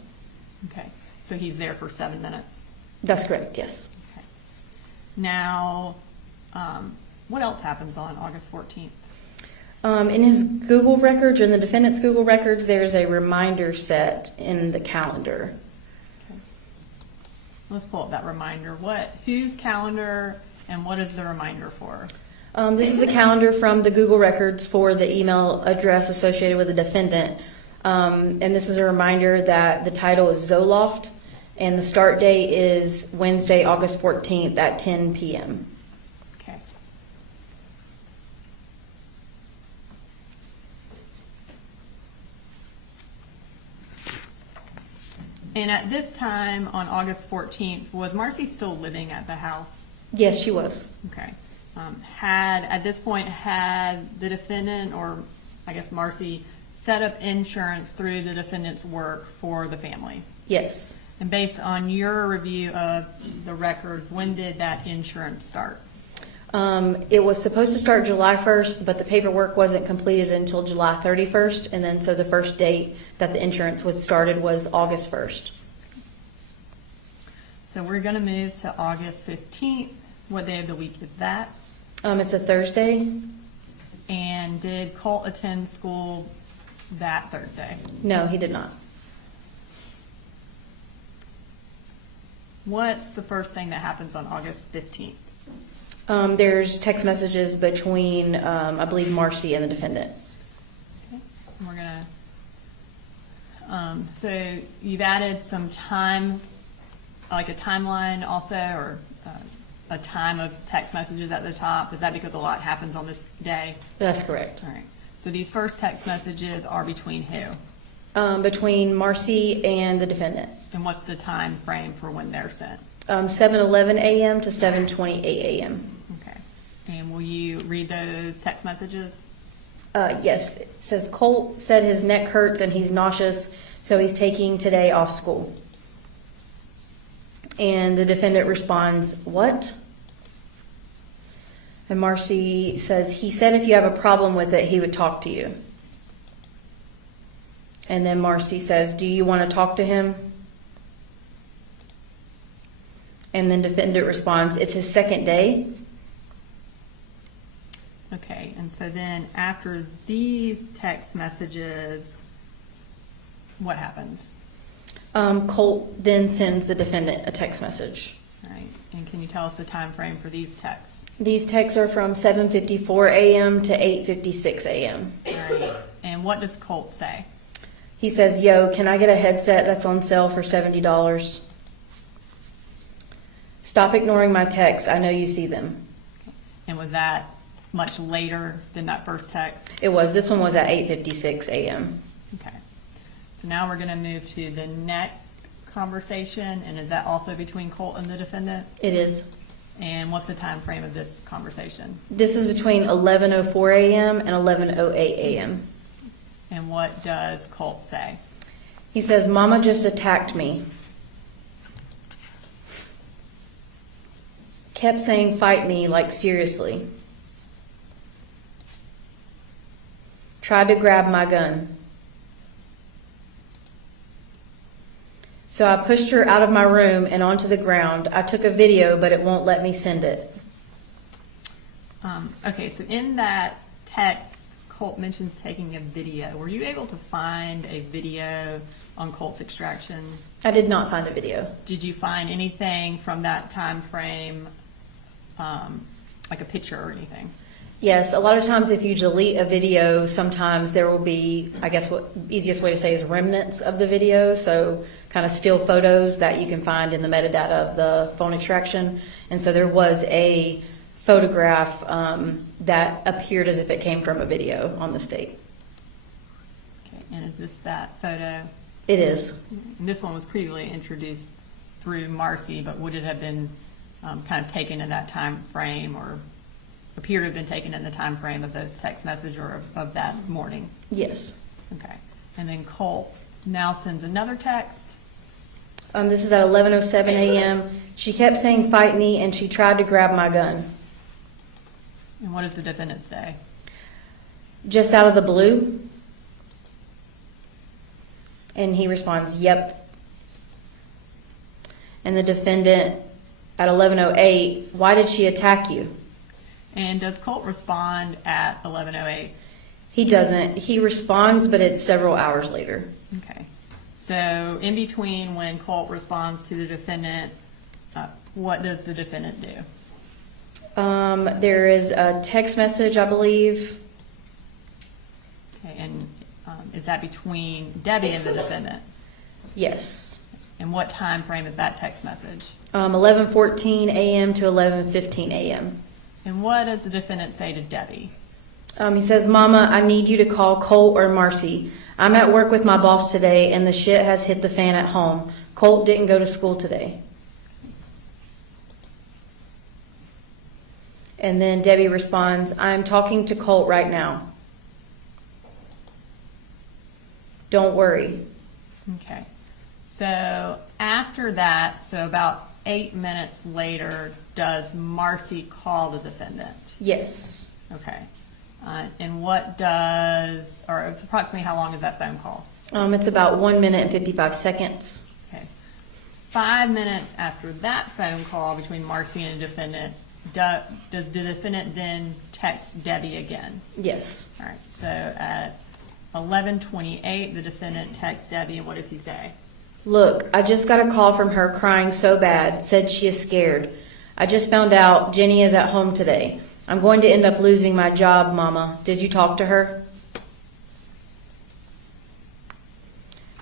Okay. So he's there for 7 minutes. That's correct, yes. Okay. Now, what else happens on August 14th? In his Google records, or in the defendant's Google records, there's a reminder set in the calendar. Okay. Let's pull up that reminder. Whose calendar and what is the reminder for? This is a calendar from the Google records for the email address associated with the defendant. And this is a reminder that the title is Zoloft, and the start date is Wednesday, August 14th at 10 p.m. Okay. And at this time, on August 14th, was Marcy still living at the house? Yes, she was. Okay. At this point, had the defendant, or I guess Marcy, set up insurance through the defendant's work for the family? Yes. And based on your review of the records, when did that insurance start? It was supposed to start July 1st, but the paperwork wasn't completed until July 31st, and then so the first date that the insurance was started was August 1st. So we're going to move to August 15th. What day of the week is that? It's a Thursday. And did Colt attend school that Thursday? No, he did not. What's the first thing that happens on August 15th? There's text messages between, I believe, Marcy and the defendant. Okay. We're gonna, so you've added some time, like a timeline also, or a time of text messages at the top. Is that because a lot happens on this day? That's correct. All right. So these first text messages are between who? Between Marcy and the defendant. And what's the time frame for when they're sent? 7:11 a.m. to 7:28 a.m. Okay. And will you read those text messages? Yes, it says Colt said his neck hurts and he's nauseous, so he's taking today off school. And the defendant responds, "What?" And Marcy says, "He said if you have a problem with it, he would talk to you." And then Marcy says, "Do you want to talk to him?" And then defendant responds, "It's his second day." Okay, and so then after these text messages, what happens? Colt then sends the defendant a text message. All right, and can you tell us the time frame for these texts? These texts are from 7:54 a.m. to 8:56 a.m. All right, and what does Colt say? He says, "Yo, can I get a headset that's on sale for $70? Stop ignoring my texts. I know you see them." And was that much later than that first text? It was. This one was at 8:56 a.m. Okay, so now we're going to move to the next conversation, and is that also between Colt and the defendant? It is. And what's the time frame of this conversation? This is between 11:04 a.m. and 11:08 a.m. And what does Colt say? He says, "Mama just attacked me. Kept saying fight me, like seriously. Tried to grab my gun. So I pushed her out of my room and onto the ground. I took a video, but it won't let me send it." Okay, so in that text, Colt mentions taking a video. Were you able to find a video on Colt's extraction? I did not find a video. Did you find anything from that time frame, like a picture or anything? Yes, a lot of times if you delete a video, sometimes there will be, I guess what easiest way to say is remnants of the video. So kind of still photos that you can find in the metadata of the phone extraction. And so there was a photograph that appeared as if it came from a video on the state. Okay, and is this that photo? It is. And this one was previously introduced through Marcy, but would it have been kind of taken in that time frame, or appear to have been taken in the time frame of those text message or of that morning? Yes. Okay. And then Colt now sends another text. This is at 11:07 a.m. She kept saying fight me and she tried to grab my gun. And what does the defendant say? Just out of the blue. And he responds, "Yep." And the defendant at 11:08, "Why did she attack you?" And does Colt respond at 11:08? He doesn't. He responds, but it's several hours later. Okay. So in between when Colt responds to the defendant, what does the defendant do? There is a text message, I believe. Okay, and is that between Debbie and the defendant? Yes. And what time frame is that text message? 11:14 a.m. to 11:15 a.m. And what does the defendant say to Debbie? He says, "Mama, I need you to call Colt or Marcy. I'm at work with my boss today, and the shit has hit the fan at home. Colt didn't go to school today." And then Debbie responds, "I'm talking to Colt right now. Don't worry." Okay. So after that, so about 8 minutes later, does Marcy call the defendant? Yes. Okay. And what does, or approximately how long is that phone call? It's about 1 minute and 55 seconds. Okay. 5 minutes after that phone call between Marcy and the defendant, does the defendant then text Debbie again? Yes. All right. So at 11:28, the defendant texts Debbie, and what does he say? "Look, I just got a call from her crying so bad, said she is scared. I just found out Jenny is at home today. I'm going to end up losing my job, Mama. Did you talk to her?"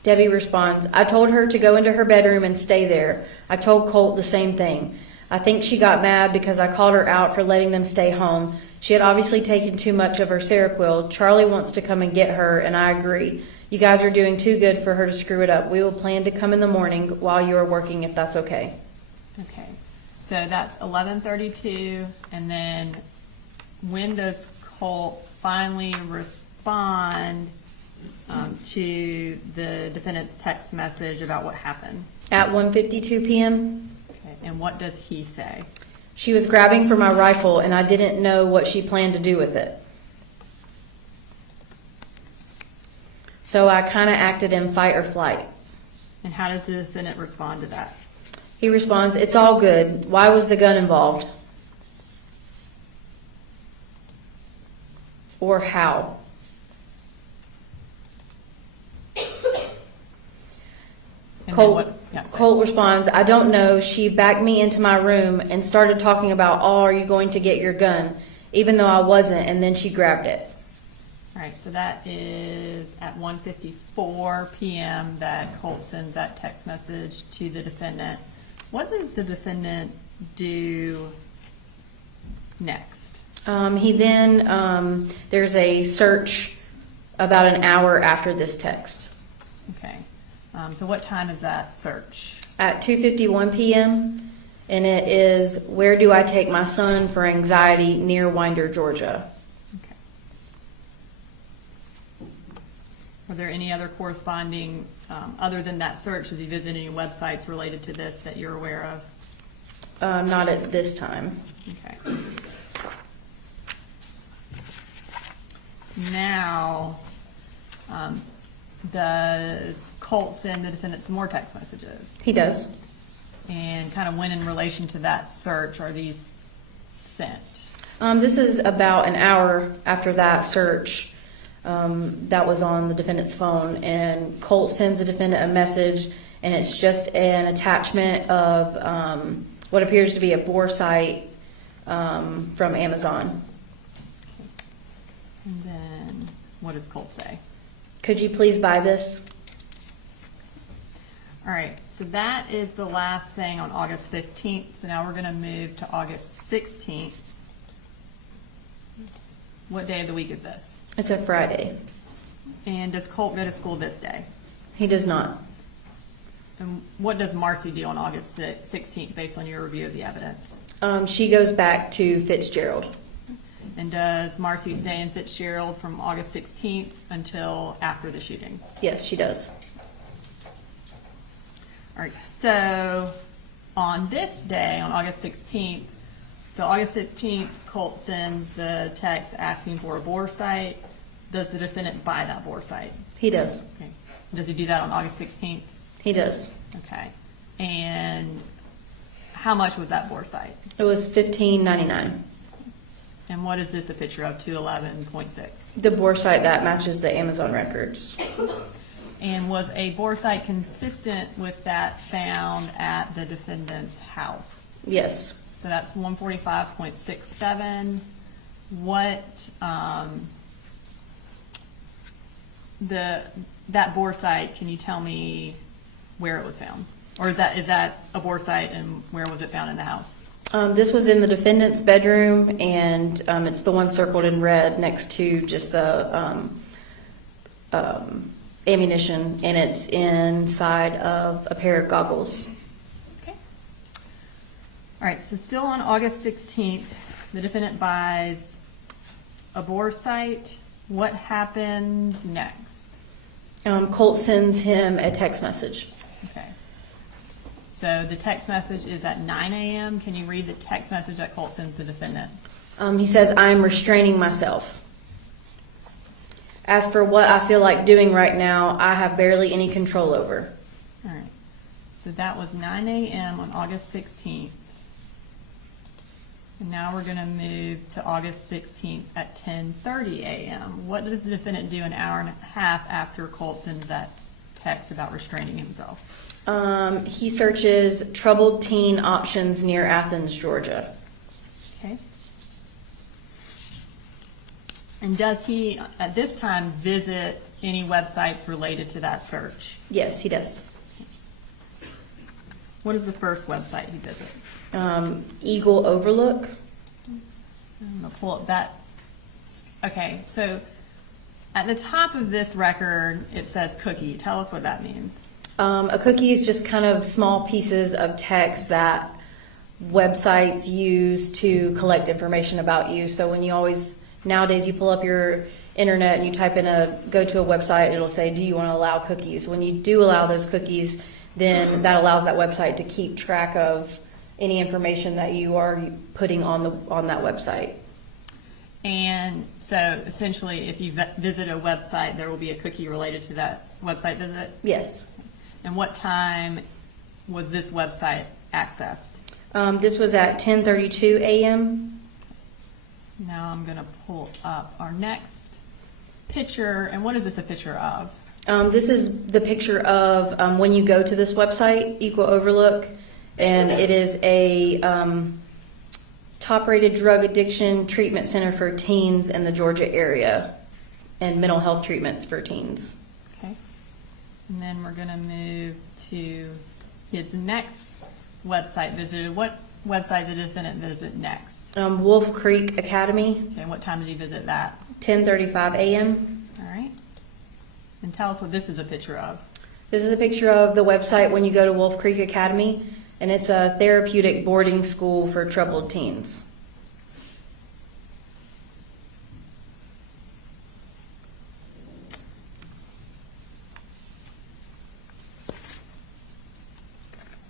Debbie responds, "I told her to go into her bedroom and stay there. I told Colt the same thing. I think she got mad because I called her out for letting them stay home. She had obviously taken too much of her Seroquel. Charlie wants to come and get her, and I agree. You guys are doing too good for her to screw it up. We will plan to come in the morning while you are working, if that's okay." Okay. So that's 11:32, and then when does Colt finally respond to the defendant's text message about what happened? At 1:52 p.m., Okay. And what does he say? "She was grabbing for my rifle, and I didn't know what she planned to do with it. So I kind of acted in fight or flight." And how does the defendant respond to that? He responds, "It's all good. Why was the gun involved?" Or how? And then Colt, what- yeah, sorry. Colt responds, "I don't know. She backed me into my room and started talking about, 'Oh, are you going to get your gun?' Even though I wasn't, and then she grabbed it." All right, so that is at 1:54 p.m. that Colt sends that text message to the defendant. What does the defendant do next? He then, there's a search about an hour after this text. Okay, so what time is that search? At 2:51 p.m., and it is, "Where do I take my son for anxiety near Winder, Georgia?" Okay. Are there any other corresponding, other than that search, has he visited any websites related to this that you're aware of? Not at this time. Okay. Now, does Colt send the defendant some more text messages? He does. And kind of when in relation to that search are these sent? This is about an hour after that search that was on the defendant's phone, and Colt sends the defendant a message, and it's just an attachment of what appears to be a bore site from Amazon. And then what does Colt say? "Could you please buy this?" All right, so that is the last thing on August 15th. So now we're going to move to August 16th. What day of the week is this? It's a Friday. And does Colt go to school this day? He does not. And what does Marcy do on August 16th based on your review of the evidence? She goes back to Fitzgerald. And does Marcy stay in Fitzgerald from August 16th until after the shooting? Yes, she does. All right, so on this day, on August 16th, so August 15th, Colt sends the text asking for a bore site. Does the defendant buy that bore site? He does. Okay. Does he do that on August 16th? He does. Okay. And how much was that bore site? It was $15.99. And what is this a picture of, 211.6? The bore site that matches the Amazon records. And was a bore site consistent with that found at the defendant's house? Yes. So that's 145.67. What that bore site, can you tell me where it was found? Or is that a bore site, and where was it found in the house? This was in the defendant's bedroom, and it's the one circled in red next to just the ammunition, and it's inside of a pair of goggles. Okay. All right, so still on August 16th, the defendant buys a bore site. What happens next? Colt sends him a text message. Okay. So the text message is at 9 a.m. Can you read the text message that Colt sends the defendant? He says, "I'm restraining myself. As for what I feel like doing right now, I have barely any control over." All right. So that was 9 a.m. on August 16th. And now we're going to move to August 16th at 10:30 a.m. What does the defendant do an hour and a half after Colt sends that text about restraining himself? He searches troubled teen options near Athens, Georgia. Okay. And does he, at this time, visit any websites related to that search? Yes, he does. What is the first website he visits? Eagle Overlook. I'm gonna pull up that. Okay, so at the top of this record, it says cookie. Tell us what that means. A cookie is just kind of small pieces of text that websites use to collect information about you. So when nowadays you pull up your internet and you type in go to a website, it'll say, do you want to allow cookies? When you do allow those cookies, then that allows that website to keep track of any information that you are putting on that website. And so essentially, if you visit a website, there will be a cookie related to that website visit? Yes. And what time was this website accessed? This was at 10:32 a.m. Now I'm going to pull up our next picture. And what is this a picture of? This is the picture of when you go to this website, Equal Overlook, and it is a top-rated drug addiction treatment center for teens in the Georgia area and mental health treatments for teens. Okay. And then we're going to move to his next website visited. What website did the defendant visit next? Wolf Creek Academy, Okay, and what time did he visit that? 10:35 a.m. All right. And tell us what this is a picture of. This is a picture of the website when you go to Wolf Creek Academy, and it's a therapeutic boarding school for troubled teens.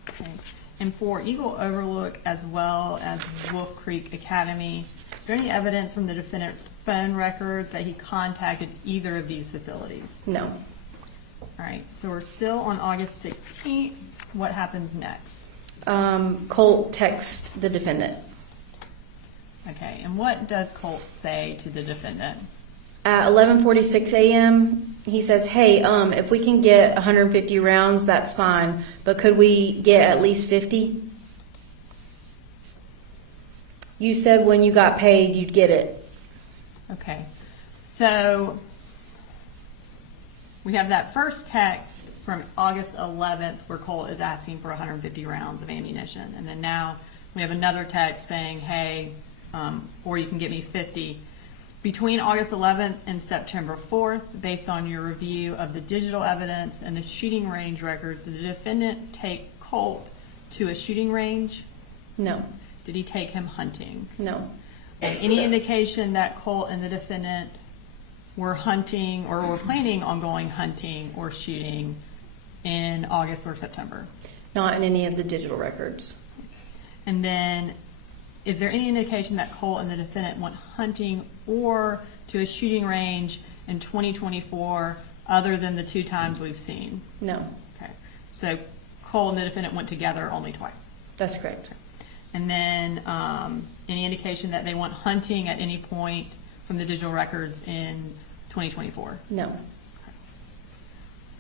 Okay. And for Eagle Overlook as well as Wolf Creek Academy, is there any evidence from the defendant's phone records that he contacted either of these facilities? No. All right, so we're still on August 16th. What happens next? Colt texts the defendant. Okay, and what does Colt say to the defendant? At 11:46 a.m., he says, "Hey, if we can get 150 rounds, that's fine, but could we get at least 50? You said when you got paid, you'd get it." Okay, so we have that first text from August 11th where Colt is asking for 150 rounds of ammunition. And then now we have another text saying, hey, or you can get me 50. Between August 11th and September 4th, based on your review of the digital evidence and the shooting range records, did the defendant take Colt to a shooting range? No, Did he take him hunting? no, Any indication that Colt and the defendant were hunting or were planning on going hunting or shooting in August or September? not in any of the digital records. And then, is there any indication that Colt and the defendant went hunting or to a shooting range in 2024 other than the 2 times we've seen? No, Okay, so Colt and the defendant went together only twice. that's correct. And then any indication that they went hunting at any point from the digital records in 2024? No.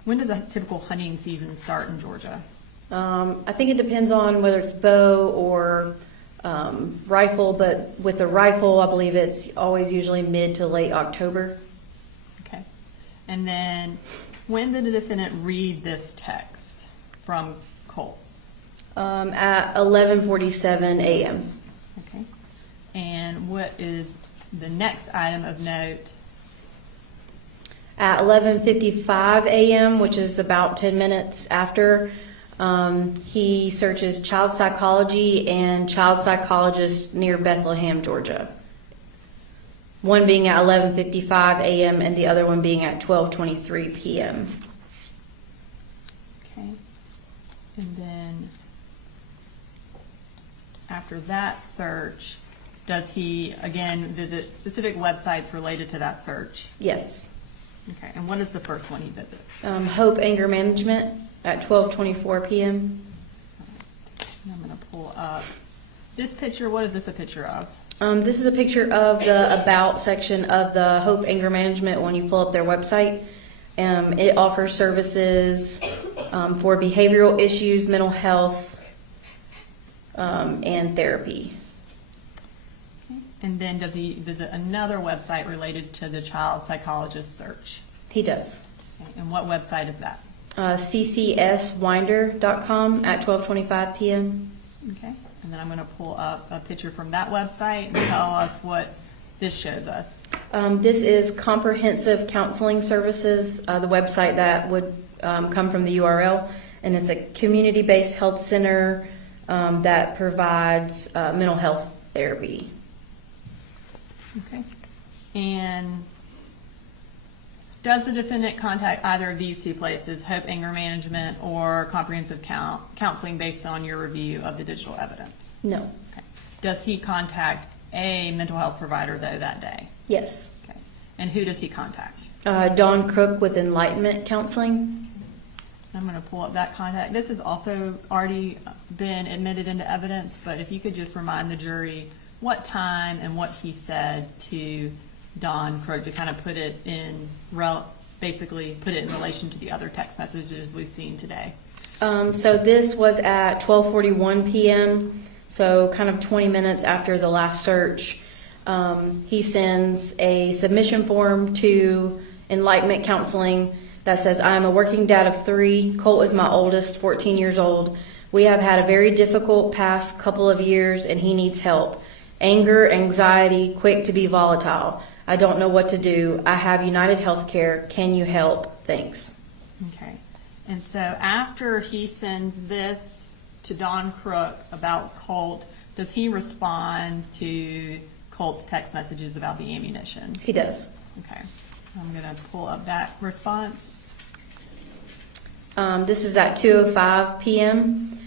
When does a typical hunting season start in Georgia? I think it depends on whether it's bow or rifle, but with the rifle, I believe it's always usually mid to late October. Okay. And then, when did the defendant read this text from Colt? At 11:47 a.m. Okay. And what is the next item of note? At 11:55 a.m., which is about 10 minutes after, he searches child psychology and child psychologist near Bethlehem, Georgia. One being at 11:55 a.m. and the other one being at 12:23 p.m. Okay. And then, after that search, does he, again, visit specific websites related to that search? Yes. Okay. And what is the first one he visits? Hope Anger Management at 12:24 p.m. And I'm going to pull up this picture. What is this a picture of? This is a picture of the About section of the Hope Anger Management when you pull up their website. It offers services for behavioral issues, mental health, and therapy. Okay. And then does he visit another website related to the child psychologist search? He does. Okay. And what website is that? ccswinder.com at 12:25 p.m. Okay. And then I'm going to pull up a picture from that website and tell us what this shows us. This is Comprehensive Counseling Services, the website that would come from the URL, and it's a community-based health center that provides mental health therapy. Okay. And does the defendant contact either of these two places, Hope Anger Management or Comprehensive Counseling, based on your review of the digital evidence? No. Okay. Does he contact a mental health provider, though, that day? Yes. Okay. And who does he contact? Dawn Crook with Enlightenment Counseling. I'm going to pull up that contact. This has also already been admitted into evidence, but if you could just remind the jury what time and what he said to Dawn Crook to kind of put it in, basically put it in relation to the other text messages we've seen today. So this was at 12:41 p.m., so kind of 20 minutes after the last search. He sends a submission form to Enlightenment Counseling that says, I am a working dad of 3. Colt is my oldest, 14 years old. We have had a very difficult past couple of years and he needs help. Anger, anxiety, quick to be volatile. I don't know what to do. I have United Healthcare. Can you help? Thanks. Okay. And so after he sends this to Dawn Crook about Colt, does he respond to Colt's text messages about the ammunition? He does. Okay. I'm going to pull up that response. This is at 2:05 p.m.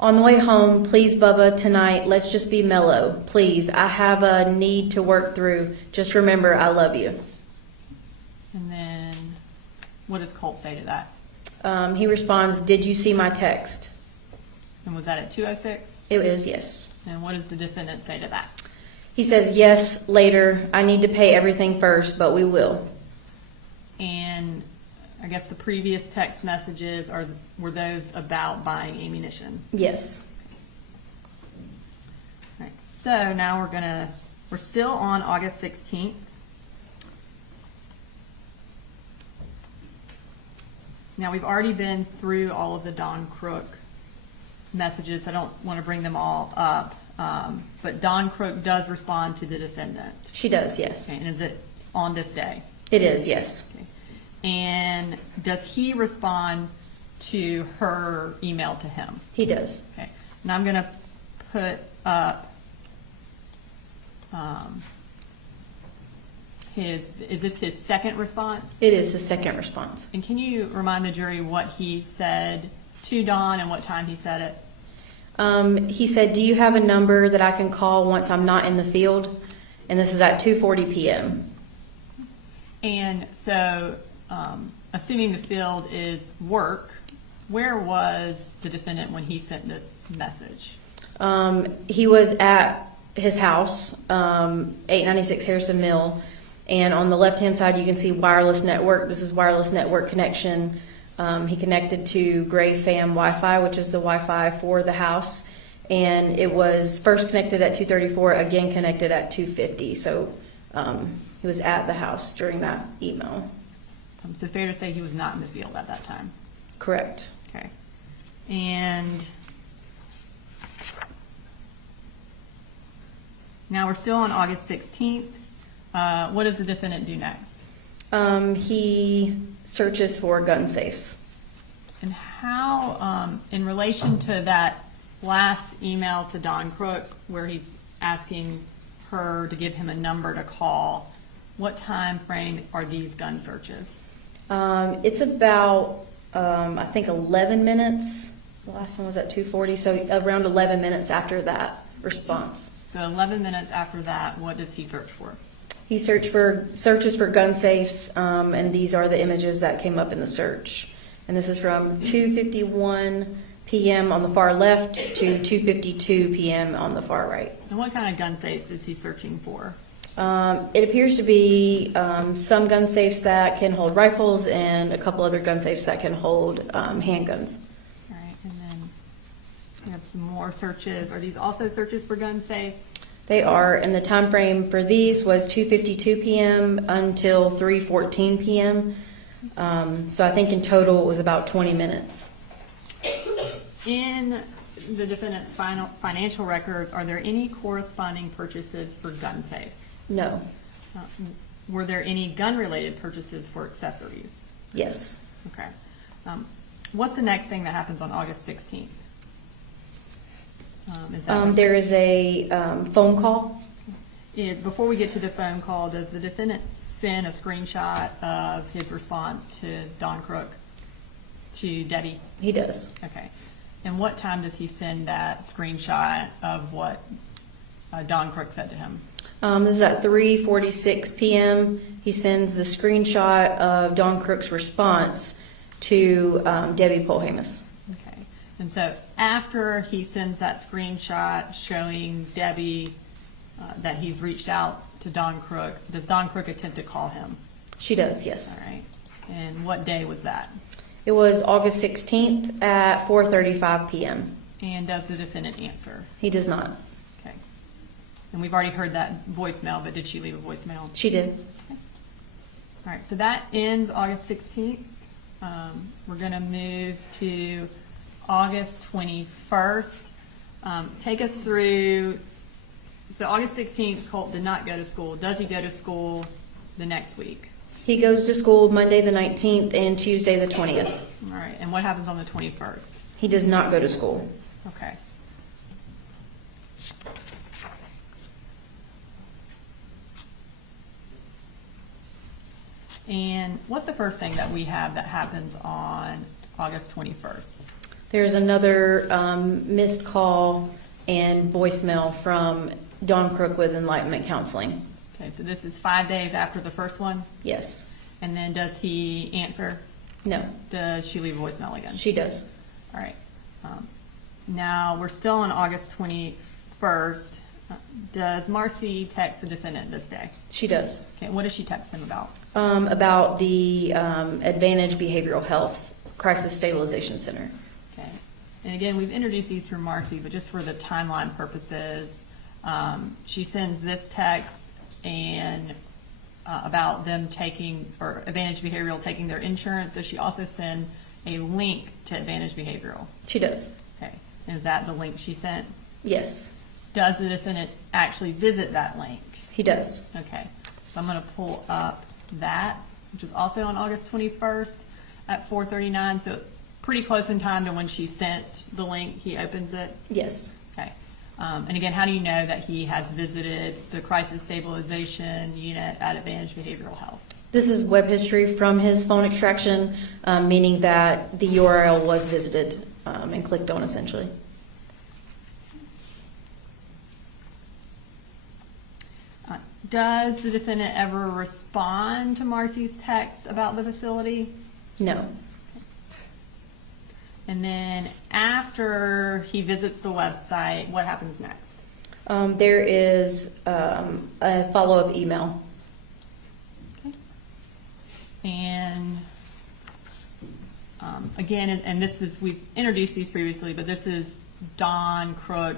On the way home, please, Bubba, tonight, let's just be mellow. Please, I have a need to work through. Just remember, I love you. And then what does Colt say to that? He responds, did you see my text? And was that at 2:06? It is, yes. And what does the defendant say to that? He says, yes, later. I need to pay everything first, but we will. And I guess the previous text messages were those about buying ammunition. Yes. All right, so now we're still on August 16th. Now we've already been through all of the Dawn Crook messages. I don't want to bring them all up, but Dawn Crook does respond to the defendant. She does, yes. Okay, and is it on this day? It is, yes. Okay. And does he respond to her email to him? He does. Okay. And I'm going to put up is this his second response? It is his second response. And can you remind the jury what he said to Dawn and what time he said it? He said, do you have a number that I can call once I'm not in the field? And this is at 2:40 p.m. And so, assuming the field is work, where was the defendant when he sent this message? He was at his house, 896 Harrison Mill, and on the left-hand side you can see wireless network. This is wireless network connection. He connected to Gray Fam Wi-Fi, which is the Wi-Fi for the house, and it was first connected at 2:34, again connected at 2:50. So he was at the house during that email. So fair to say he was not in the field at that time. Correct. Okay. And now we're still on August 16th. What does the defendant do next? He searches for gun safes. And how, in relation to that last email to Don Crook where he's asking her to give him a number to call, what time frame are these gun searches? It's about, I think 11 minutes. The last one was at 2:40, so around 11 minutes after that response. So 11 minutes after that, what does he search for? He searches for gun safes, and these are the images that came up in the search. And this is from 2:51 p.m. on the far left to 2:52 p.m. on the far right. And what kind of gun safes is he searching for? It appears to be some gun safes that can hold rifles and a couple other gun safes that can hold handguns. All right, and then we have some more searches. Are these also searches for gun safes? They are, and the time frame for these was 2:52 p.m. until 3:14 p.m. So I think in total it was about 20 minutes. In the defendant's financial records, are there any corresponding purchases for gun safes? No. Were there any gun-related purchases for accessories? Yes. Okay. What's the next thing that happens on August 16th? There is a phone call. Before we get to the phone call, does the defendant send a screenshot of his response to Don Crook, to Debbie? He does. Okay. And what time does he send that screenshot of what Don Crook said to him? This is at 3:46 p.m. He sends the screenshot of Don Crook's response to Debbie Polhamus. Okay. And so after he sends that screenshot showing Debbie that he's reached out to Don Crook, does Don Crook attempt to call him? She does, yes. All right. And what day was that? It was August 16th at 4:35 p.m. And does the defendant answer? He does not. Okay. And we've already heard that voicemail, but did she leave a voicemail? She did. Okay. All right, so that ends August 16th. We're going to move to August 21st. Take us through, so August 16th, Colt did not go to school. Does he go to school the next week? He goes to school Monday the 19th and Tuesday the 20th. All right, and what happens on the 21st? He does not go to school. Okay. And what's the first thing that we have that happens on August 21st? There's another missed call and voicemail from Don Crook with Enlightenment Counseling. Okay, so this is 5 days after the first one? Yes. And then does he answer? No. Does she leave a voicemail again? She does. All right. Now, we're still on August 21st. Does Marcy text the defendant this day? She does. Okay, what does she text him about? About the Advantage Behavioral Health Crisis Stabilization Center. Okay. And again, we've introduced these through Marcy, but just for the timeline purposes, she sends this text and about them taking, or Advantage Behavioral taking their insurance. Does she also send a link to Advantage Behavioral? She does. Okay. And is that the link she sent? Yes. Does the defendant actually visit that link? He does. Okay. So I'm going to pull up that, which is also on August 21st at 4:39. So pretty close in time to when she sent the link. He opens it. Yes. Okay. And again, how do you know that he has visited the crisis stabilization unit at Advantage Behavioral Health? This is web history from his phone extraction, meaning that the URL was visited and clicked on essentially. Does the defendant ever respond to Marcy's text about the facility? No. And then after he visits the website, what happens next? There is a follow-up email. Okay. And again, and this is, we've introduced these previously, but this is Don Crook,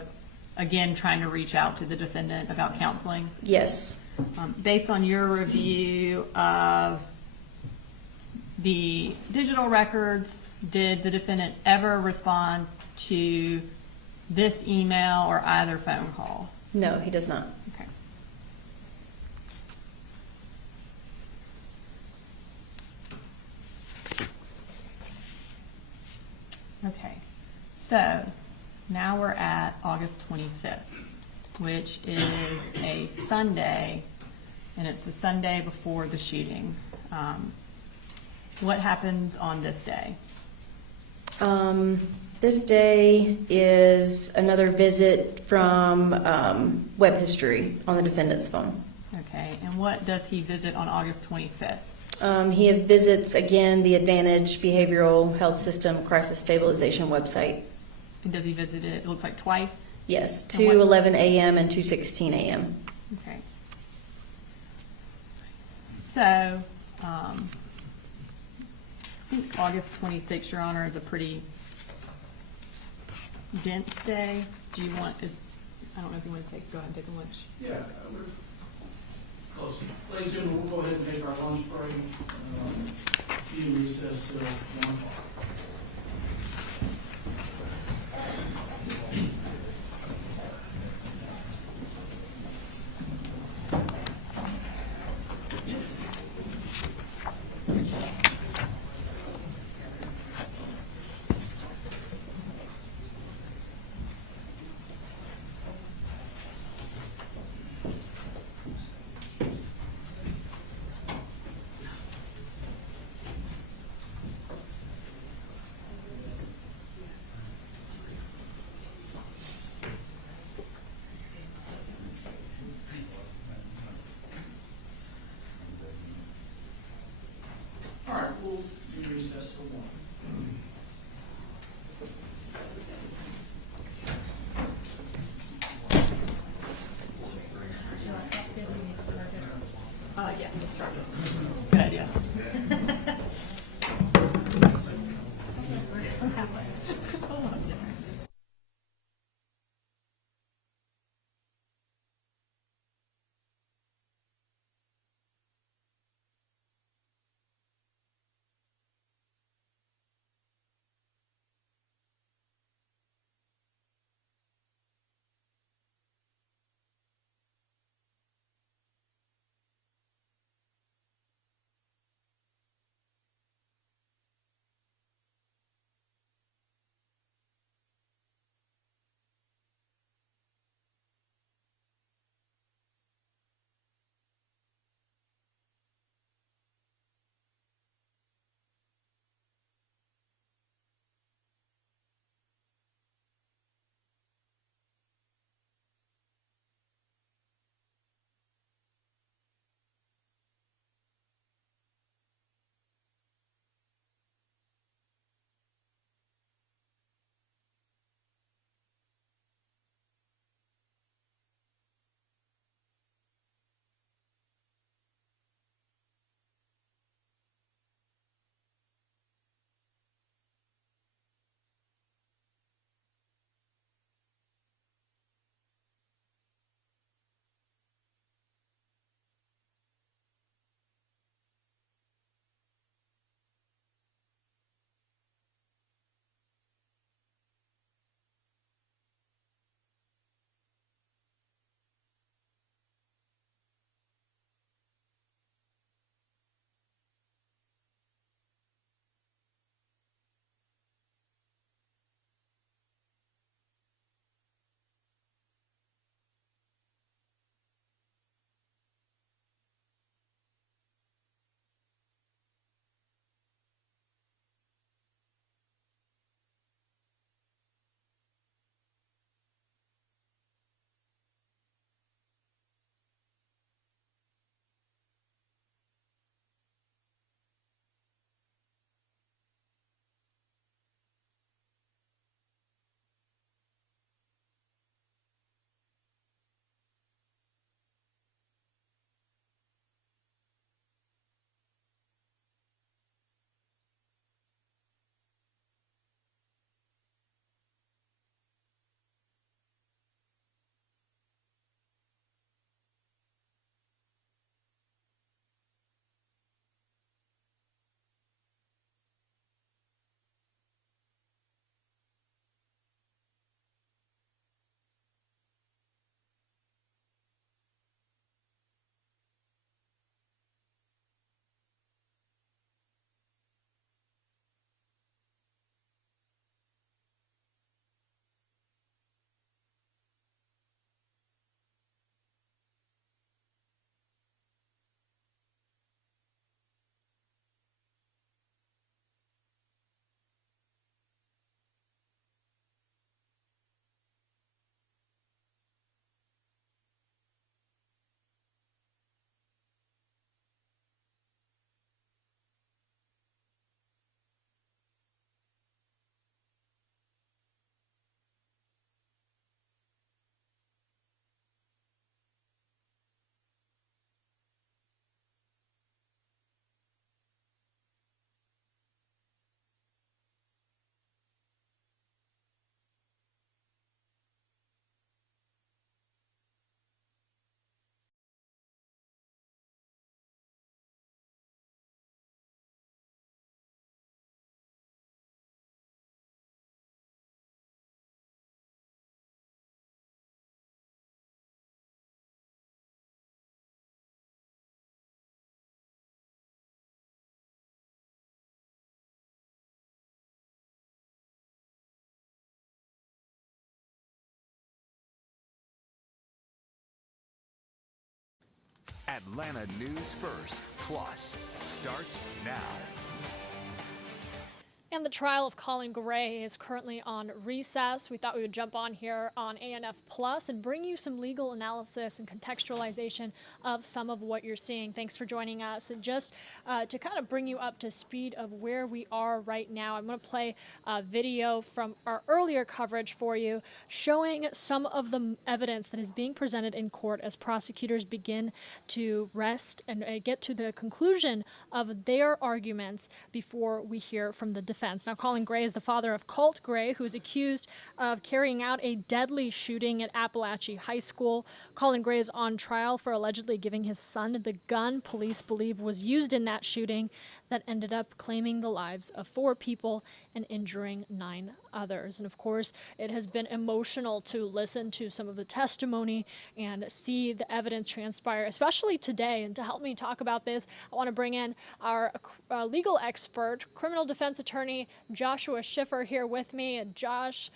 again, trying to reach out to the defendant about counseling. Yes. Based on your review of the digital records, did the defendant ever respond to this email or either phone call? No, he does not. Okay. Okay, so now we're at August 25th, which is a Sunday, and it's the Sunday before the shooting. What happens on this day? This day is another visit from web history on the defendant's phone. Okay, and what does he visit on August 25th? He visits again the Advantage Behavioral Health System Crisis Stabilization website. And does he visit it, it looks like twice? Yes, And what- 2:11 a.m. and 2:16 a.m. Okay. So, I think August 26th, Your Honor, is a pretty dense day. Do you want, I don't know if you want to go ahead and take a lunch. Yeah, we're close. Ladies and gentlemen, we'll go ahead and take our lunch break. Be in recess till 1 o'clock. All right, we'll be recessed till 1. Yeah, let's start. Good idea. I'm halfway. Atlanta News First Plus starts now. And the trial of Colin Gray is currently on recess. We thought we would jump on here on ANF Plus and bring you some legal analysis and contextualization of some of what you're seeing. Thanks for joining us. And just to kind of bring you up to speed of where we are right now, I'm going to play a video from our earlier coverage for you showing some of the evidence that is being presented in court as prosecutors begin to rest and get to the conclusion of their arguments before we hear from the defense. Now, Colin Gray is the father of Colt Gray, who is accused of carrying out a deadly shooting at Appalachia High School. Colin Gray is on trial for allegedly giving his son the gun police believe was used in that shooting that ended up claiming the lives of 4 people and injuring 9 others. And of course, it has been emotional to listen to some of the testimony and see the evidence transpire, especially today. And to help me talk about this, I want to bring in our legal expert, criminal defense attorney Joshua Schiffer, here with me. And Josh,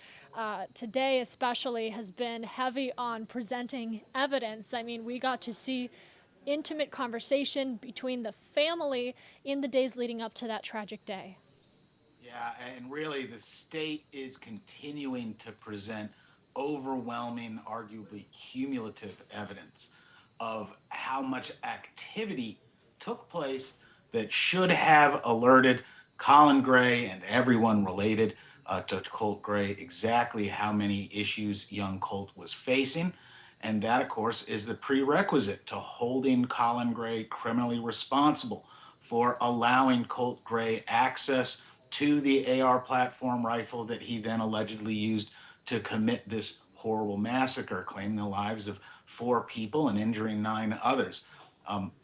today especially has been heavy on presenting evidence. I mean, we got to see intimate conversation between the family in the days leading up to that tragic day. Yeah, and really the state is continuing to present overwhelming, arguably cumulative evidence of how much activity took place that should have alerted Colin Gray and everyone related to Colt Gray exactly how many issues young Colt was facing. And that, of course, is the prerequisite to holding Colin Gray criminally responsible for allowing Colt Gray access to the AR platform rifle that he then allegedly used to commit this horrible massacre, claiming the lives of 4 people and injuring 9 others.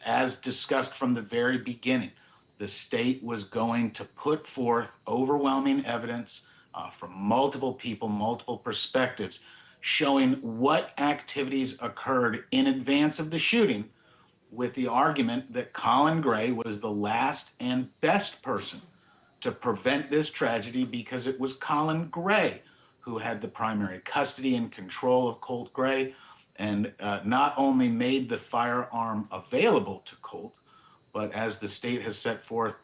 As discussed from the very beginning, the state was going to put forth overwhelming evidence from multiple people, multiple perspectives, showing what activities occurred in advance of the shooting, with the argument that Colin Gray was the last and best person to prevent this tragedy because it was Colin Gray who had the primary custody and control of Colt Gray and not only made the firearm available to Colt, but as the state has set forth,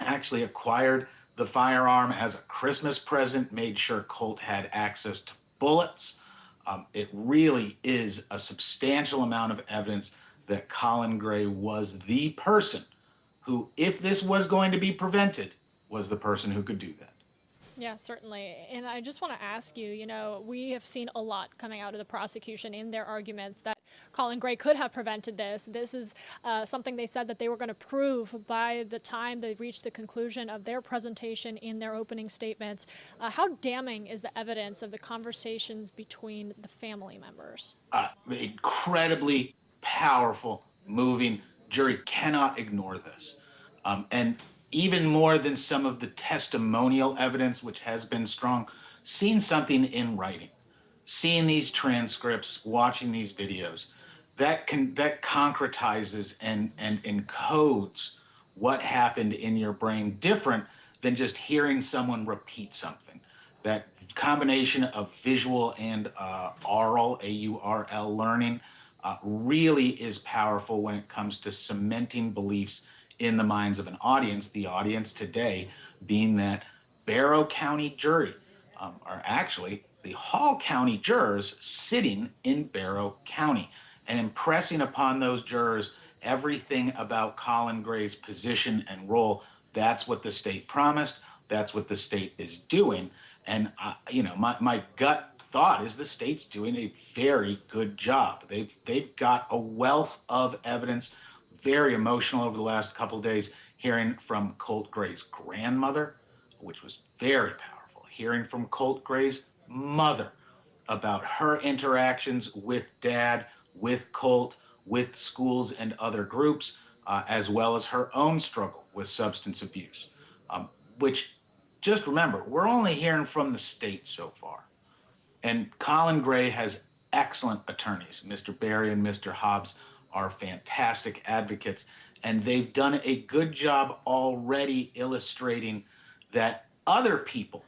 actually acquired the firearm as a Christmas present, made sure Colt had access to bullets. It really is a substantial amount of evidence that Colin Gray was the person who, if this was going to be prevented, was the person who could do that. Yeah, certainly. And I just want to ask you, you know, we have seen a lot coming out of the prosecution in their arguments that Colin Gray could have prevented this. This is something they said that they were going to prove by the time they reached the conclusion of their presentation in their opening statements. How damning is the evidence of the conversations between the family members? Incredibly powerful, moving. Jury cannot ignore this. And even more than some of the testimonial evidence, which has been strong, seeing something in writing, seeing these transcripts, watching these videos, that concretizes and encodes what happened in your brain different than just hearing someone repeat something. That combination of visual and aural, AURL learning, really is powerful when it comes to cementing beliefs in the minds of an audience, the audience today being that Barrow County jury are actually the Hall County jurors sitting in Barrow County and impressing upon those jurors everything about Colin Gray's position and role. That's what the state promised. That's what the state is doing. And, my gut thought is the state's doing a very good job. They've got a wealth of evidence, very emotional over the last couple of days, hearing from Colt Gray's grandmother, which was very powerful, hearing from Colt Gray's mother about her interactions with dad, with Colt, with schools and other groups, as well as her own struggle with substance abuse, which, just remember, we're only hearing from the state so far. And Colin Gray has excellent attorneys. Mr. Berry and Mr. Hobbs are fantastic advocates, and they've done a good job already illustrating that other people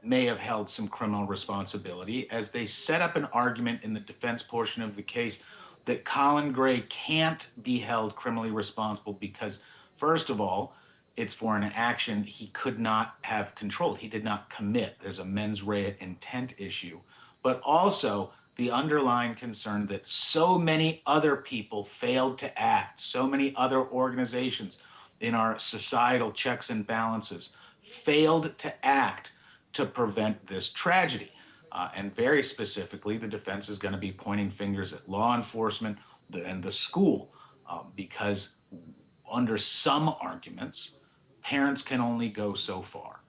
may have held some criminal responsibility as they set up an argument in the defense portion of the case that Colin Gray can't be held criminally responsible because, first of all, it's for an action he could not have controlled. He did not commit. There's a mens rea intent issue. But also the underlying concern that so many other people failed to act, so many other organizations in our societal checks and balances failed to act to prevent this tragedy. And very specifically, the defense is going to be pointing fingers at law enforcement and the school because under some arguments, parents can only go so far.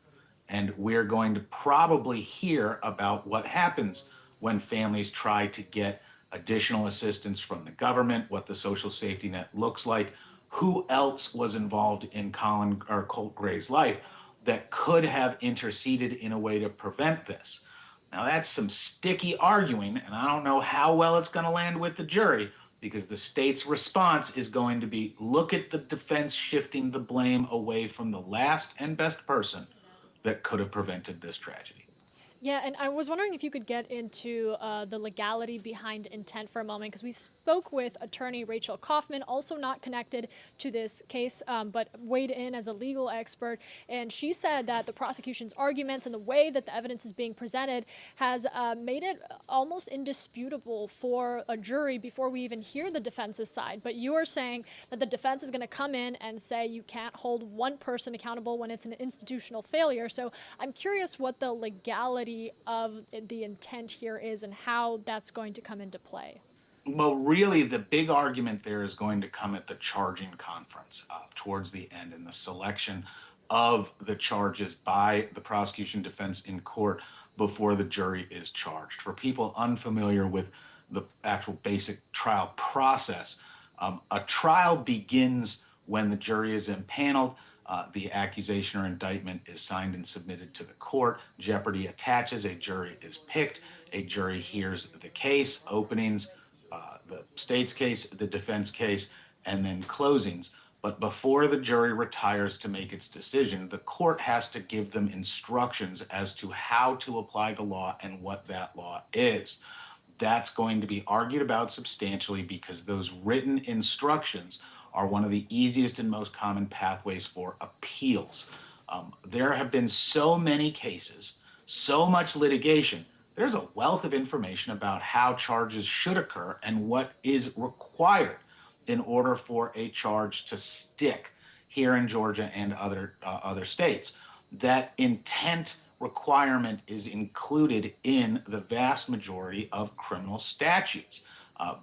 And we're going to probably hear about what happens when families try to get additional assistance from the government, what the social safety net looks like, who else was involved in Colt Gray's life that could have interceded in a way to prevent this. Now that's some sticky arguing, and I don't know how well it's going to land with the jury, because the state's response is going to be, look at the defense shifting the blame away from the last and best person that could have prevented this tragedy. Yeah, and I was wondering if you could get into the legality behind intent for a moment, because we spoke with attorney Rachel Kaufman, also not connected to this case, but weighed in as a legal expert, and she said that the prosecution's arguments and the way that the evidence is being presented has made it almost indisputable for a jury before we even hear the defense's side. But you are saying that the defense is going to come in and say you can't hold one person accountable when it's an institutional failure. So I'm curious what the legality of the intent here is and how that's going to come into play. Well, really, the big argument there is going to come at the charging conference towards the end, in the selection of the charges by the prosecution defense in court before the jury is charged. For people unfamiliar with the actual basic trial process, a trial begins when the jury is impaneled. The accusation or indictment is signed and submitted to the court. Jeopardy attaches. A jury is picked. A jury hears the case, openings, the state's case, the defense case, and then closings. But before the jury retires to make its decision, the court has to give them instructions as to how to apply the law and what that law is. That's going to be argued about substantially because those written instructions are one of the easiest and most common pathways for appeals. There have been so many cases, so much litigation. There's a wealth of information about how charges should occur and what is required in order for a charge to stick here in Georgia and other states. That intent requirement is included in the vast majority of criminal statutes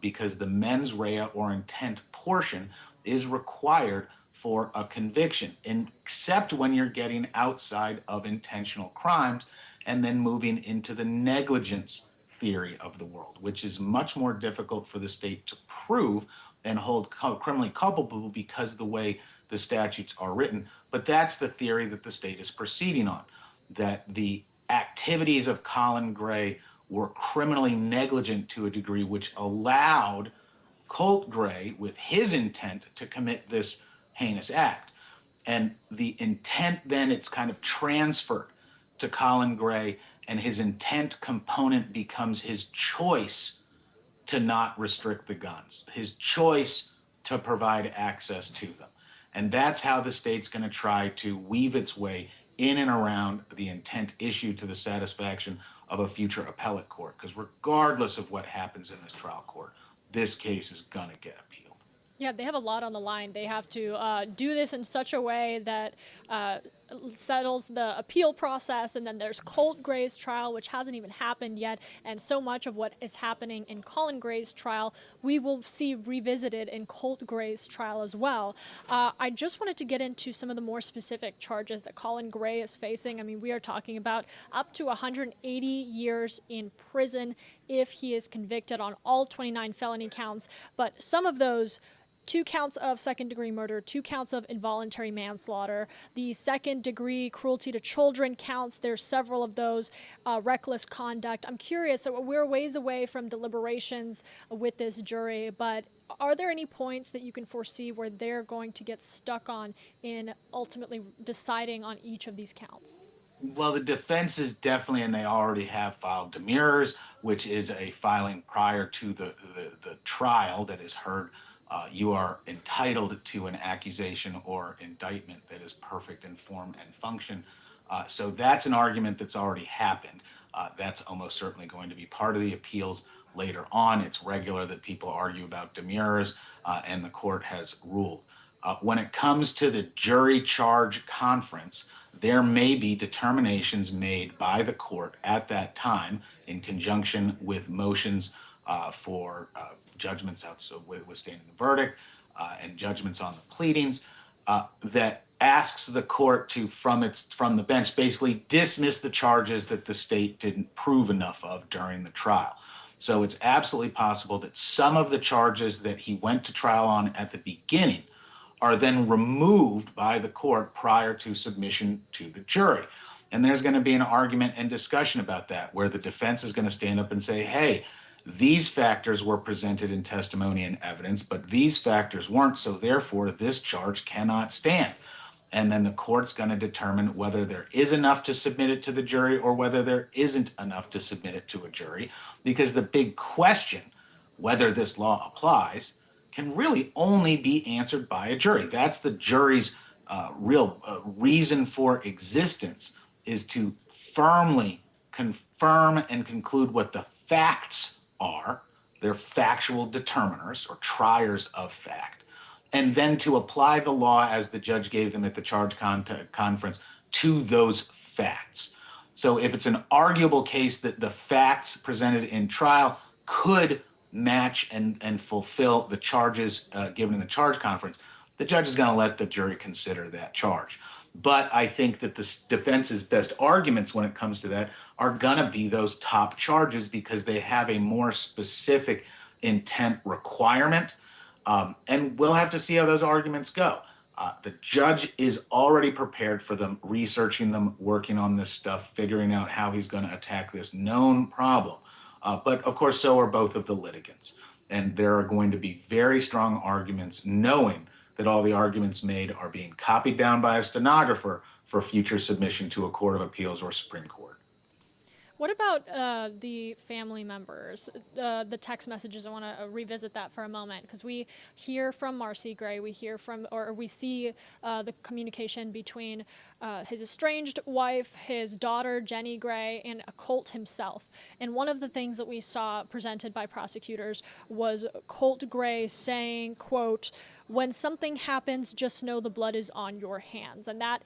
because the mens rea or intent portion is required for a conviction, except when you're getting outside of intentional crimes and then moving into the negligence theory of the world, which is much more difficult for the state to prove and hold criminally culpable because the way the statutes are written. But that's the theory that the state is proceeding on, that the activities of Colin Gray were criminally negligent to a degree which allowed Colt Gray, with his intent, to commit this heinous act. And the intent then, it's kind of transferred to Colin Gray, and his intent component becomes his choice to not restrict the guns, his choice to provide access to them. And that's how the state's going to try to weave its way in and around the intent issue to the satisfaction of a future appellate court. Because regardless of what happens in this trial court, this case is going to get appealed. Yeah, they have a lot on the line. They have to do this in such a way that settles the appeal process, and then there's Colt Gray's trial, which hasn't even happened yet, and so much of what is happening in Colin Gray's trial we will see revisited in Colt Gray's trial as well. I just wanted to get into some of the more specific charges that Colin Gray is facing. I mean, we are talking about up to 180 years in prison if he is convicted on all 29 felony counts, but some of those 2 counts of second-degree murder, 2 counts of involuntary manslaughter, the second-degree cruelty to children counts. There's several of those, reckless conduct. I'm curious, so we're ways away from deliberations with this jury, but are there any points that you can foresee where they're going to get stuck on in ultimately deciding on each of these counts? Well, the defense is definitely, and they already have filed demurrers, which is a filing prior to the trial that is heard. You are entitled to an accusation or indictment that is perfect in form and function. So that's an argument that's already happened. That's almost certainly going to be part of the appeals later on. It's regular that people argue about demurrers, and the court has ruled. When it comes to the jury charge conference, there may be determinations made by the court at that time in conjunction with motions for judgments withstanding the verdict and judgments on the pleadings that asks the court to, from the bench, basically dismiss the charges that the state didn't prove enough of during the trial. So it's absolutely possible that some of the charges that he went to trial on at the beginning are then removed by the court prior to submission to the jury. And there's going to be an argument and discussion about that, where the defense is going to stand up and say, hey, these factors were presented in testimony and evidence, but these factors weren't, so therefore this charge cannot stand. And then the court's going to determine whether there is enough to submit it to the jury or whether there isn't enough to submit it to a jury, because the big question, whether this law applies, can really only be answered by a jury. That's the jury's real reason for existence, is to firmly confirm and conclude what the facts are. They're factual determiners or triers of fact, and then to apply the law as the judge gave them at the charge conference to those facts. So if it's an arguable case that the facts presented in trial could match and fulfill the charges given in the charge conference, the judge is going to let the jury consider that charge. But I think that the defense's best arguments when it comes to that are going to be those top charges, because they have a more specific intent requirement. And we'll have to see how those arguments go. The judge is already prepared for them, researching them, working on this stuff, figuring out how he's going to attack this known problem. But of course, so are both of the litigants. And there are going to be very strong arguments, knowing that all the arguments made are being copied down by a stenographer for future submission to a court of appeals or Supreme Court. What about the family members, the text messages? I want to revisit that for a moment, because we hear from Marcy Gray, we hear from, or we see the communication between his estranged wife, his daughter, Jenny Gray, and Colt himself. And one of the things that we saw presented by prosecutors was Colt Gray saying, quote, "When something happens, just know the blood is on your hands." And that,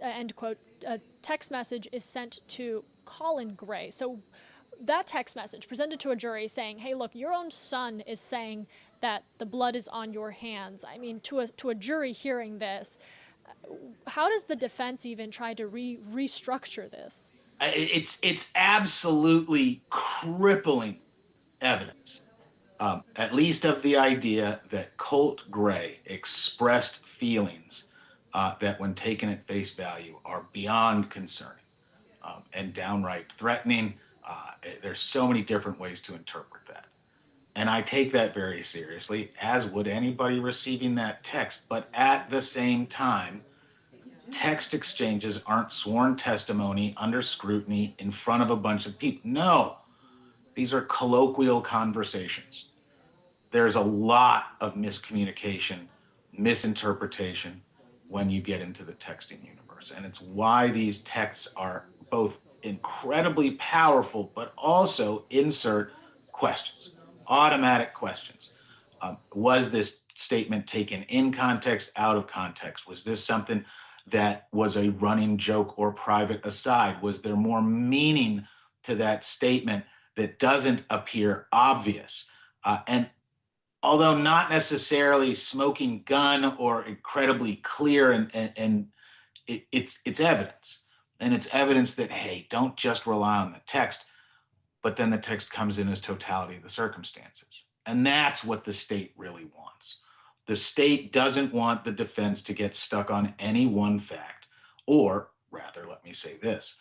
end quote, text message is sent to Colin Gray. So that text message presented to a jury saying, hey, look, your own son is saying that the blood is on your hands. I mean, to a jury hearing this, how does the defense even try to restructure this? It's absolutely crippling evidence, at least of the idea that Colt Gray expressed feelings that, when taken at face value, are beyond concerning and downright threatening. There's so many different ways to interpret that. And I take that very seriously, as would anybody receiving that text. But at the same time, text exchanges aren't sworn testimony under scrutiny in front of a bunch of people. No, these are colloquial conversations. There's a lot of miscommunication, misinterpretation when you get into the texting universe. And it's why these texts are both incredibly powerful, but also insert questions, automatic questions. Was this statement taken in context, out of context? Was this something that was a running joke or private aside? Was there more meaning to that statement that doesn't appear obvious? And although not necessarily smoking gun or incredibly clear, and it's evidence. And it's evidence that, hey, don't just rely on the text, but then the text comes in as totality of the circumstances. And that's what the state really wants. The state doesn't want the defense to get stuck on any one fact, or rather, let me say this,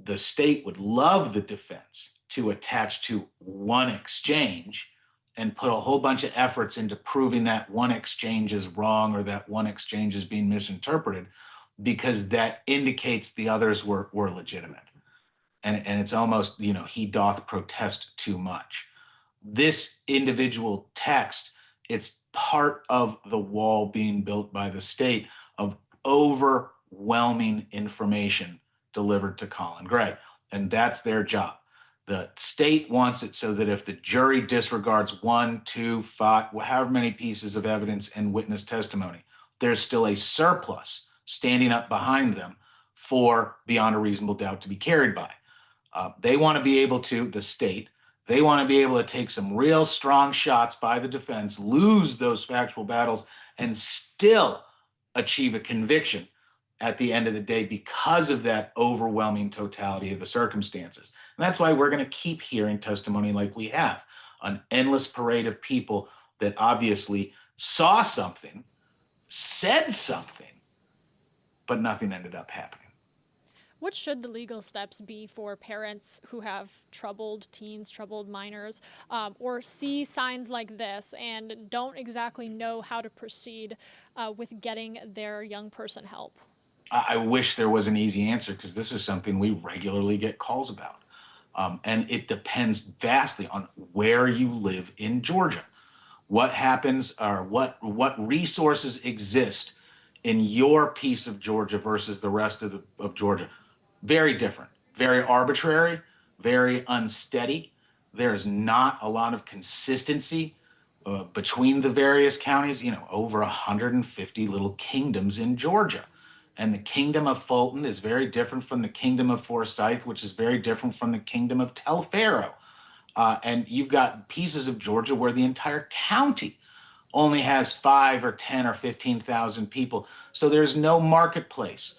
the state would love the defense to attach to one exchange and put a whole bunch of efforts into proving that one exchange is wrong or that one exchange is being misinterpreted. because that indicates the others were legitimate. And it's almost, he doth protest too much. This individual text, it's part of the wall being built by the state of overwhelming information delivered to Colin Gray. And that's their job. The state wants it so that if the jury disregards 1, 2, 5, however many pieces of evidence and witness testimony, there's still a surplus standing up behind them for beyond a reasonable doubt to be carried by. They want to be able to, the state, they want to be able to take some real strong shots by the defense, lose those factual battles, and still achieve a conviction at the end of the day because of that overwhelming totality of the circumstances. And that's why we're going to keep hearing testimony like we have, an endless parade of people that obviously saw something, said something, but nothing ended up happening. What should the legal steps be for parents who have troubled teens, troubled minors, or see signs like this and don't exactly know how to proceed with getting their young person help? I wish there was an easy answer, because this is something we regularly get calls about. And it depends vastly on where you live in Georgia. What happens, or what resources exist in your piece of Georgia versus the rest of Georgia. Very different, very arbitrary, very unsteady. There's not a lot of consistency between the various counties, over 150 little kingdoms in Georgia. And the kingdom of Fulton is very different from the kingdom of Forsyth, which is very different from the kingdom of Telfair. And you've got pieces of Georgia where the entire county only has 5 or 10 or 15,000 people. So there's no marketplace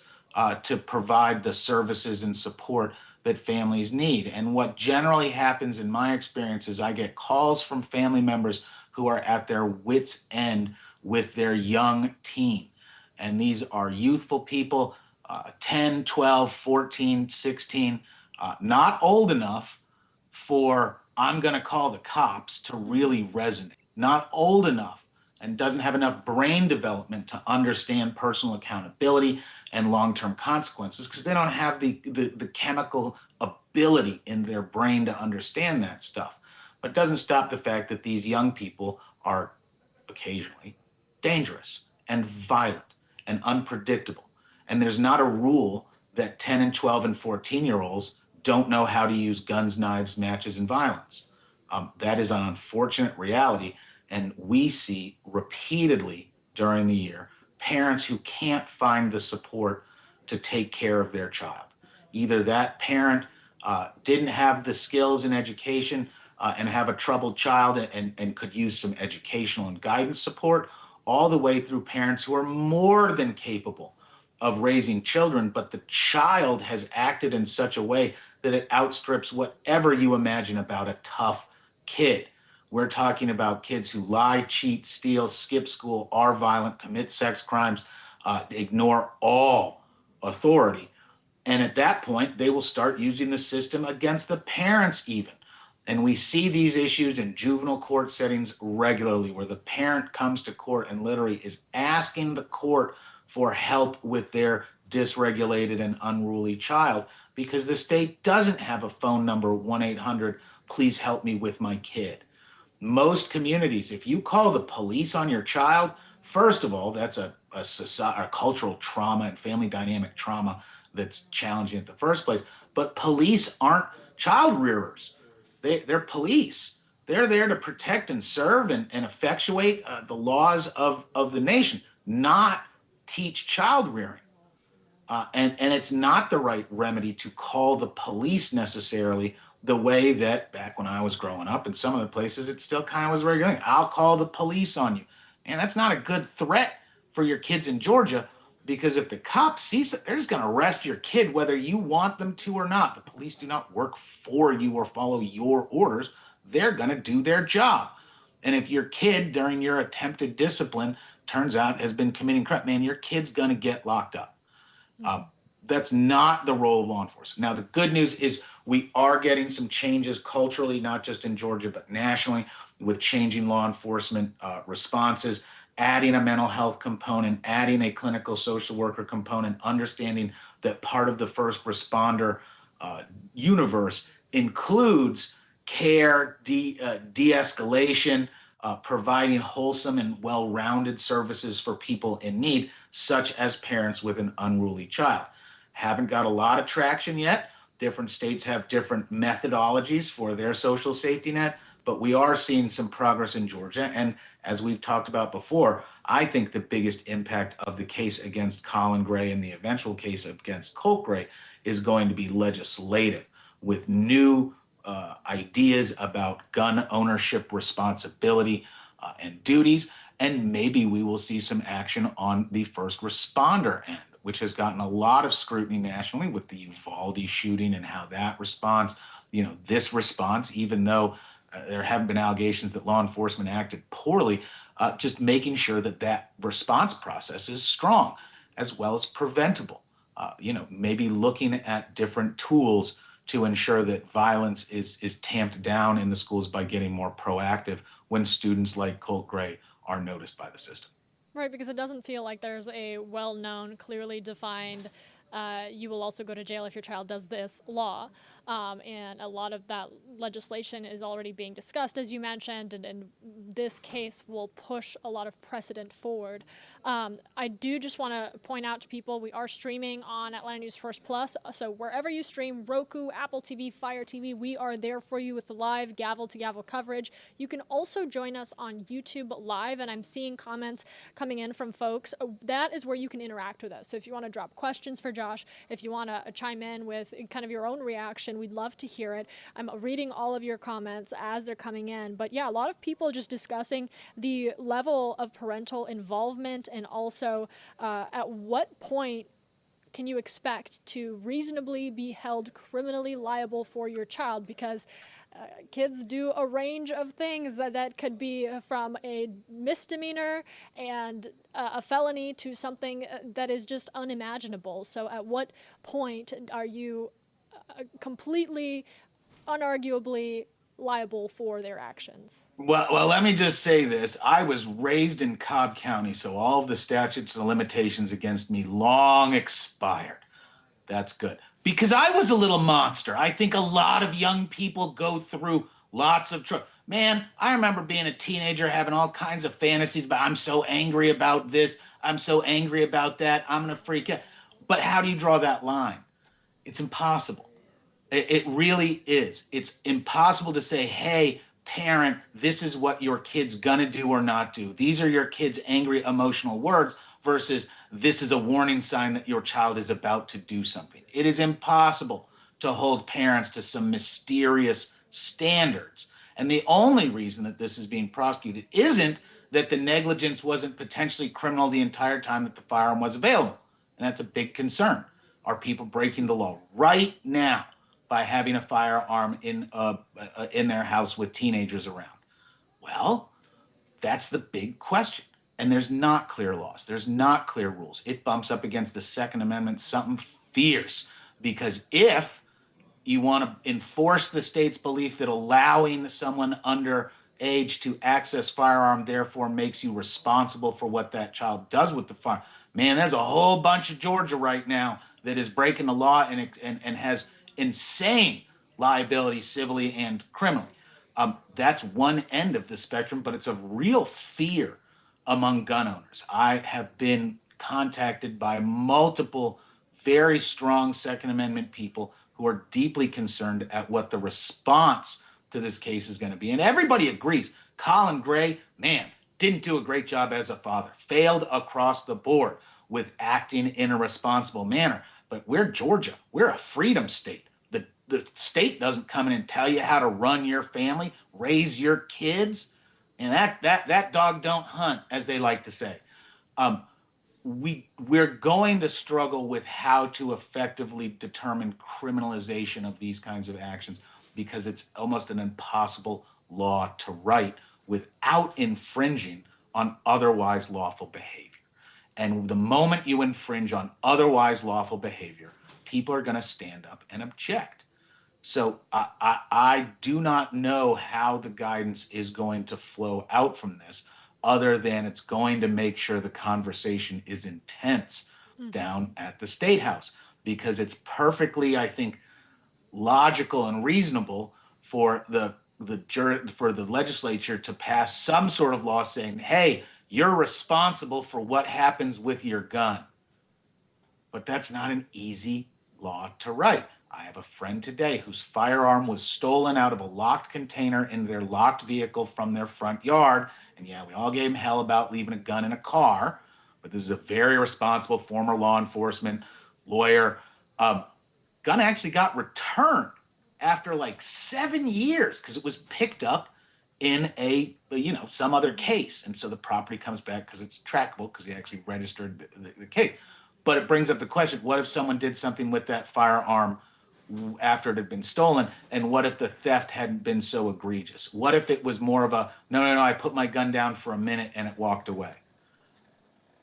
to provide the services and support that families need. And what generally happens in my experience is I get calls from family members who are at their wits' end with their young teen. And these are youthful people, 10, 12, 14, 16, not old enough for I'm going to call the cops to really resonate, not old enough and doesn't have enough brain development to understand personal accountability and long-term consequences, because they don't have the chemical ability in their brain to understand that stuff. But it doesn't stop the fact that these young people are occasionally dangerous and violent and unpredictable. And there's not a rule that 10 and 12 and 14-year-olds don't know how to use guns, knives, matches, and violence. That is an unfortunate reality. And we see repeatedly during the year parents who can't find the support to take care of their child. Either that parent didn't have the skills and education and have a troubled child and could use some educational and guidance support, all the way through parents who are more than capable of raising children, but the child has acted in such a way that it outstrips whatever you imagine about a tough kid. We're talking about kids who lie, cheat, steal, skip school, are violent, commit sex crimes, ignore all authority. And at that point, they will start using the system against the parents even. And we see these issues in juvenile court settings regularly, where the parent comes to court and literally is asking the court for help with their dysregulated and unruly child because the state doesn't have a phone number, 1-800, please help me with my kid. Most communities, if you call the police on your child, first of all, that's a cultural trauma and family dynamic trauma that's challenging at the first place. But police aren't child rearers. They're police. They're there to protect and serve and effectuate the laws of the nation, not teach child rearing. And it's not the right remedy to call the police necessarily the way that back when I was growing up in some of the places, it still kind of was regular. I'll call the police on you. And that's not a good threat for your kids in Georgia, because if the cops see something, they're just going to arrest your kid whether you want them to or not. The police do not work for you or follow your orders. They're going to do their job. And if your kid during your attempted discipline turns out has been committing crime, man, your kid's going to get locked up. That's not the role of law enforcement. Now, the good news is we are getting some changes culturally, not just in Georgia, but nationally, with changing law enforcement responses. adding a mental health component, adding a clinical social worker component, understanding that part of the first responder universe includes care, de-escalation, providing wholesome and well-rounded services for people in need, such as parents with an unruly child. Haven't got a lot of traction yet. Different states have different methodologies for their social safety net, but we are seeing some progress in Georgia. And as we've talked about before, I think the biggest impact of the case against Colin Gray and the eventual case against Colt Gray is going to be legislative, with new ideas about gun ownership responsibility and duties. And maybe we will see some action on the first responder end, which has gotten a lot of scrutiny nationally with the Uvalde shooting and how that response, this response, even though there haven't been allegations that law enforcement acted poorly, just making sure that that response process is strong as well as preventable. Maybe looking at different tools to ensure that violence is tamped down in the schools by getting more proactive when students like Colt Gray are noticed by the system. Right, because it doesn't feel like there's a well-known, clearly defined, you will also go to jail if your child does this law. And a lot of that legislation is already being discussed, as you mentioned, and this case will push a lot of precedent forward. I do just want to point out to people, we are streaming on Atlanta News First Plus, so wherever you stream, Roku, Apple TV, Fire TV, we are there for you with live gavel-to-gavel coverage. You can also join us on YouTube Live, and I'm seeing comments coming in from folks. That is where you can interact with us. So if you want to drop questions for Josh, if you want to chime in with kind of your own reaction, we'd love to hear it. I'm reading all of your comments as they're coming in. But yeah, a lot of people just discussing the level of parental involvement and also at what point can you expect to reasonably be held criminally liable for your child? Because kids do a range of things that could be from a misdemeanor and a felony to something that is just unimaginable. So at what point are you completely, unarguably liable for their actions? Well, let me just say this. I was raised in Cobb County, so all of the statutes and limitations against me long expired. That's good. Because I was a little monster. I think a lot of young people go through lots of trouble. Man, I remember being a teenager having all kinds of fantasies about, I'm so angry about this, I'm so angry about that, I'm going to freak out. But how do you draw that line? It's impossible. It really is. It's impossible to say, hey, parent, this is what your kid's gonna do or not do. These are your kid's angry, emotional words versus this is a warning sign that your child is about to do something. It is impossible to hold parents to some mysterious standards. And the only reason that this is being prosecuted isn't that the negligence wasn't potentially criminal the entire time that the firearm was available. And that's a big concern. Are people breaking the law right now by having a firearm in their house with teenagers around? Well, that's the big question. And there's not clear laws. There's not clear rules. It bumps up against the Second Amendment, something fierce. Because if you want to enforce the state's belief that allowing someone under age to access firearm therefore makes you responsible for what that child does with the firearm, man, there's a whole bunch of Georgia right now that is breaking the law and has insane liability civilly and criminally. That's one end of the spectrum, but it's a real fear among gun owners. I have been contacted by multiple very strong Second Amendment people who are deeply concerned at what the response to this case is going to be. And everybody agrees. Colin Gray, man, didn't do a great job as a father, failed across the board with acting in a responsible manner. But we're Georgia. We're a freedom state. The state doesn't come in and tell you how to run your family, raise your kids. And that dog don't hunt, as they like to say. We're going to struggle with how to effectively determine criminalization of these kinds of actions because it's almost an impossible law to write without infringing on otherwise lawful behavior. And the moment you infringe on otherwise lawful behavior, people are going to stand up and object. So I do not know how the guidance is going to flow out from this, other than it's going to make sure the conversation is intense down at the State House, because it's perfectly, I think, logical and reasonable for the legislature to pass some sort of law saying, hey, you're responsible for what happens with your gun. But that's not an easy law to write. I have a friend today whose firearm was stolen out of a locked container in their locked vehicle from their front yard. And yeah, we all gave him hell about leaving a gun in a car, but this is a very responsible former law enforcement lawyer. Gun actually got returned after like 7 years because it was picked up in some other case. And so the property comes back because it's trackable because he actually registered the case. But it brings up the question, what if someone did something with that firearm after it had been stolen? And what if the theft hadn't been so egregious? What if it was more of a, no, I put my gun down for a minute and it walked away?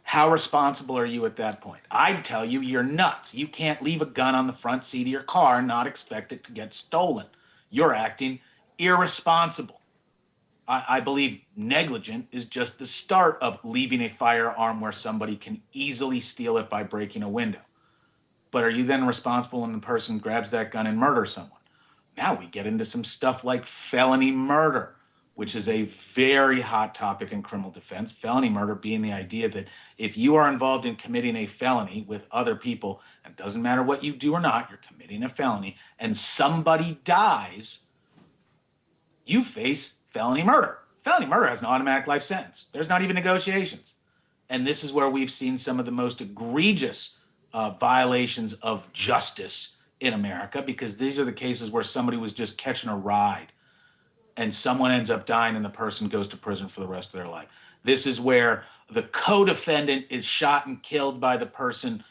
How responsible are you at that point? I'd tell you, you're nuts. You can't leave a gun on the front seat of your car and not expect it to get stolen. You're acting irresponsible. I believe negligent is just the start of leaving a firearm where somebody can easily steal it by breaking a window. But are you then responsible when the person grabs that gun and murders someone? Now we get into some stuff like felony murder, which is a very hot topic in criminal defense. Felony murder being the idea that if you are involved in committing a felony with other people, it doesn't matter what you do or not, you're committing a felony, and somebody dies, you face felony murder. Felony murder has an automatic life sentence. There's not even negotiations. And this is where we've seen some of the most egregious violations of justice in America, because these are the cases where somebody was just catching a ride and someone ends up dying and the person goes to prison for the rest of their life. This is where the co-defendant is shot and killed by the person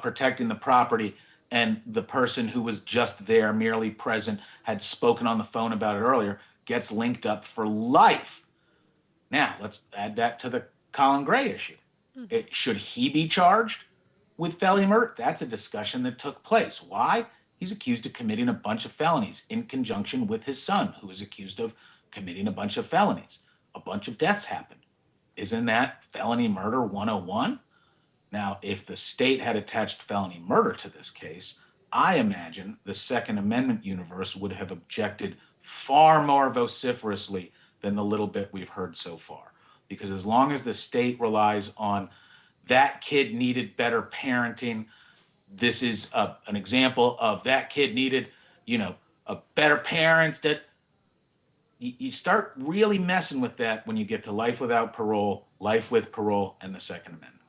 protecting the property, and the person who was just there, merely present, had spoken on the phone about it earlier, gets linked up for life. Now, let's add that to the Colin Gray issue. Should he be charged with felony murder? That's a discussion that took place. Why? He's accused of committing a bunch of felonies in conjunction with his son, who is accused of committing a bunch of felonies. A bunch of deaths happened. Isn't that felony murder 101? Now, if the state had attached felony murder to this case, I imagine the Second Amendment universe would have objected far more vociferously than the little bit we've heard so far. Because as long as the state relies on that kid needed better parenting, this is an example of that kid needed, a better parents, that you start really messing with that when you get to life without parole, life with parole, and the Second Amendment.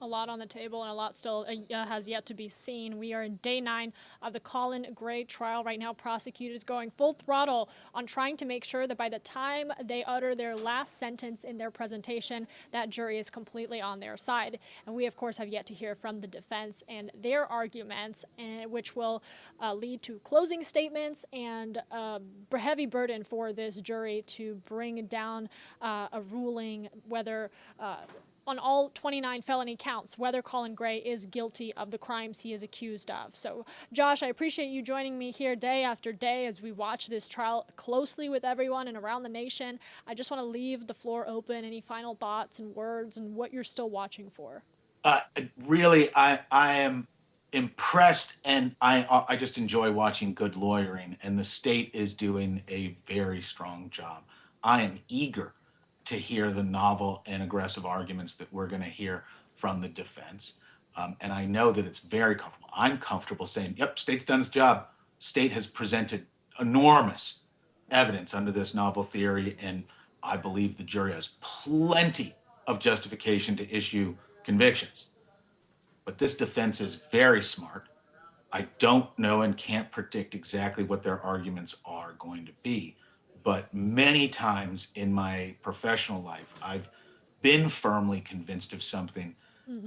A lot on the table and a lot still has yet to be seen. We are in day 9 of the Colin Gray trial. Right now, prosecutors going full throttle on trying to make sure that by the time they utter their last sentence in their presentation, that jury is completely on their side. And we, of course, have yet to hear from the defense and their arguments, which will lead to closing statements and a heavy burden for this jury to bring down a ruling whether on all 29 felony counts, whether Colin Gray is guilty of the crimes he is accused of. So, Josh, I appreciate you joining me here day after day as we watch this trial closely with everyone and around the nation. I just want to leave the floor open. Any final thoughts and words and what you're still watching for? Really, I am impressed, and I just enjoy watching good lawyering, and the state is doing a very strong job. I am eager to hear the novel and aggressive arguments that we're going to hear from the defense. And I know that it's very comfortable. I'm comfortable saying, yep, state's done its job. State has presented enormous evidence under this novel theory, and I believe the jury has plenty of justification to issue convictions. But this defense is very smart. I don't know and can't predict exactly what their arguments are going to be. But many times in my professional life, I've been firmly convinced of something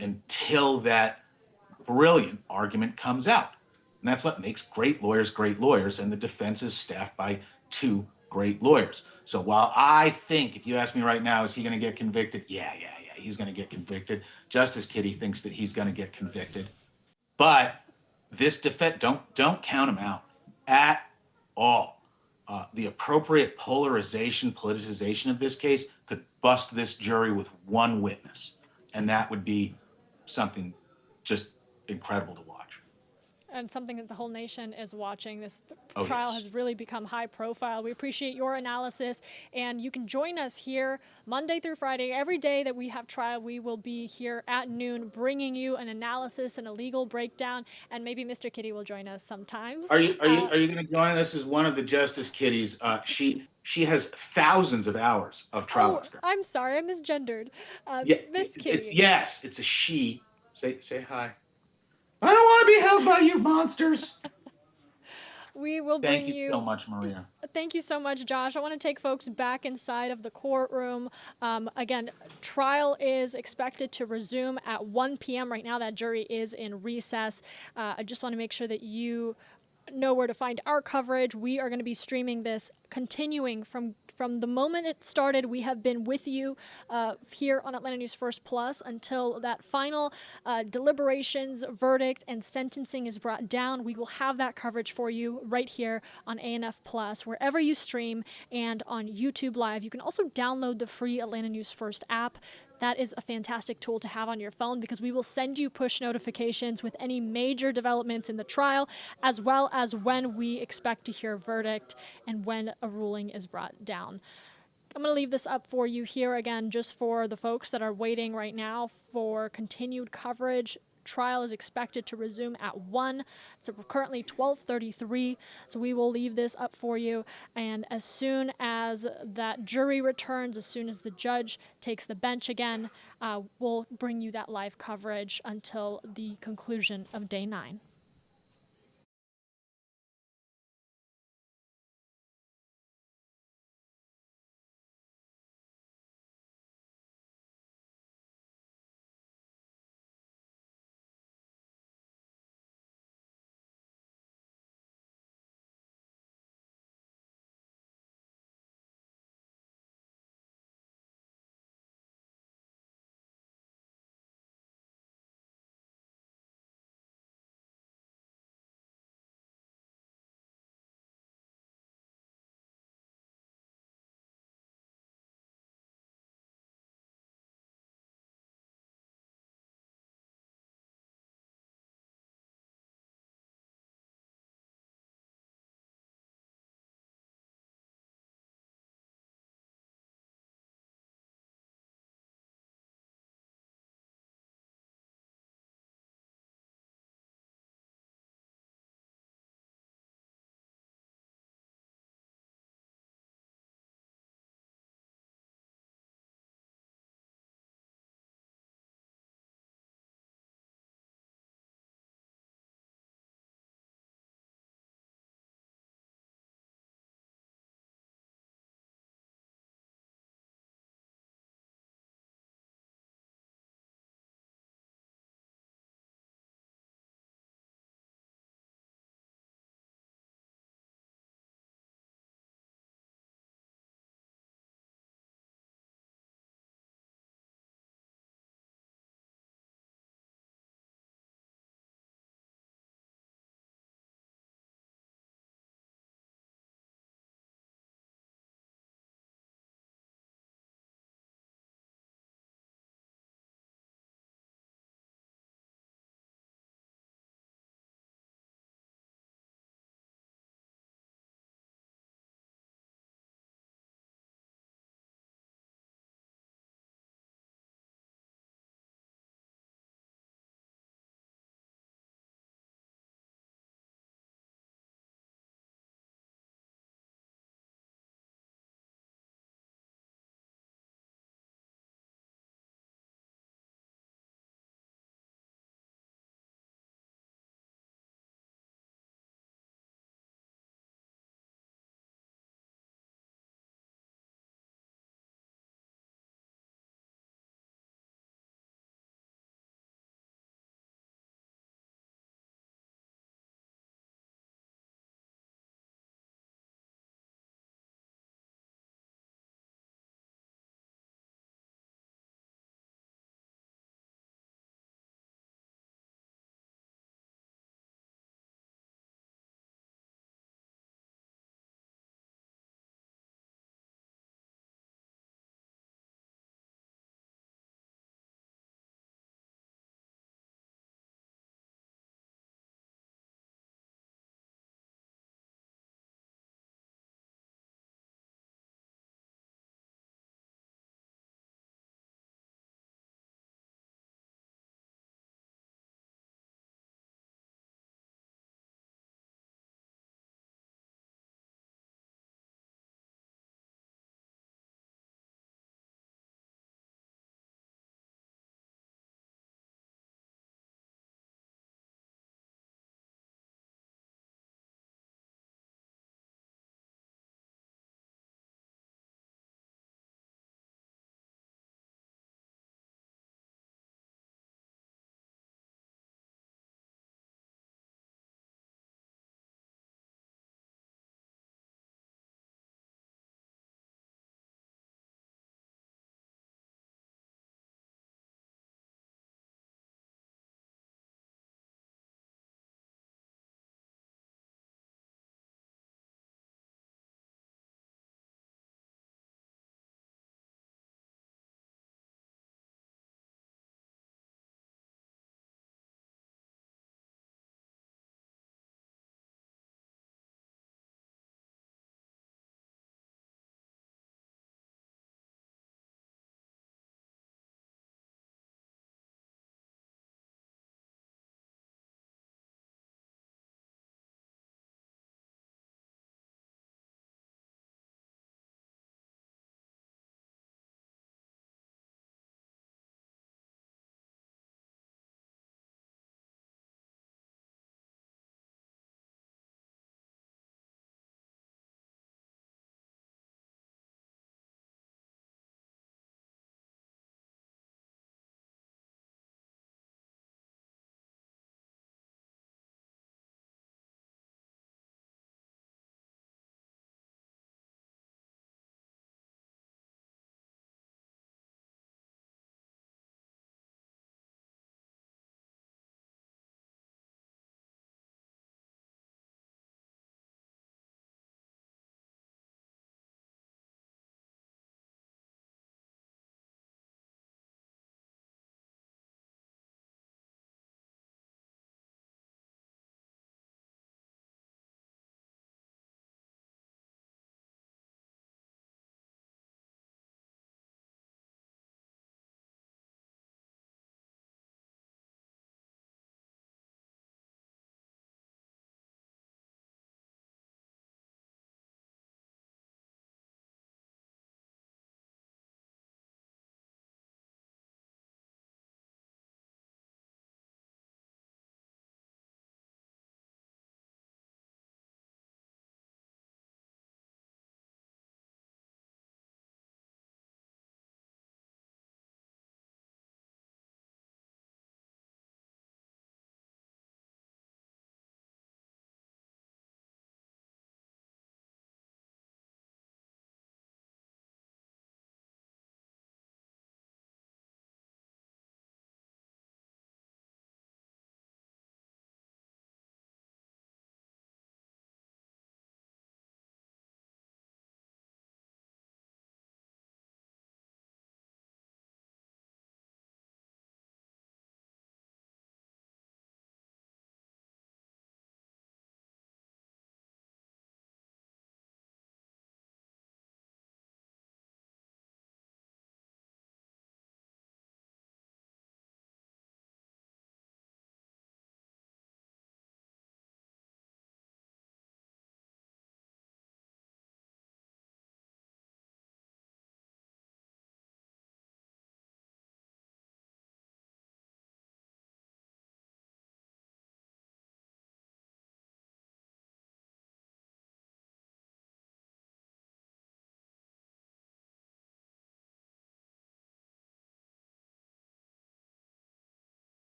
until that brilliant argument comes out. And that's what makes great lawyers, and the defense is staffed by 2 great lawyers. So while I think, if you ask me right now, is he going to get convicted? Yeah, he's going to get convicted. Justice Kitty thinks that he's going to get convicted. But this defense, don't count him out at all. the appropriate polarization, politicization of this case could bust this jury with one witness. And that would be something just incredible to watch. And something that the whole nation is watching. This Oh, trial yes. has really become high profile. We appreciate your analysis, and you can join us here Monday through Friday. Every day that we have trial, we will be here at noon bringing you an analysis and a legal breakdown, and maybe Mr. Kitty will join us sometimes. Are you going to join us as one of the Justice Kitties? She has thousands of hours of trial Oh, experience. I'm sorry, I misgendered. Yeah, Miss Kitty. yes, it's a she. Say hi. I don't want to be held by you monsters. We will bring Thank you so much, Maria. Thank you so much, Josh. I want to take folks back inside of the courtroom. Again, trial is expected to resume at 1 p.m. Right now, that jury is in recess. I just want to make sure that you know where to find our coverage. We are going to be streaming this, continuing from the moment it started. We have been with you here on Atlanta News First Plus until that final deliberations, verdict, and sentencing is brought down. We will have that coverage for you right here on ANF Plus, wherever you stream, and on YouTube Live. You can also download the free Atlanta News First app. That is a fantastic tool to have on your phone because we will send you push notifications with any major developments in the trial, as well as when we expect to hear a verdict and when a ruling is brought down. I'm going to leave this up for you here again, just for the folks that are waiting right now for continued coverage. Trial is expected to resume at 1. It's currently 12:33, so we will leave this up for you. And as soon as that jury returns, as soon as the judge takes the bench again, we'll bring you that live coverage until the conclusion of day 9.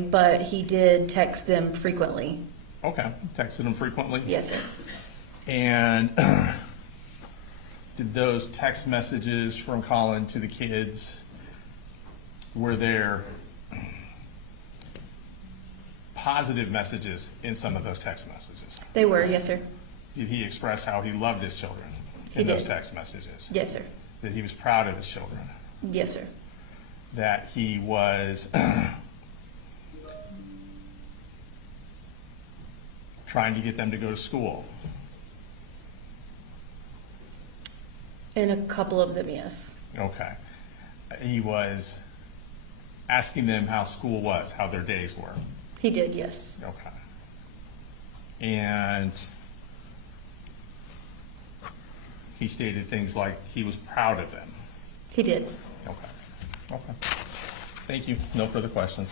but he did text them frequently. Okay, texted him frequently? Yes, sir. And did those text messages from Colin to the kids, were there positive messages in some of those text messages? They were, yes, sir. Did he express how he loved his children He in those did. text messages? Yes, sir. That he was proud of his children? Yes, sir. That he was trying to get them to go to school? In a couple of them, yes. Okay. He was asking them how school was, how their days were? He did, yes. Okay. And he stated things like he was proud of them? He did. Okay. Okay. Thank you. No further questions.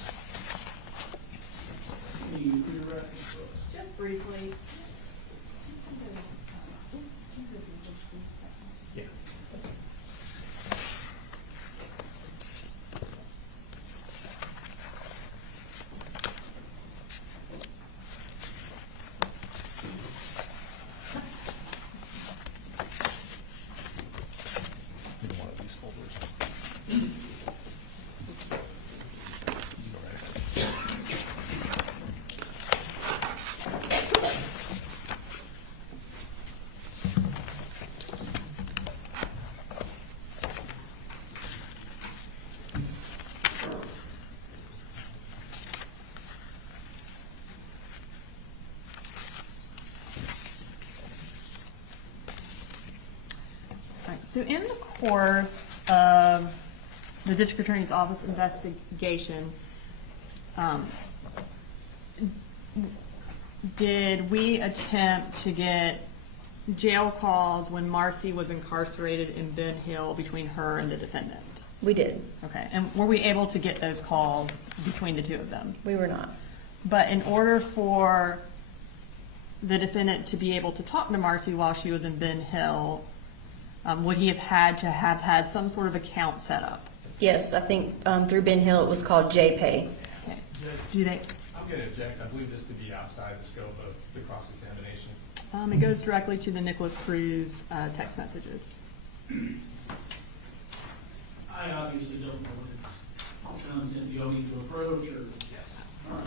Can you read the record for us? Just briefly. Yeah. Either one of these folders. Go right ahead. All right, so in the course of the district attorney's office investigation, did we attempt to get jail calls when Marcy was incarcerated in Ben Hill between her and the defendant? We did. Okay, and were we able to get those calls between the two of them? We were not. But in order for the defendant to be able to talk to Marcy while she was in Ben Hill, would he have had some sort of account set up? Yes, I think through Ben Hill it was called JPay. Okay. Do they? I'm going to object. I believe this to be outside the scope of the cross-examination. It goes directly to the Nicholas Cruz text messages. I obviously don't know what it's content. Do y'all need to approach or? Yes. All right.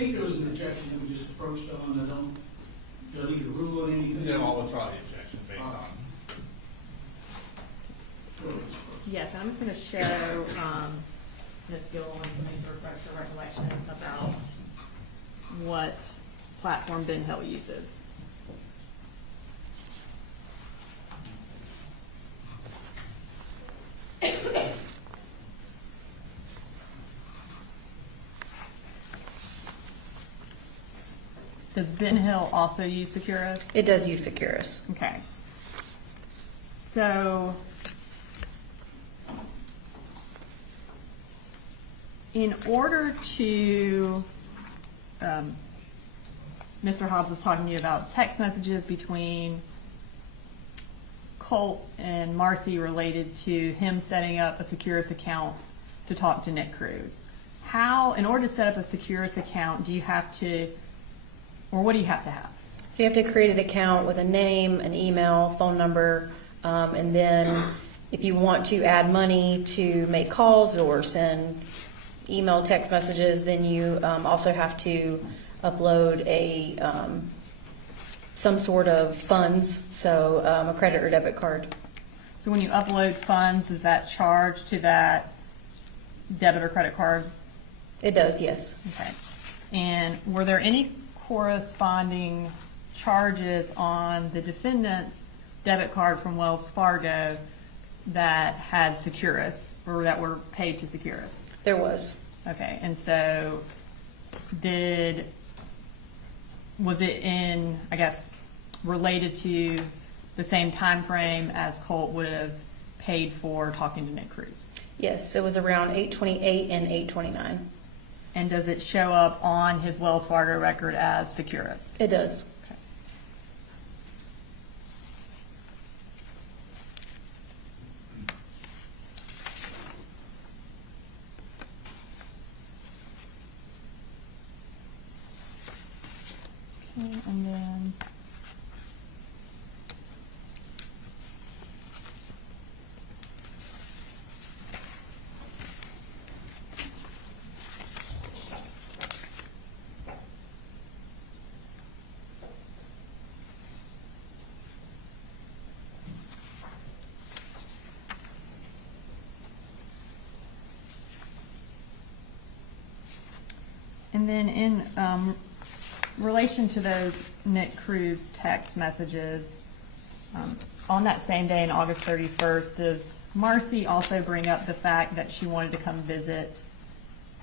think there was an objection that we just approached on, do I need to rule on anything? Then I'll withdraw the objection based on. Yes, and I'm just going to show Ms. Gilliland to refresh her recollection about what platform Ben Hill uses. Does Ben Hill also use Securus? It does use Securus. Okay. So, in order to, Mr. Hobbs was talking to you about text messages between Colt and Marcy related to him setting up a Securus account to talk to Nick Cruz. How, in order to set up a Securus account, do you have to, or what do you have to have? So you have to create an account with a name, an email, phone number, and then if you want to add money to make calls or send email, text messages, then you also have to upload a some sort of funds, so a credit or debit card. So when you upload funds, is that charged to that debit or credit card? It does, yes. Okay. And were there any corresponding charges on the defendant's debit card from Wells Fargo that had Securus, or that were paid to Securus? There was. Okay, and so was it in, I guess, related to the same time frame as Colt would have paid for talking to Nick Cruz? Yes, it was around 8/28 and 8/29. And does it show up on his Wells Fargo record as Securus? It does. Okay. Okay, and then in relation to those Nick Cruz text messages, on that same day, on August 31st, does Marcy also bring up the fact that she wanted to come visit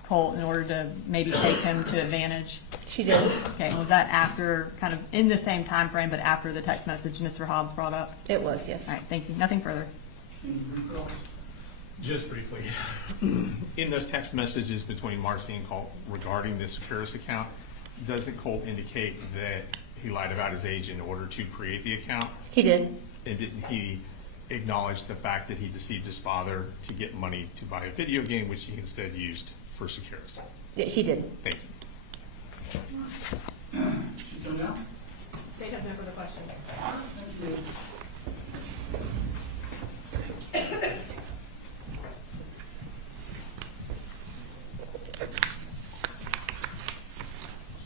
Colt in order to maybe take him to Advantage? She did. Okay, and was that after, kind of in the same time frame, but after the text message Mr. Hobbs brought up? It was, yes. All right, thank you. Nothing further. Just briefly, in those text messages between Marcy and Colt regarding this Securus account, doesn't Colt indicate that he lied about his age in order to create the account? He did. And didn't he acknowledge the fact that he deceived his father to get money to buy a video game, which he instead used for Securus? Yeah, he did. Thank you. Should come down? State has no further questions. Thank you.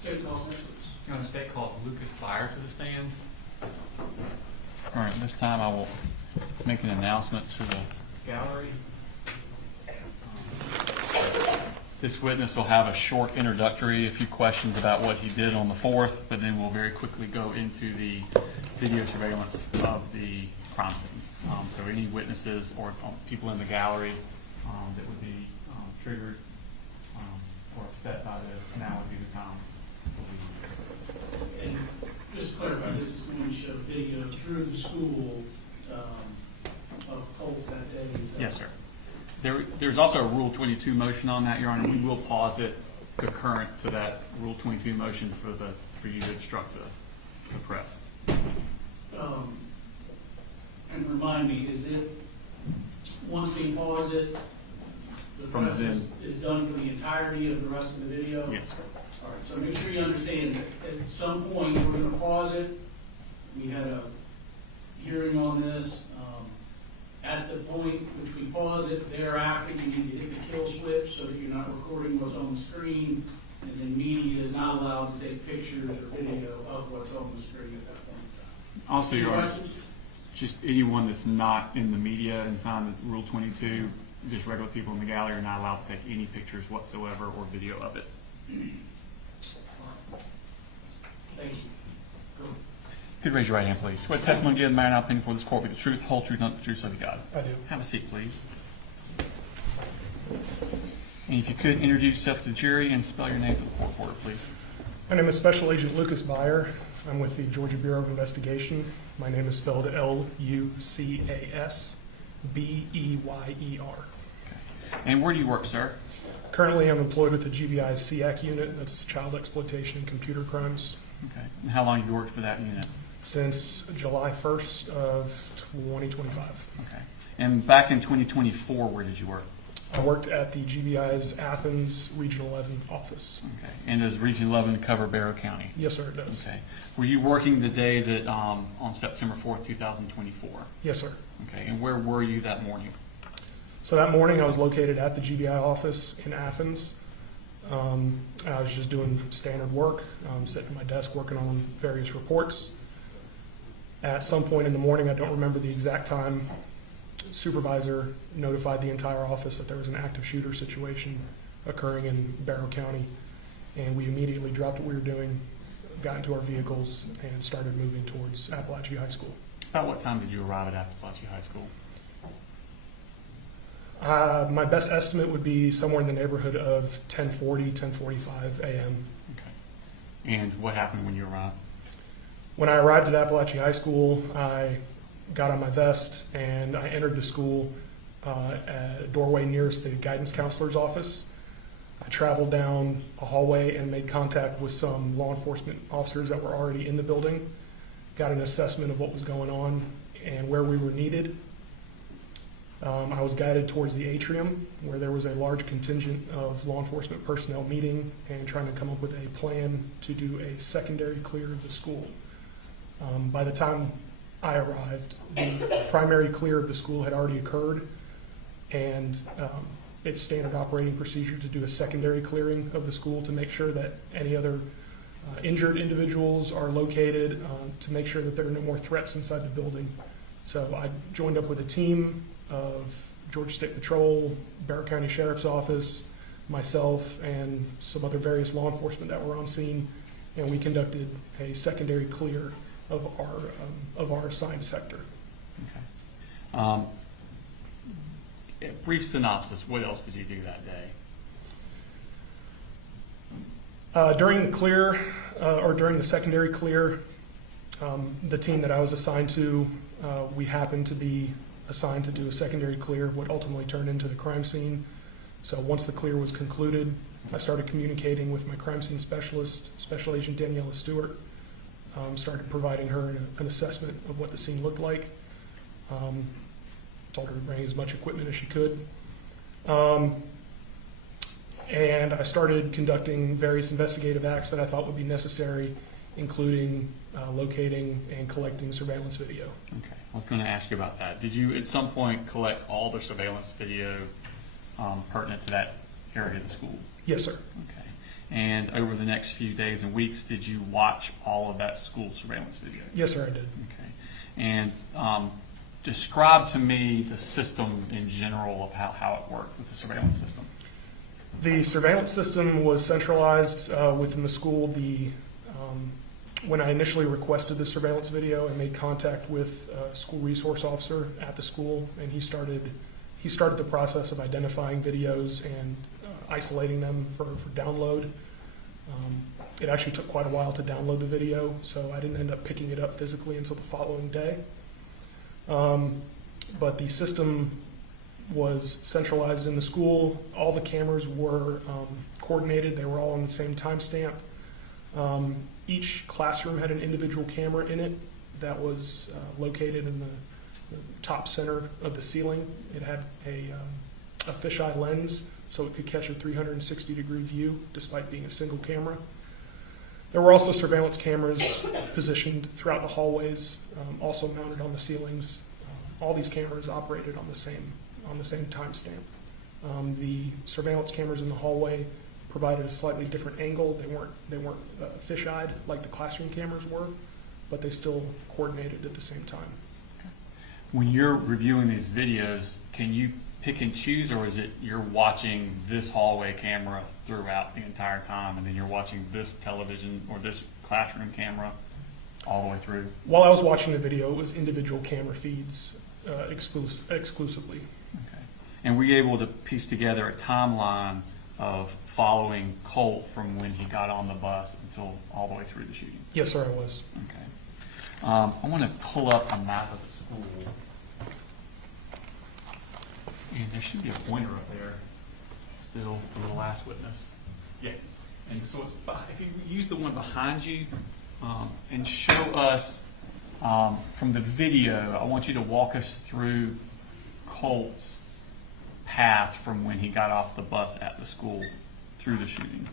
State calls next, please. The state calls Lucas Byer to the stand. All right, this time I will make an announcement to the gallery. This witness will have a short introductory, a few questions about what he did on the 4th, but then we'll very quickly go into the video surveillance of the crime scene. So any witnesses or people in the gallery that would be triggered or upset by this, now would be the time. And just to clarify, this is going to show video through the school of Colt that day. Yes, sir. There's also a Rule 22 motion on that, Your Honor. We will pause it concurrent to that Rule 22 motion for you to instruct the press. And remind me, is it, once we pause it, the From press the is done for the entirety of the rest of the video? Yes, sir. All right, so make sure you understand that at some point, we're going to pause it. We had a hearing on this. At the point which we pause it, thereafter, you need to hit the kill switch so that you're not recording what's on the screen. And then media is not allowed to take pictures or video of what's on the screen at that point in time. Also, Any Your Honor, questions? just anyone that's not in the media and signed the Rule 22, just regular people in the gallery are not allowed to take any pictures whatsoever or video of it. Thank you. Go. Could you raise your right hand, please? What testimony given by now pending before this court be the truth, whole truth, not the truth, so help you God? I do. Have a seat, please. And if you could introduce yourself to the jury and spell your name for the court reporter, please. My name is Special Agent Lucas Beyer. I'm with the Georgia Bureau of Investigation. My name is spelled Lucas Beyer. And where do you work, sir? Currently, I'm employed with the GBI's SEAC unit. That's Child Exploitation and Computer Crimes. Okay. And how long have you worked for that unit? Since July 1st of 2025. Okay. And back in 2024, where did you work? I worked at the GBI's Athens Regional 11 office. Okay. And does Region 11 cover Barrow County? Yes, sir, it does. Okay. Were you working the day that on September 4th, 2024? Yes, sir. Okay. And where were you that morning? So that morning, I was located at the GBI office in Athens. I was just doing standard work, sitting at my desk working on various reports. At some point in the morning, I don't remember the exact time, supervisor notified the entire office that there was an active shooter situation occurring in Barrow County, and we immediately dropped what we were doing, got into our vehicles, and started moving towards Appalachia High School. About what time did you arrive at Appalachia High School? My best estimate would be somewhere in the neighborhood of 10:40, 10:45 a.m. Okay. And what happened when you arrived? When I arrived at Appalachia High School, I got on my vest and I entered the school at a doorway nearest the guidance counselor's office. I traveled down a hallway and made contact with some law enforcement officers that were already in the building, got an assessment of what was going on and where we were needed. I was guided towards the atrium where there was a large contingent of law enforcement personnel meeting and trying to come up with a plan to do a secondary clear of the school. By the time I arrived, the primary clear of the school had already occurred, and it's standard operating procedure to do a secondary clearing of the school to make sure that any other injured individuals are located, to make sure that there are no more threats inside the building. So I joined up with a team of Georgia State Patrol, Barrow County Sheriff's Office, myself, and some other various law enforcement that were on scene, and we conducted a secondary clear of our assigned sector. Okay. A brief synopsis, what else did you do that day? During the clear, or during the secondary clear, the team that I was assigned to, we happened to be assigned to do a secondary clear, what ultimately turned into the crime scene. So once the clear was concluded, I started communicating with my crime scene specialist, Special Agent Daniela Stewart, started providing her an assessment of what the scene looked like. Told her to bring as much equipment as she could. And I started conducting various investigative acts that I thought would be necessary, including locating and collecting surveillance video. Okay, I was going to ask you about that. Did you at some point collect all the surveillance video pertinent to that area of the school? Yes, sir. Okay. And over the next few days and weeks, did you watch all of that school surveillance video? Yes, sir, I did. Okay. And describe to me the system in general of how it worked with the surveillance system. The surveillance system was centralized within the school. When I initially requested the surveillance video, I made contact with a school resource officer at the school, and he started the process of identifying videos and isolating them for download. It actually took quite a while to download the video, so I didn't end up picking it up physically until the following day. But the system was centralized in the school. All the cameras were coordinated. They were all on the same timestamp. Each classroom had an individual camera in it that was located in the top center of the ceiling. It had a fisheye lens, so it could catch a 360-degree view despite being a single camera. There were also surveillance cameras positioned throughout the hallways, also mounted on the ceilings. All these cameras operated on the same timestamp. The surveillance cameras in the hallway provided a slightly different angle. They weren't fisheyed like the classroom cameras were, but they still coordinated at the same time. When you're reviewing these videos, can you pick and choose, or is it you're watching this hallway camera throughout the entire time, and then you're watching this television or this classroom camera all the way through? While I was watching the video, it was individual camera feeds exclusively. Okay. And were you able to piece together a timeline of following Colt from when he got on the bus until all the way through the shooting? Yes, sir, I was. Okay. I want to pull up a map of the school. And there should be a pointer up there still for the last witness. Yeah. And so it's, if you use the one behind you and show us from the video, I want you to walk us through Colt's path from when he got off the bus at the school through the shooting.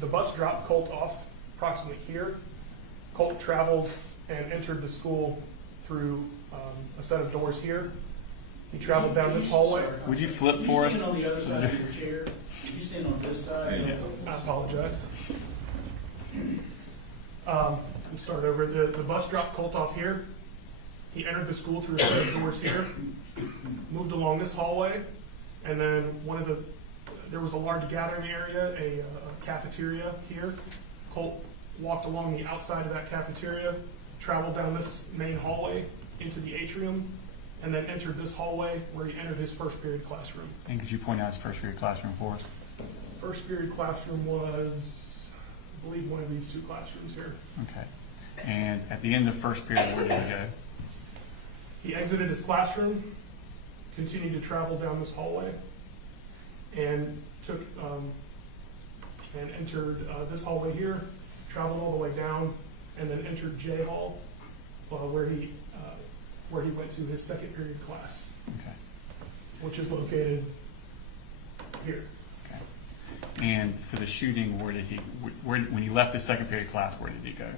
The bus dropped Colt off approximately here. Colt traveled and entered the school through a set of doors here. He traveled down this hallway. Would you flip for us? You stand on the other side of your chair. You stand on this side. Yeah, I apologize. We start over. The bus dropped Colt off here. He entered the school through a set of doors here, moved along this hallway, and then there was a large gathering area, a cafeteria here. Colt walked along the outside of that cafeteria, traveled down this main hallway into the atrium, and then entered this hallway where he entered his first period classroom. And could you point out his first period classroom for us? First period classroom was, I believe, one of these two classrooms here. Okay. And at the end of first period, where did he go? He exited his classroom, continued to travel down this hallway, and took and entered this hallway here, traveled all the way down, and then entered J Hall, where he went to his second period class, Okay. which is located here. Okay. And for the shooting, where did he? When he left his second period class, where did he go?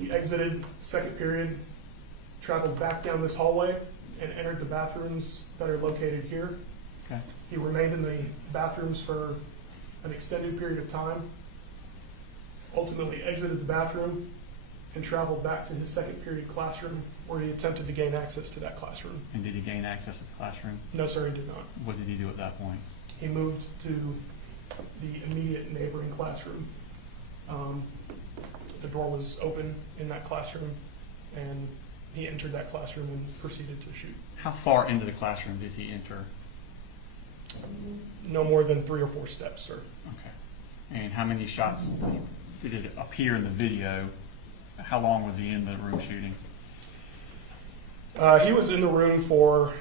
He exited second period, traveled back down this hallway, and entered the bathrooms that are located here. Okay. He remained in the bathrooms for an extended period of time, ultimately exited the bathroom, and traveled back to his second period classroom, where he attempted to gain access to that classroom. And did he gain access to the classroom? No, sir, he did not. What did he do at that point? He moved to the immediate neighboring classroom. The door was open in that classroom, and he entered that classroom and proceeded to shoot. How far into the classroom did he enter? No more than 3 or 4 steps, sir. Okay. And how many shots did it appear in the video? How long was he in the room shooting? He was in the room for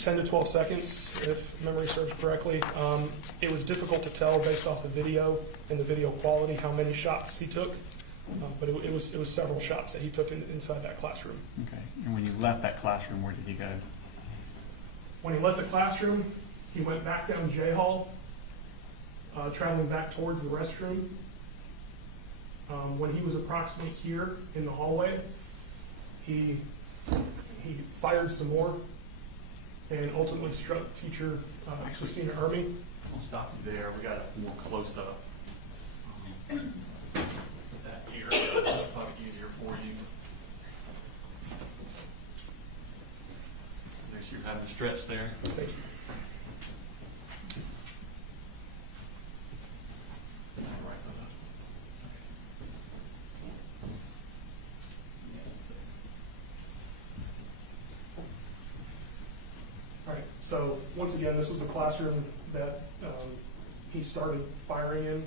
10 to 12 seconds, if memory serves correctly. It was difficult to tell based off the video and the video quality how many shots he took, but it was several shots that he took inside that classroom. Okay. And when you left that classroom, where did he go? When he left the classroom, he went back down J Hall, traveling back towards the restroom. When he was approximately here in the hallway, he fired some more and ultimately struck teacher Christina Ermy. I'll stop you there. We got a more close up. That here, it's probably easier for you. Make sure you're having a stretch there. Thank you. All right, so once again, this was the classroom that he started firing in.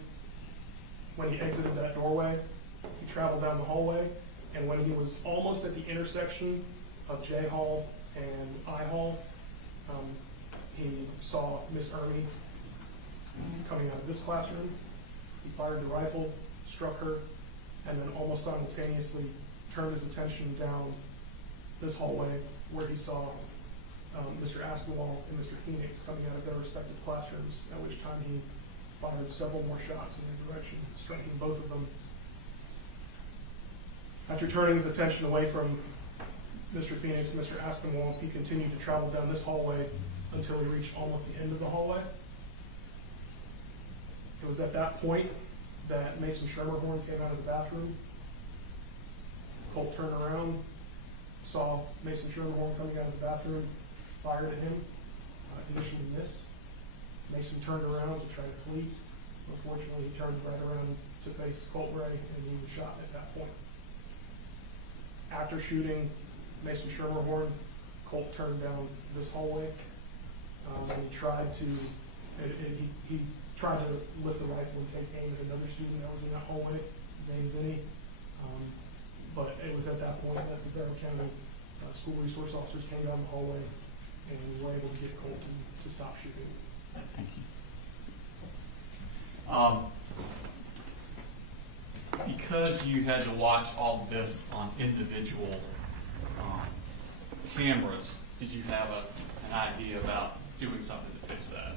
When he exited that doorway, he traveled down the hallway, and when he was almost at the intersection of J Hall and I Hall, he saw Miss Ermy coming out of this classroom. He fired the rifle, struck her, and then almost simultaneously turned his attention down this hallway where he saw Mr. Aspinwall and Mr. Phoenix coming out of their respective classrooms, at which time he fired several more shots in their direction, striking both of them. After turning his attention away from Mr. Phoenix and Mr. Aspinwall, he continued to travel down this hallway until he reached almost the end of the hallway. It was at that point that Mason Schermerhorn came out of the bathroom. Colt turned around, saw Mason Schermerhorn coming out of the bathroom, fired at him. Initially missed. Mason turned around to try to flee. Unfortunately, he turned right around to face Colt Gray, and he was shot at that point. After shooting Mason Schermerhorn, Colt turned down this hallway, and he tried to lift the rifle and take aim at another student that was in that hallway, Zane Zinni. But it was at that point that the Brevard County school resource officers came down the hallway and were able to get Colt to stop shooting. Thank you. Because you had to watch all of this on individual cameras, did you have an idea about doing something to fix that?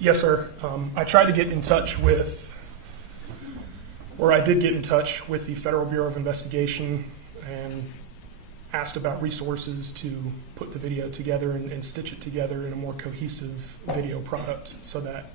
Yes, sir. I tried to get in touch with, or I did get in touch with the Federal Bureau of Investigation and asked about resources to put the video together and stitch it together in a more cohesive video product so that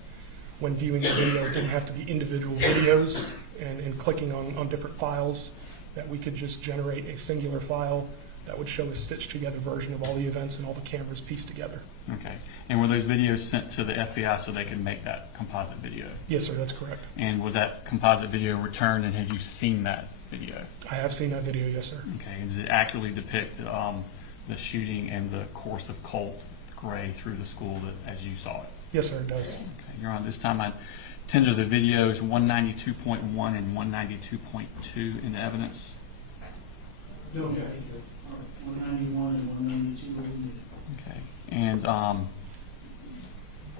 when viewing the video, it didn't have to be individual videos and clicking on different files, that we could just generate a singular file that would show a stitched together version of all the events and all the cameras pieced together. Okay. And were those videos sent to the FBI so they could make that composite video? Yes, sir, that's correct. And was that composite video returned, and have you seen that video? I have seen that video, yes, sir. Okay. And does it accurately depict the shooting and the course of Colt Gray through the school as you saw it? Yes, sir, it does. Okay. Your Honor, this time I tender the videos 192.1 and 192.2 in evidence. Okay. 191 and 192. Okay. And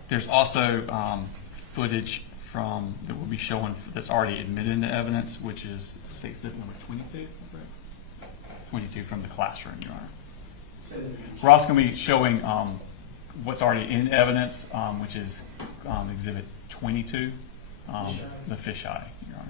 there's also footage from that will be showing that's already admitted into evidence, which is state slip number 22, correct? 22 from the classroom, Your Honor. We're also going to be showing what's already in evidence, which is Exhibit 22, the fisheye, Your Honor.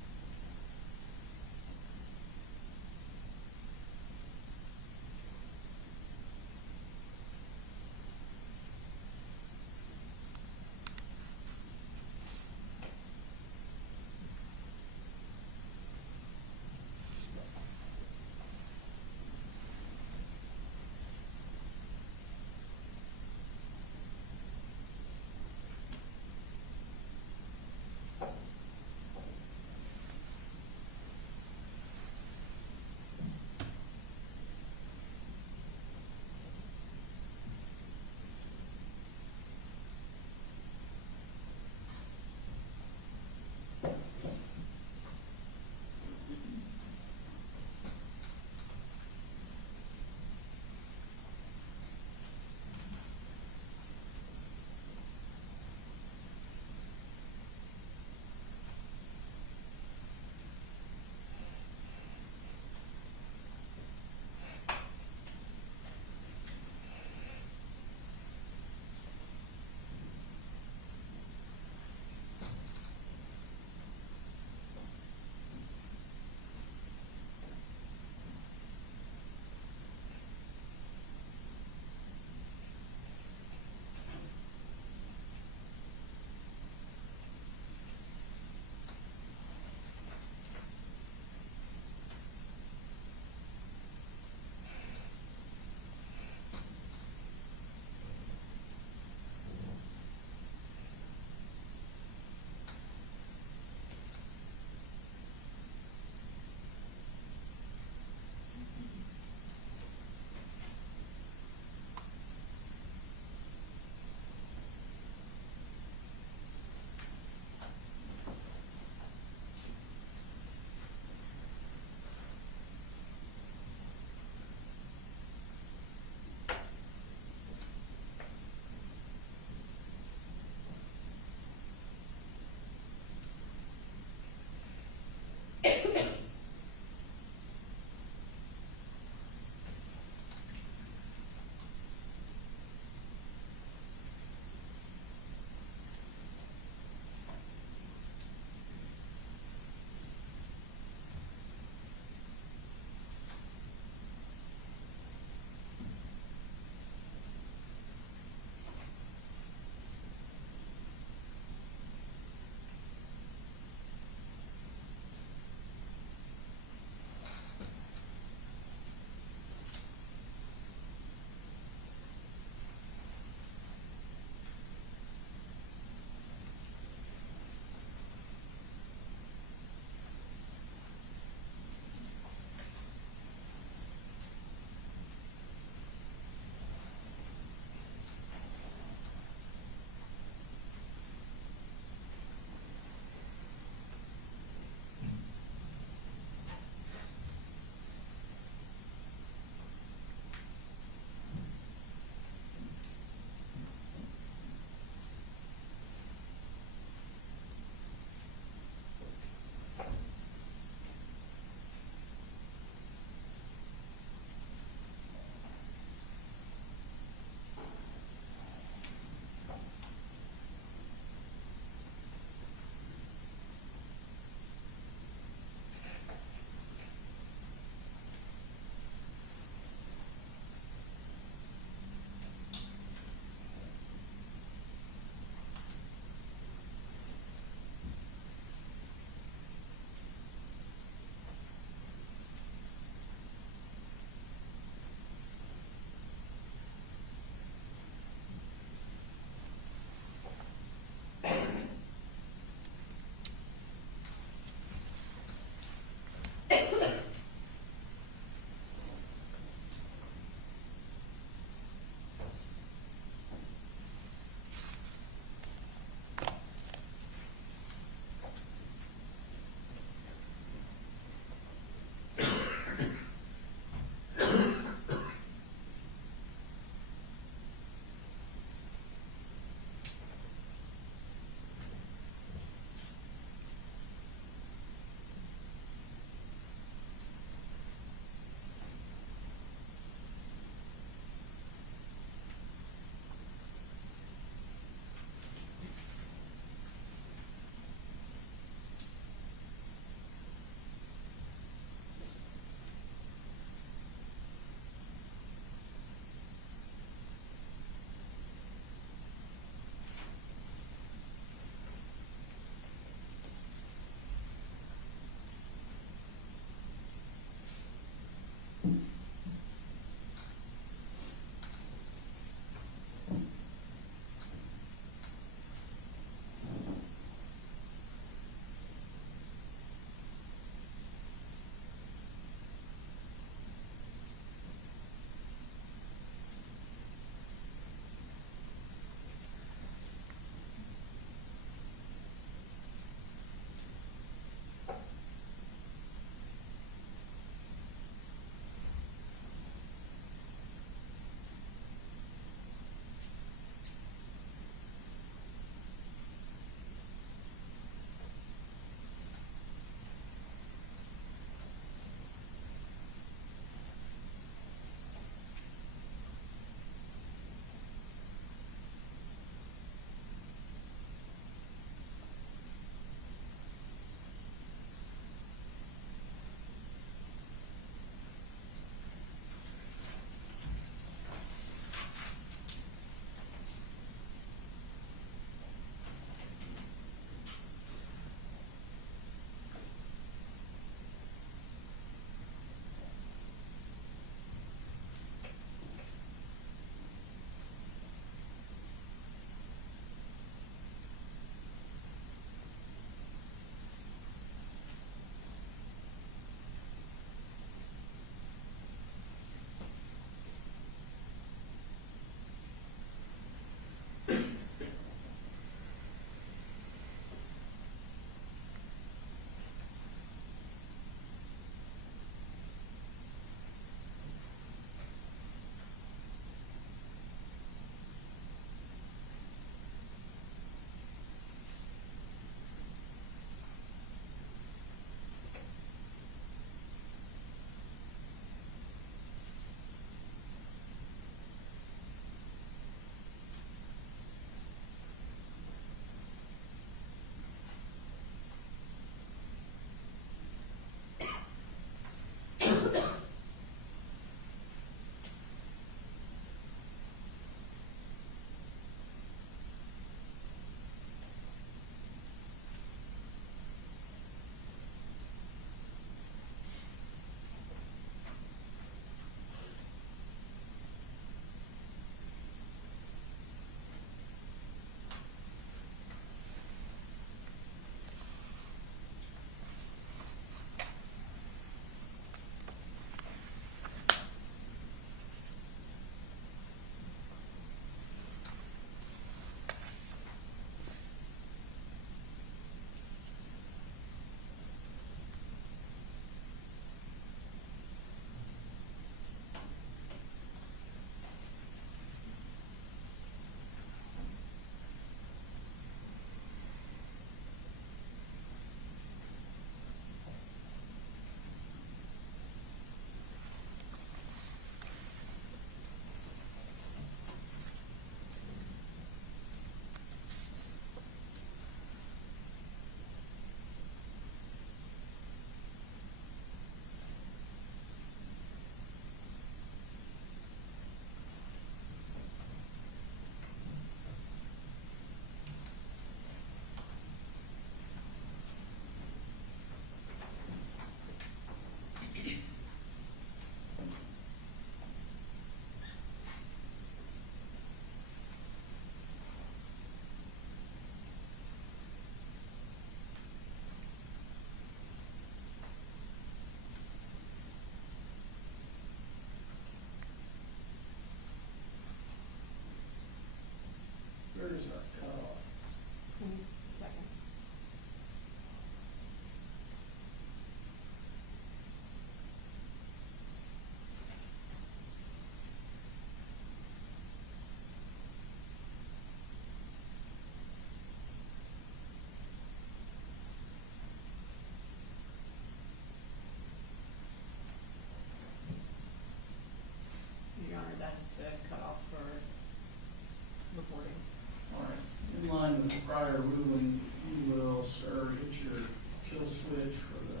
the prior ruling, you will, sir, hit your kill switch for the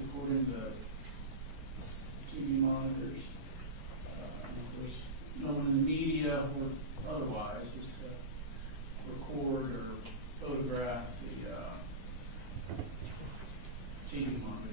recording the TV monitors. Of course, no one in the media or otherwise is to record or photograph the TV monitor.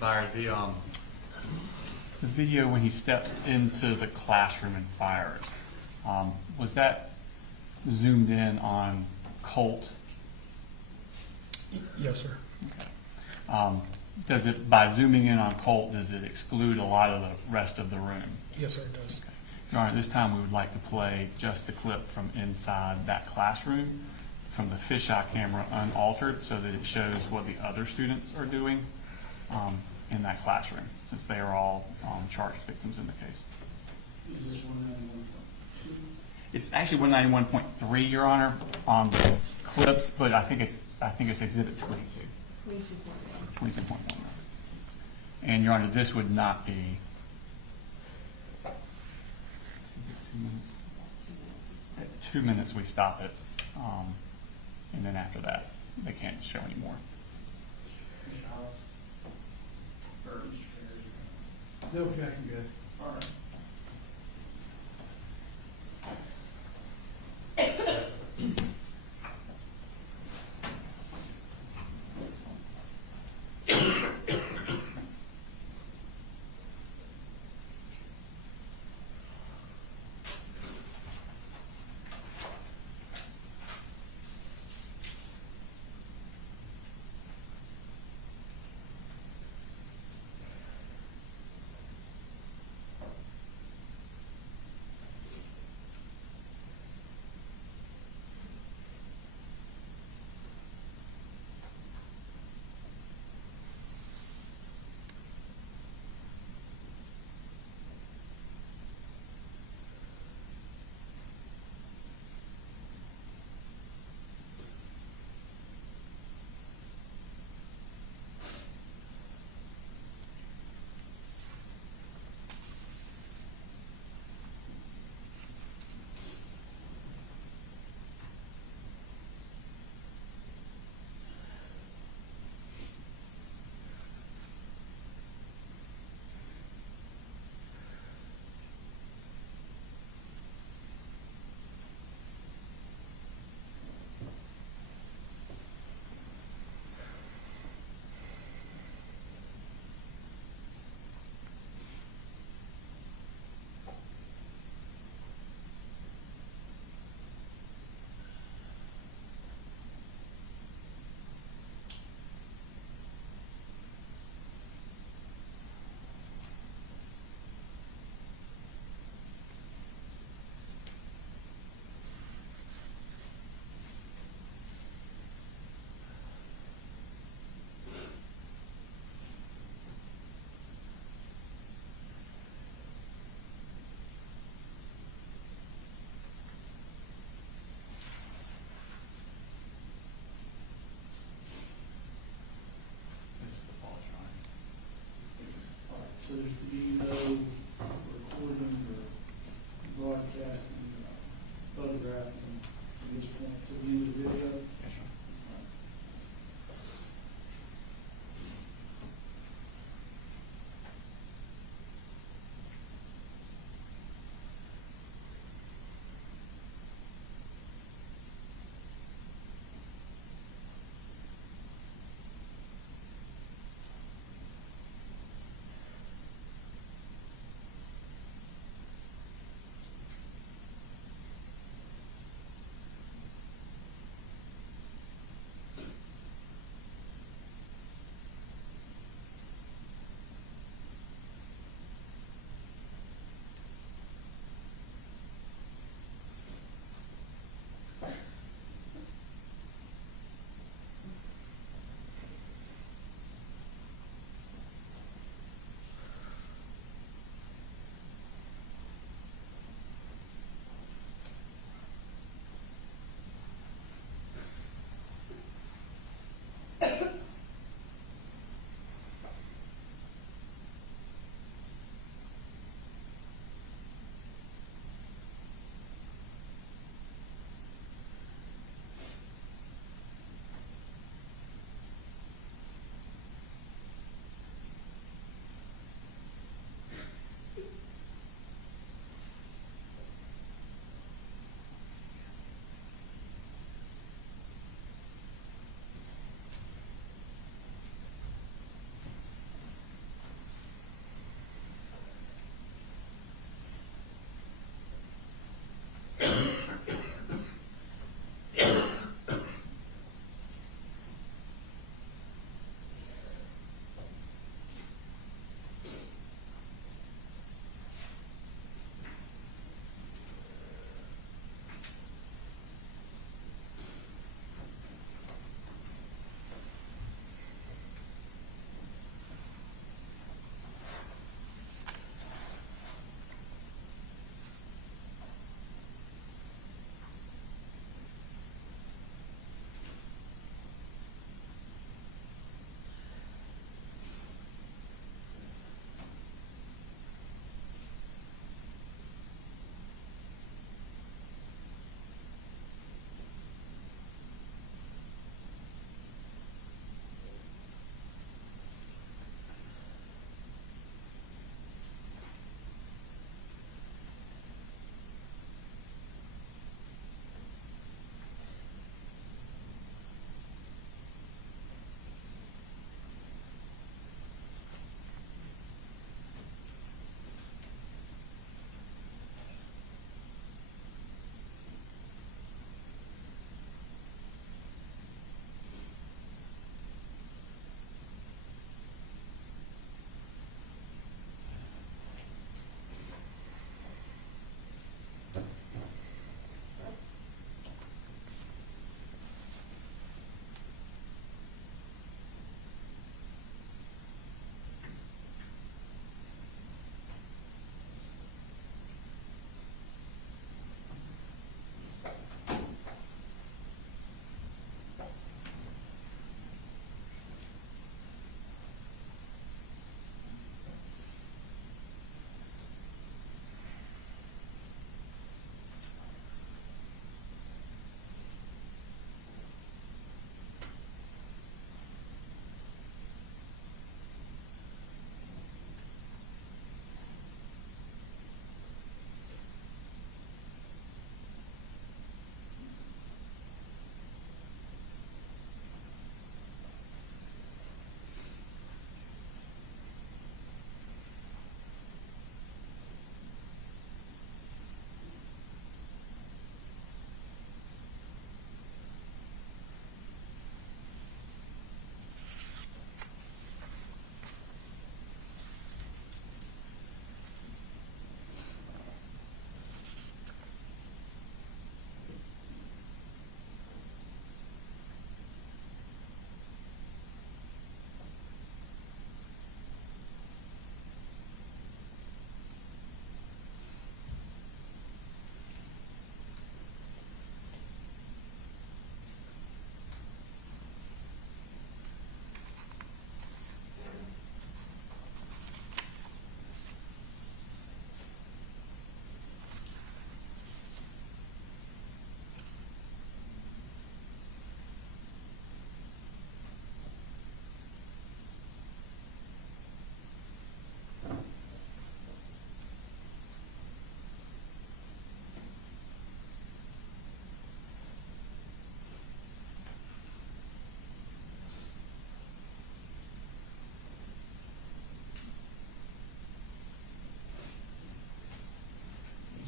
Byron, the video when he steps into the classroom and fires, was that zoomed in on Colt? Yes, sir. Okay. Does it, by zooming in on Colt, does it exclude a lot of the rest of the room? Yes, sir, it does. Okay. Your Honor, this time we would like to play just the clip from inside that classroom from the fisheye camera unaltered so that it shows what the other students are doing in that classroom, since they are all charged victims in the case. Is this 191.2? It's actually 191.3, Your Honor, on the clips, but I think it's Exhibit 22. 22.1. And Your Honor, this would not be. At 2 minutes we stop it, and then after that they can't show anymore. No objection, Judge. All right. So there's to be no recording or broadcasting, photographing from this point to the end of the video. Yes, sir.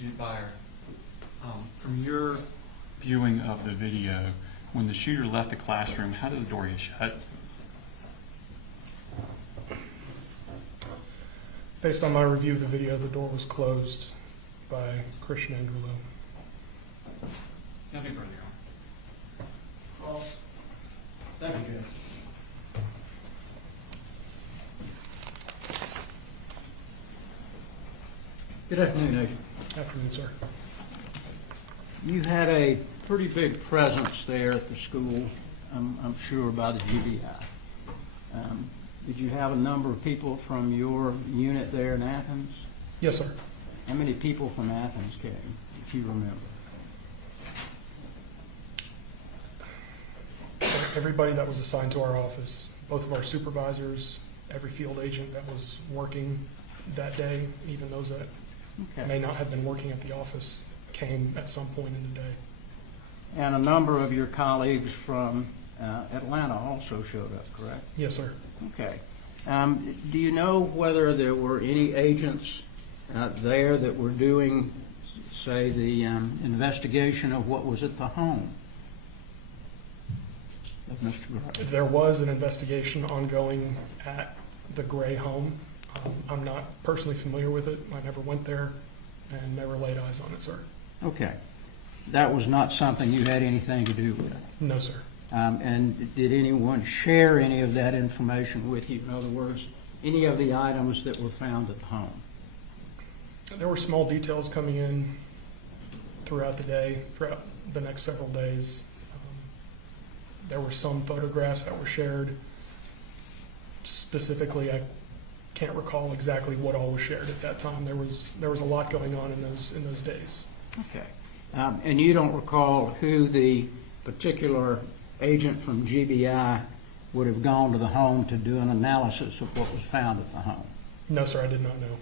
substitute buyer. From your viewing of the video, when the shooter left the classroom, how did the door get shut? Based on my review of the video, the door was closed by Christian Angulo. Nothing further, Your Honor. Thank you, Judge. Good afternoon, Agent. Afternoon, sir. You had a pretty big presence there at the school, I'm sure, by the GBI. Did you have a number of people from your unit there in Athens? Yes, sir. How many people from Athens came, if you remember? Everybody that was assigned to our office, both of our supervisors, every field agent that was working that day, even those that may not have been working at the office, came at some point in the day. And a number of your colleagues from Atlanta also showed up, correct? Yes, sir. Okay. Do you know whether there were any agents there that were doing, say, the investigation of what was at the home of Mr. Gray? There was an investigation ongoing at the Gray home. I'm not personally familiar with it. I never went there and never laid eyes on it, sir. Okay. That was not something you had anything to do with? No, sir. And did anyone share any of that information with you? In other words, any of the items that were found at the home? There were small details coming in throughout the day, throughout the next several days. There were some photographs that were shared. Specifically, I can't recall exactly what all was shared at that time. There was a lot going on in those days. Okay. And you don't recall who the particular agent from GBI would have gone to the home to do an analysis of what was found at the home? No, sir, I did not know.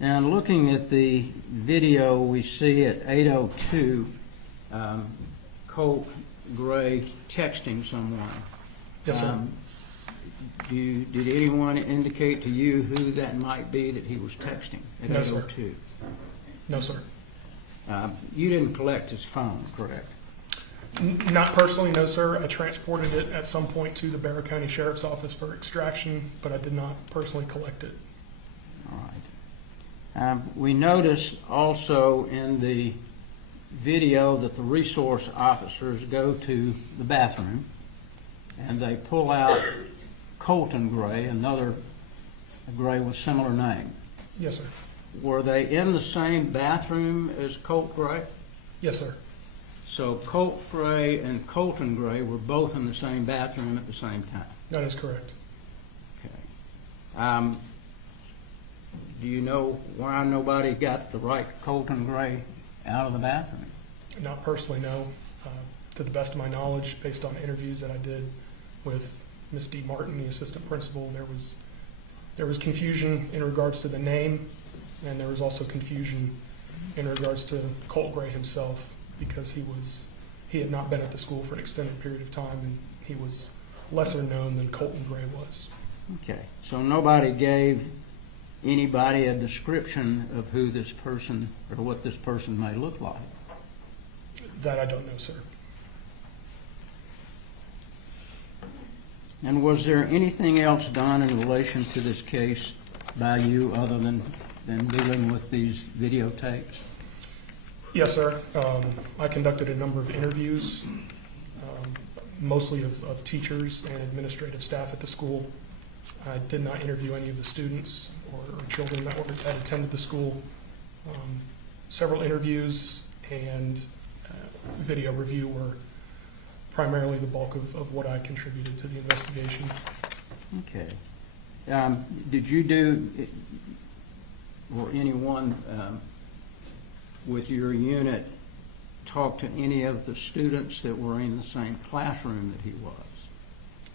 And looking at the video, we see at 8:02, Colt Gray texting someone. Yes, sir. Did anyone indicate to you who that might be that he was texting at 8:02? No, sir. You didn't collect his phone, correct? Not personally, no, sir. I transported it at some point to the Barrow County Sheriff's Office for extraction, but I did not personally collect it. All right. We noticed also in the video that the resource officers go to the bathroom and they pull out Colton Gray, another Gray with similar name. Yes, sir. Were they in the same bathroom as Colt Gray? Yes, sir. So Colt Gray and Colton Gray were both in the same bathroom at the same time? That is correct. Okay. Do you know why nobody got the right Colton Gray out of the bathroom? Not personally, no. To the best of my knowledge, based on interviews that I did with Ms. D. Martin, the assistant principal, there was confusion in regards to the name, and there was also confusion in regards to Colt Gray himself, because he had not been at the school for an extended period of time, and he was lesser known than Colton Gray was. Okay, so nobody gave anybody a description of who this person or what this person may look like? That I don't know, sir. And was there anything else done in relation to this case by you other than dealing with these videotapes? Yes, sir. I conducted a number of interviews, mostly of teachers and administrative staff at the school. I did not interview any of the students or children that attended the school. Several interviews and video review were primarily the bulk of what I contributed to the investigation. Okay. Did you do, or anyone with your unit talk to any of the students that were in the same classroom that he was?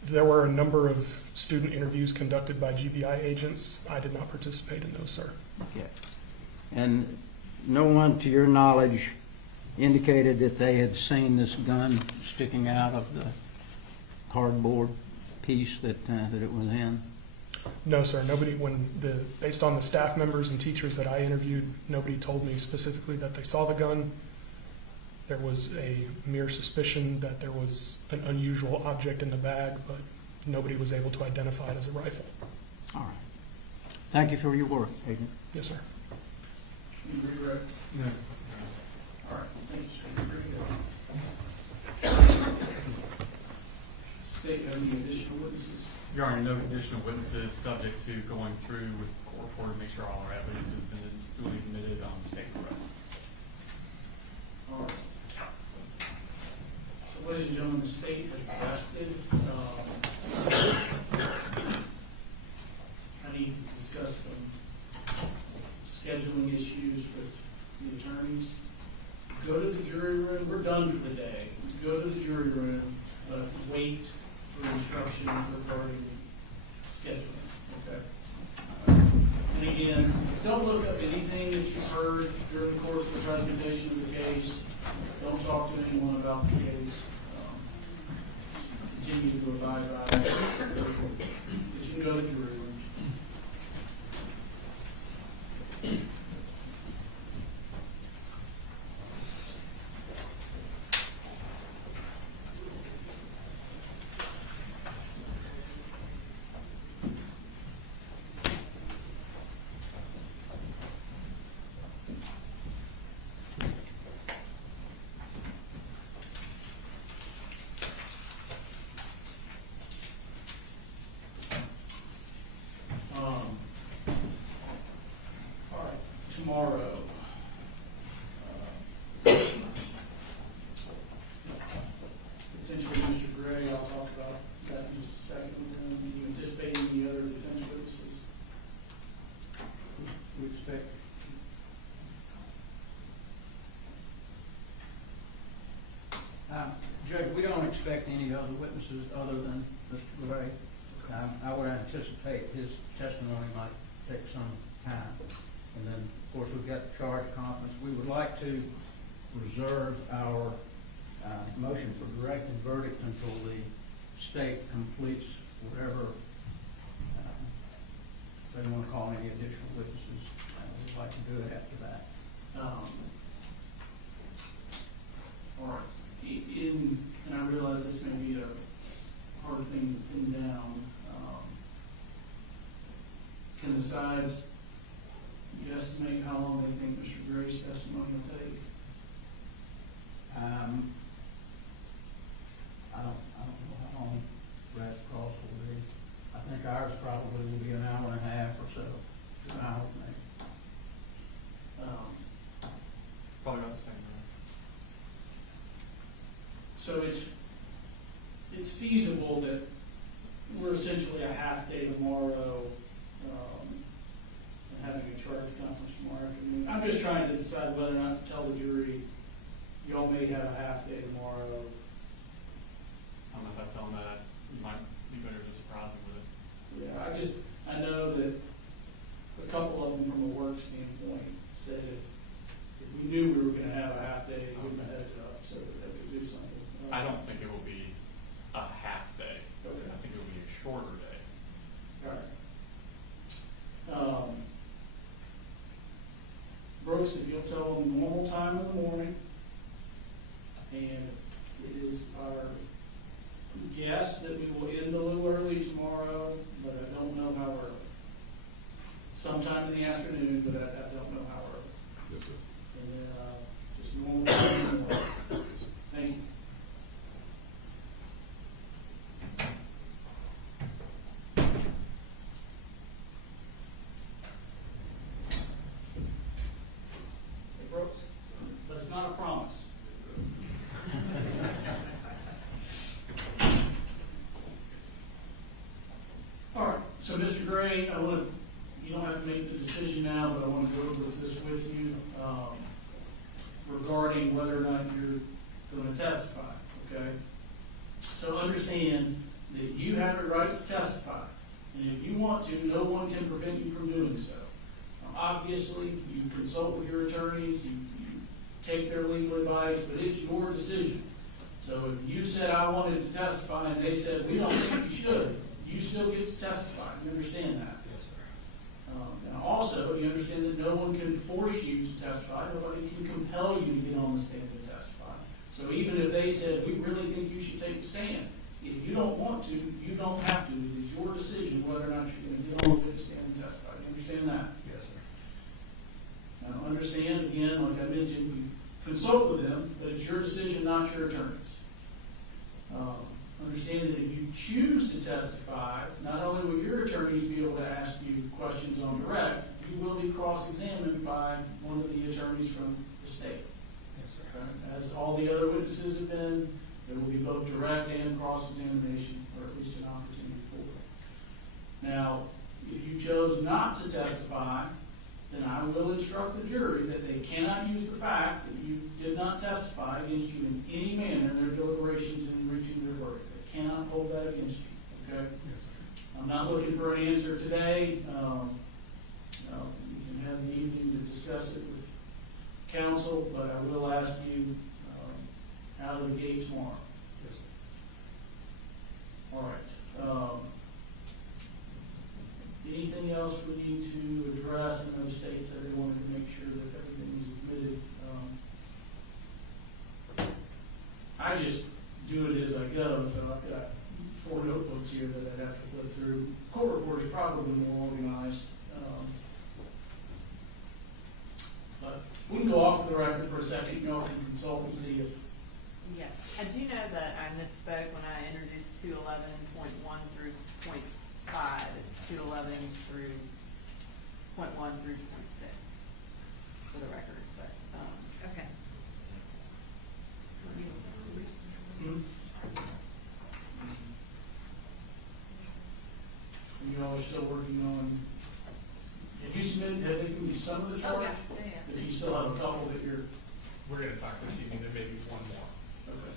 There were a number of student interviews conducted by GBI agents. I did not participate in those, sir. Okay. And no one, to your knowledge, indicated that they had seen this gun sticking out of the cardboard piece that it was in? No, sir. Nobody, based on the staff members and teachers that I interviewed, nobody told me specifically that they saw the gun. There was a mere suspicion that there was an unusual object in the bag, but nobody was able to identify it as a rifle. All right. Thank you for your work, Agent. Yes, sir. You agree, Rick? No. All right, thank you, sir. Very good. State, have any additional witnesses? Your Honor, no additional witnesses, subject to going through with the court reporter to make sure all our evidence has been duly admitted on state arrest. All right. So, ladies and gentlemen, the state has requested, I need to discuss some scheduling issues with the attorneys. Go to the jury room, we're done for the day. Go to the jury room, but wait for instructions regarding scheduling, okay? And again, don't look up anything that you heard during the course of the presentation of the case. Don't talk to anyone about the case. Continue to abide by it. But you can go to the jury room. All right, tomorrow. Essentially, Mr. Gray, I'll talk about that in just a second. Do you anticipate any other defense witnesses? We expect. Judge, we don't expect any other witnesses other than Mr. Gray. I would anticipate his testimony might take some time. And then, of course, we've got the charge conference. We would like to reserve our motion for directed verdict until the state completes whatever they want to call any additional witnesses. We'd like to do it after that. All right. And I realize this may be a hard thing to pin down. Can the sides guesstimate how long they think Mr. Gray's testimony will take? I don't know how long Brad's cross will be. I think ours probably will be an hour and a half or so, 2 hours maybe. Probably about the same, So it's feasible that we're essentially a half day tomorrow, and having a charge conference tomorrow afternoon. I'm just trying to decide whether or not to tell the jury, y'all may have a half day tomorrow. I don't know if I tell them that. You might be better to surprise them with it. Yeah, I know that a couple of them from a work standpoint said if we knew we were gonna have a half day, give them a heads up so that they could do something. I don't think it will be a half day. Okay. I think it will be a shorter day. All right. Brooks, if you'll tell them normal time in the morning, and it is our guess that we will end a little early tomorrow, but I don't know how early. Sometime in the afternoon, but I don't know how early. Yes, sir. And then, just normal time in the morning. Thank you. Hey, Brooks, but it's not a promise. All right, so Mr. Gray, you don't have to make the decision now, but I want to go over this with you, regarding whether or not you're going to testify, okay? So understand that you have a right to testify, and if you want to, no one can prevent you from doing so. Now, obviously, you consult with your attorneys, you take their legal advice, but it's your decision. So if you said, I wanted to testify, and they said, we don't think you should, You still get to testify, you understand that? Yes, sir. And also, you understand that no one can force you to testify, nobody can compel you to get on the stand and testify. So even if they said, we really think you should take the stand, if you don't want to, you don't have to. It is your decision whether or not you're going to get on the stand and testify. You understand that? Yes, sir. Now, understand, again, like I mentioned, you consult with them, but it's your decision, not your attorney's. Understand that if you choose to testify, not only will your attorneys be able to ask you questions on direct, you will be cross-examined by one of the attorneys from the state. Yes, sir. As all the other witnesses have been, there will be both direct and cross-examination, or at least an opportunity for it. Now, if you chose not to testify, then I will instruct the jury that they cannot use the fact that you did not testify against you in any manner in their deliberations in reaching their verdict. They cannot hold that against you, okay? I'm not looking for an answer today. We can have the evening to discuss it with counsel, but I will ask you out of the gate tomorrow. All right. Anything else we need to address? I know the state said they wanted to make sure that everything was admitted. I just do it as I go, so I've got 4 notebooks here that I'd have to flip through. Court report is probably more organized. But we can go off the record for a second. You all can consult and see if. Yes, I do know that I misspoke when I introduced 211.1 through .5. It's 211 through .1 through .6 for the record, but, okay. You all are still working on, have you submitted, have they given you some of the charge? Yeah. But you still have a couple that you're, We're gonna talk this evening, there may be one more. okay.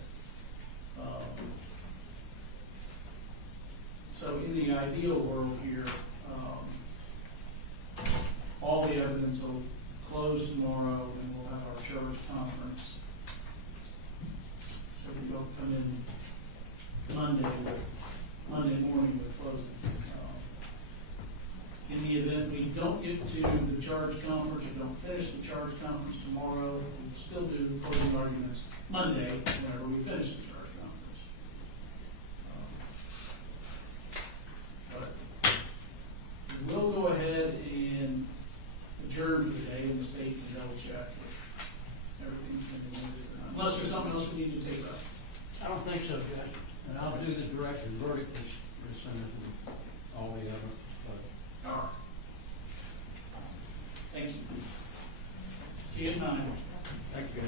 So in the ideal world here, all the evidence will close tomorrow and we'll have our charge conference. So we will come in Monday morning with closing. In the event we don't get to the charge conference or don't finish the charge conference tomorrow, we'll still do closing arguments Monday whenever we finish the charge conference. But we will go ahead and adjourn for the day, and the state can double check if everything's been admitted or not. Unless there's something else we need to take up. I don't think so, Judge. And I'll do the directed verdict as soon as we, all the other. All right. Thank you. See you at 9. Thank you.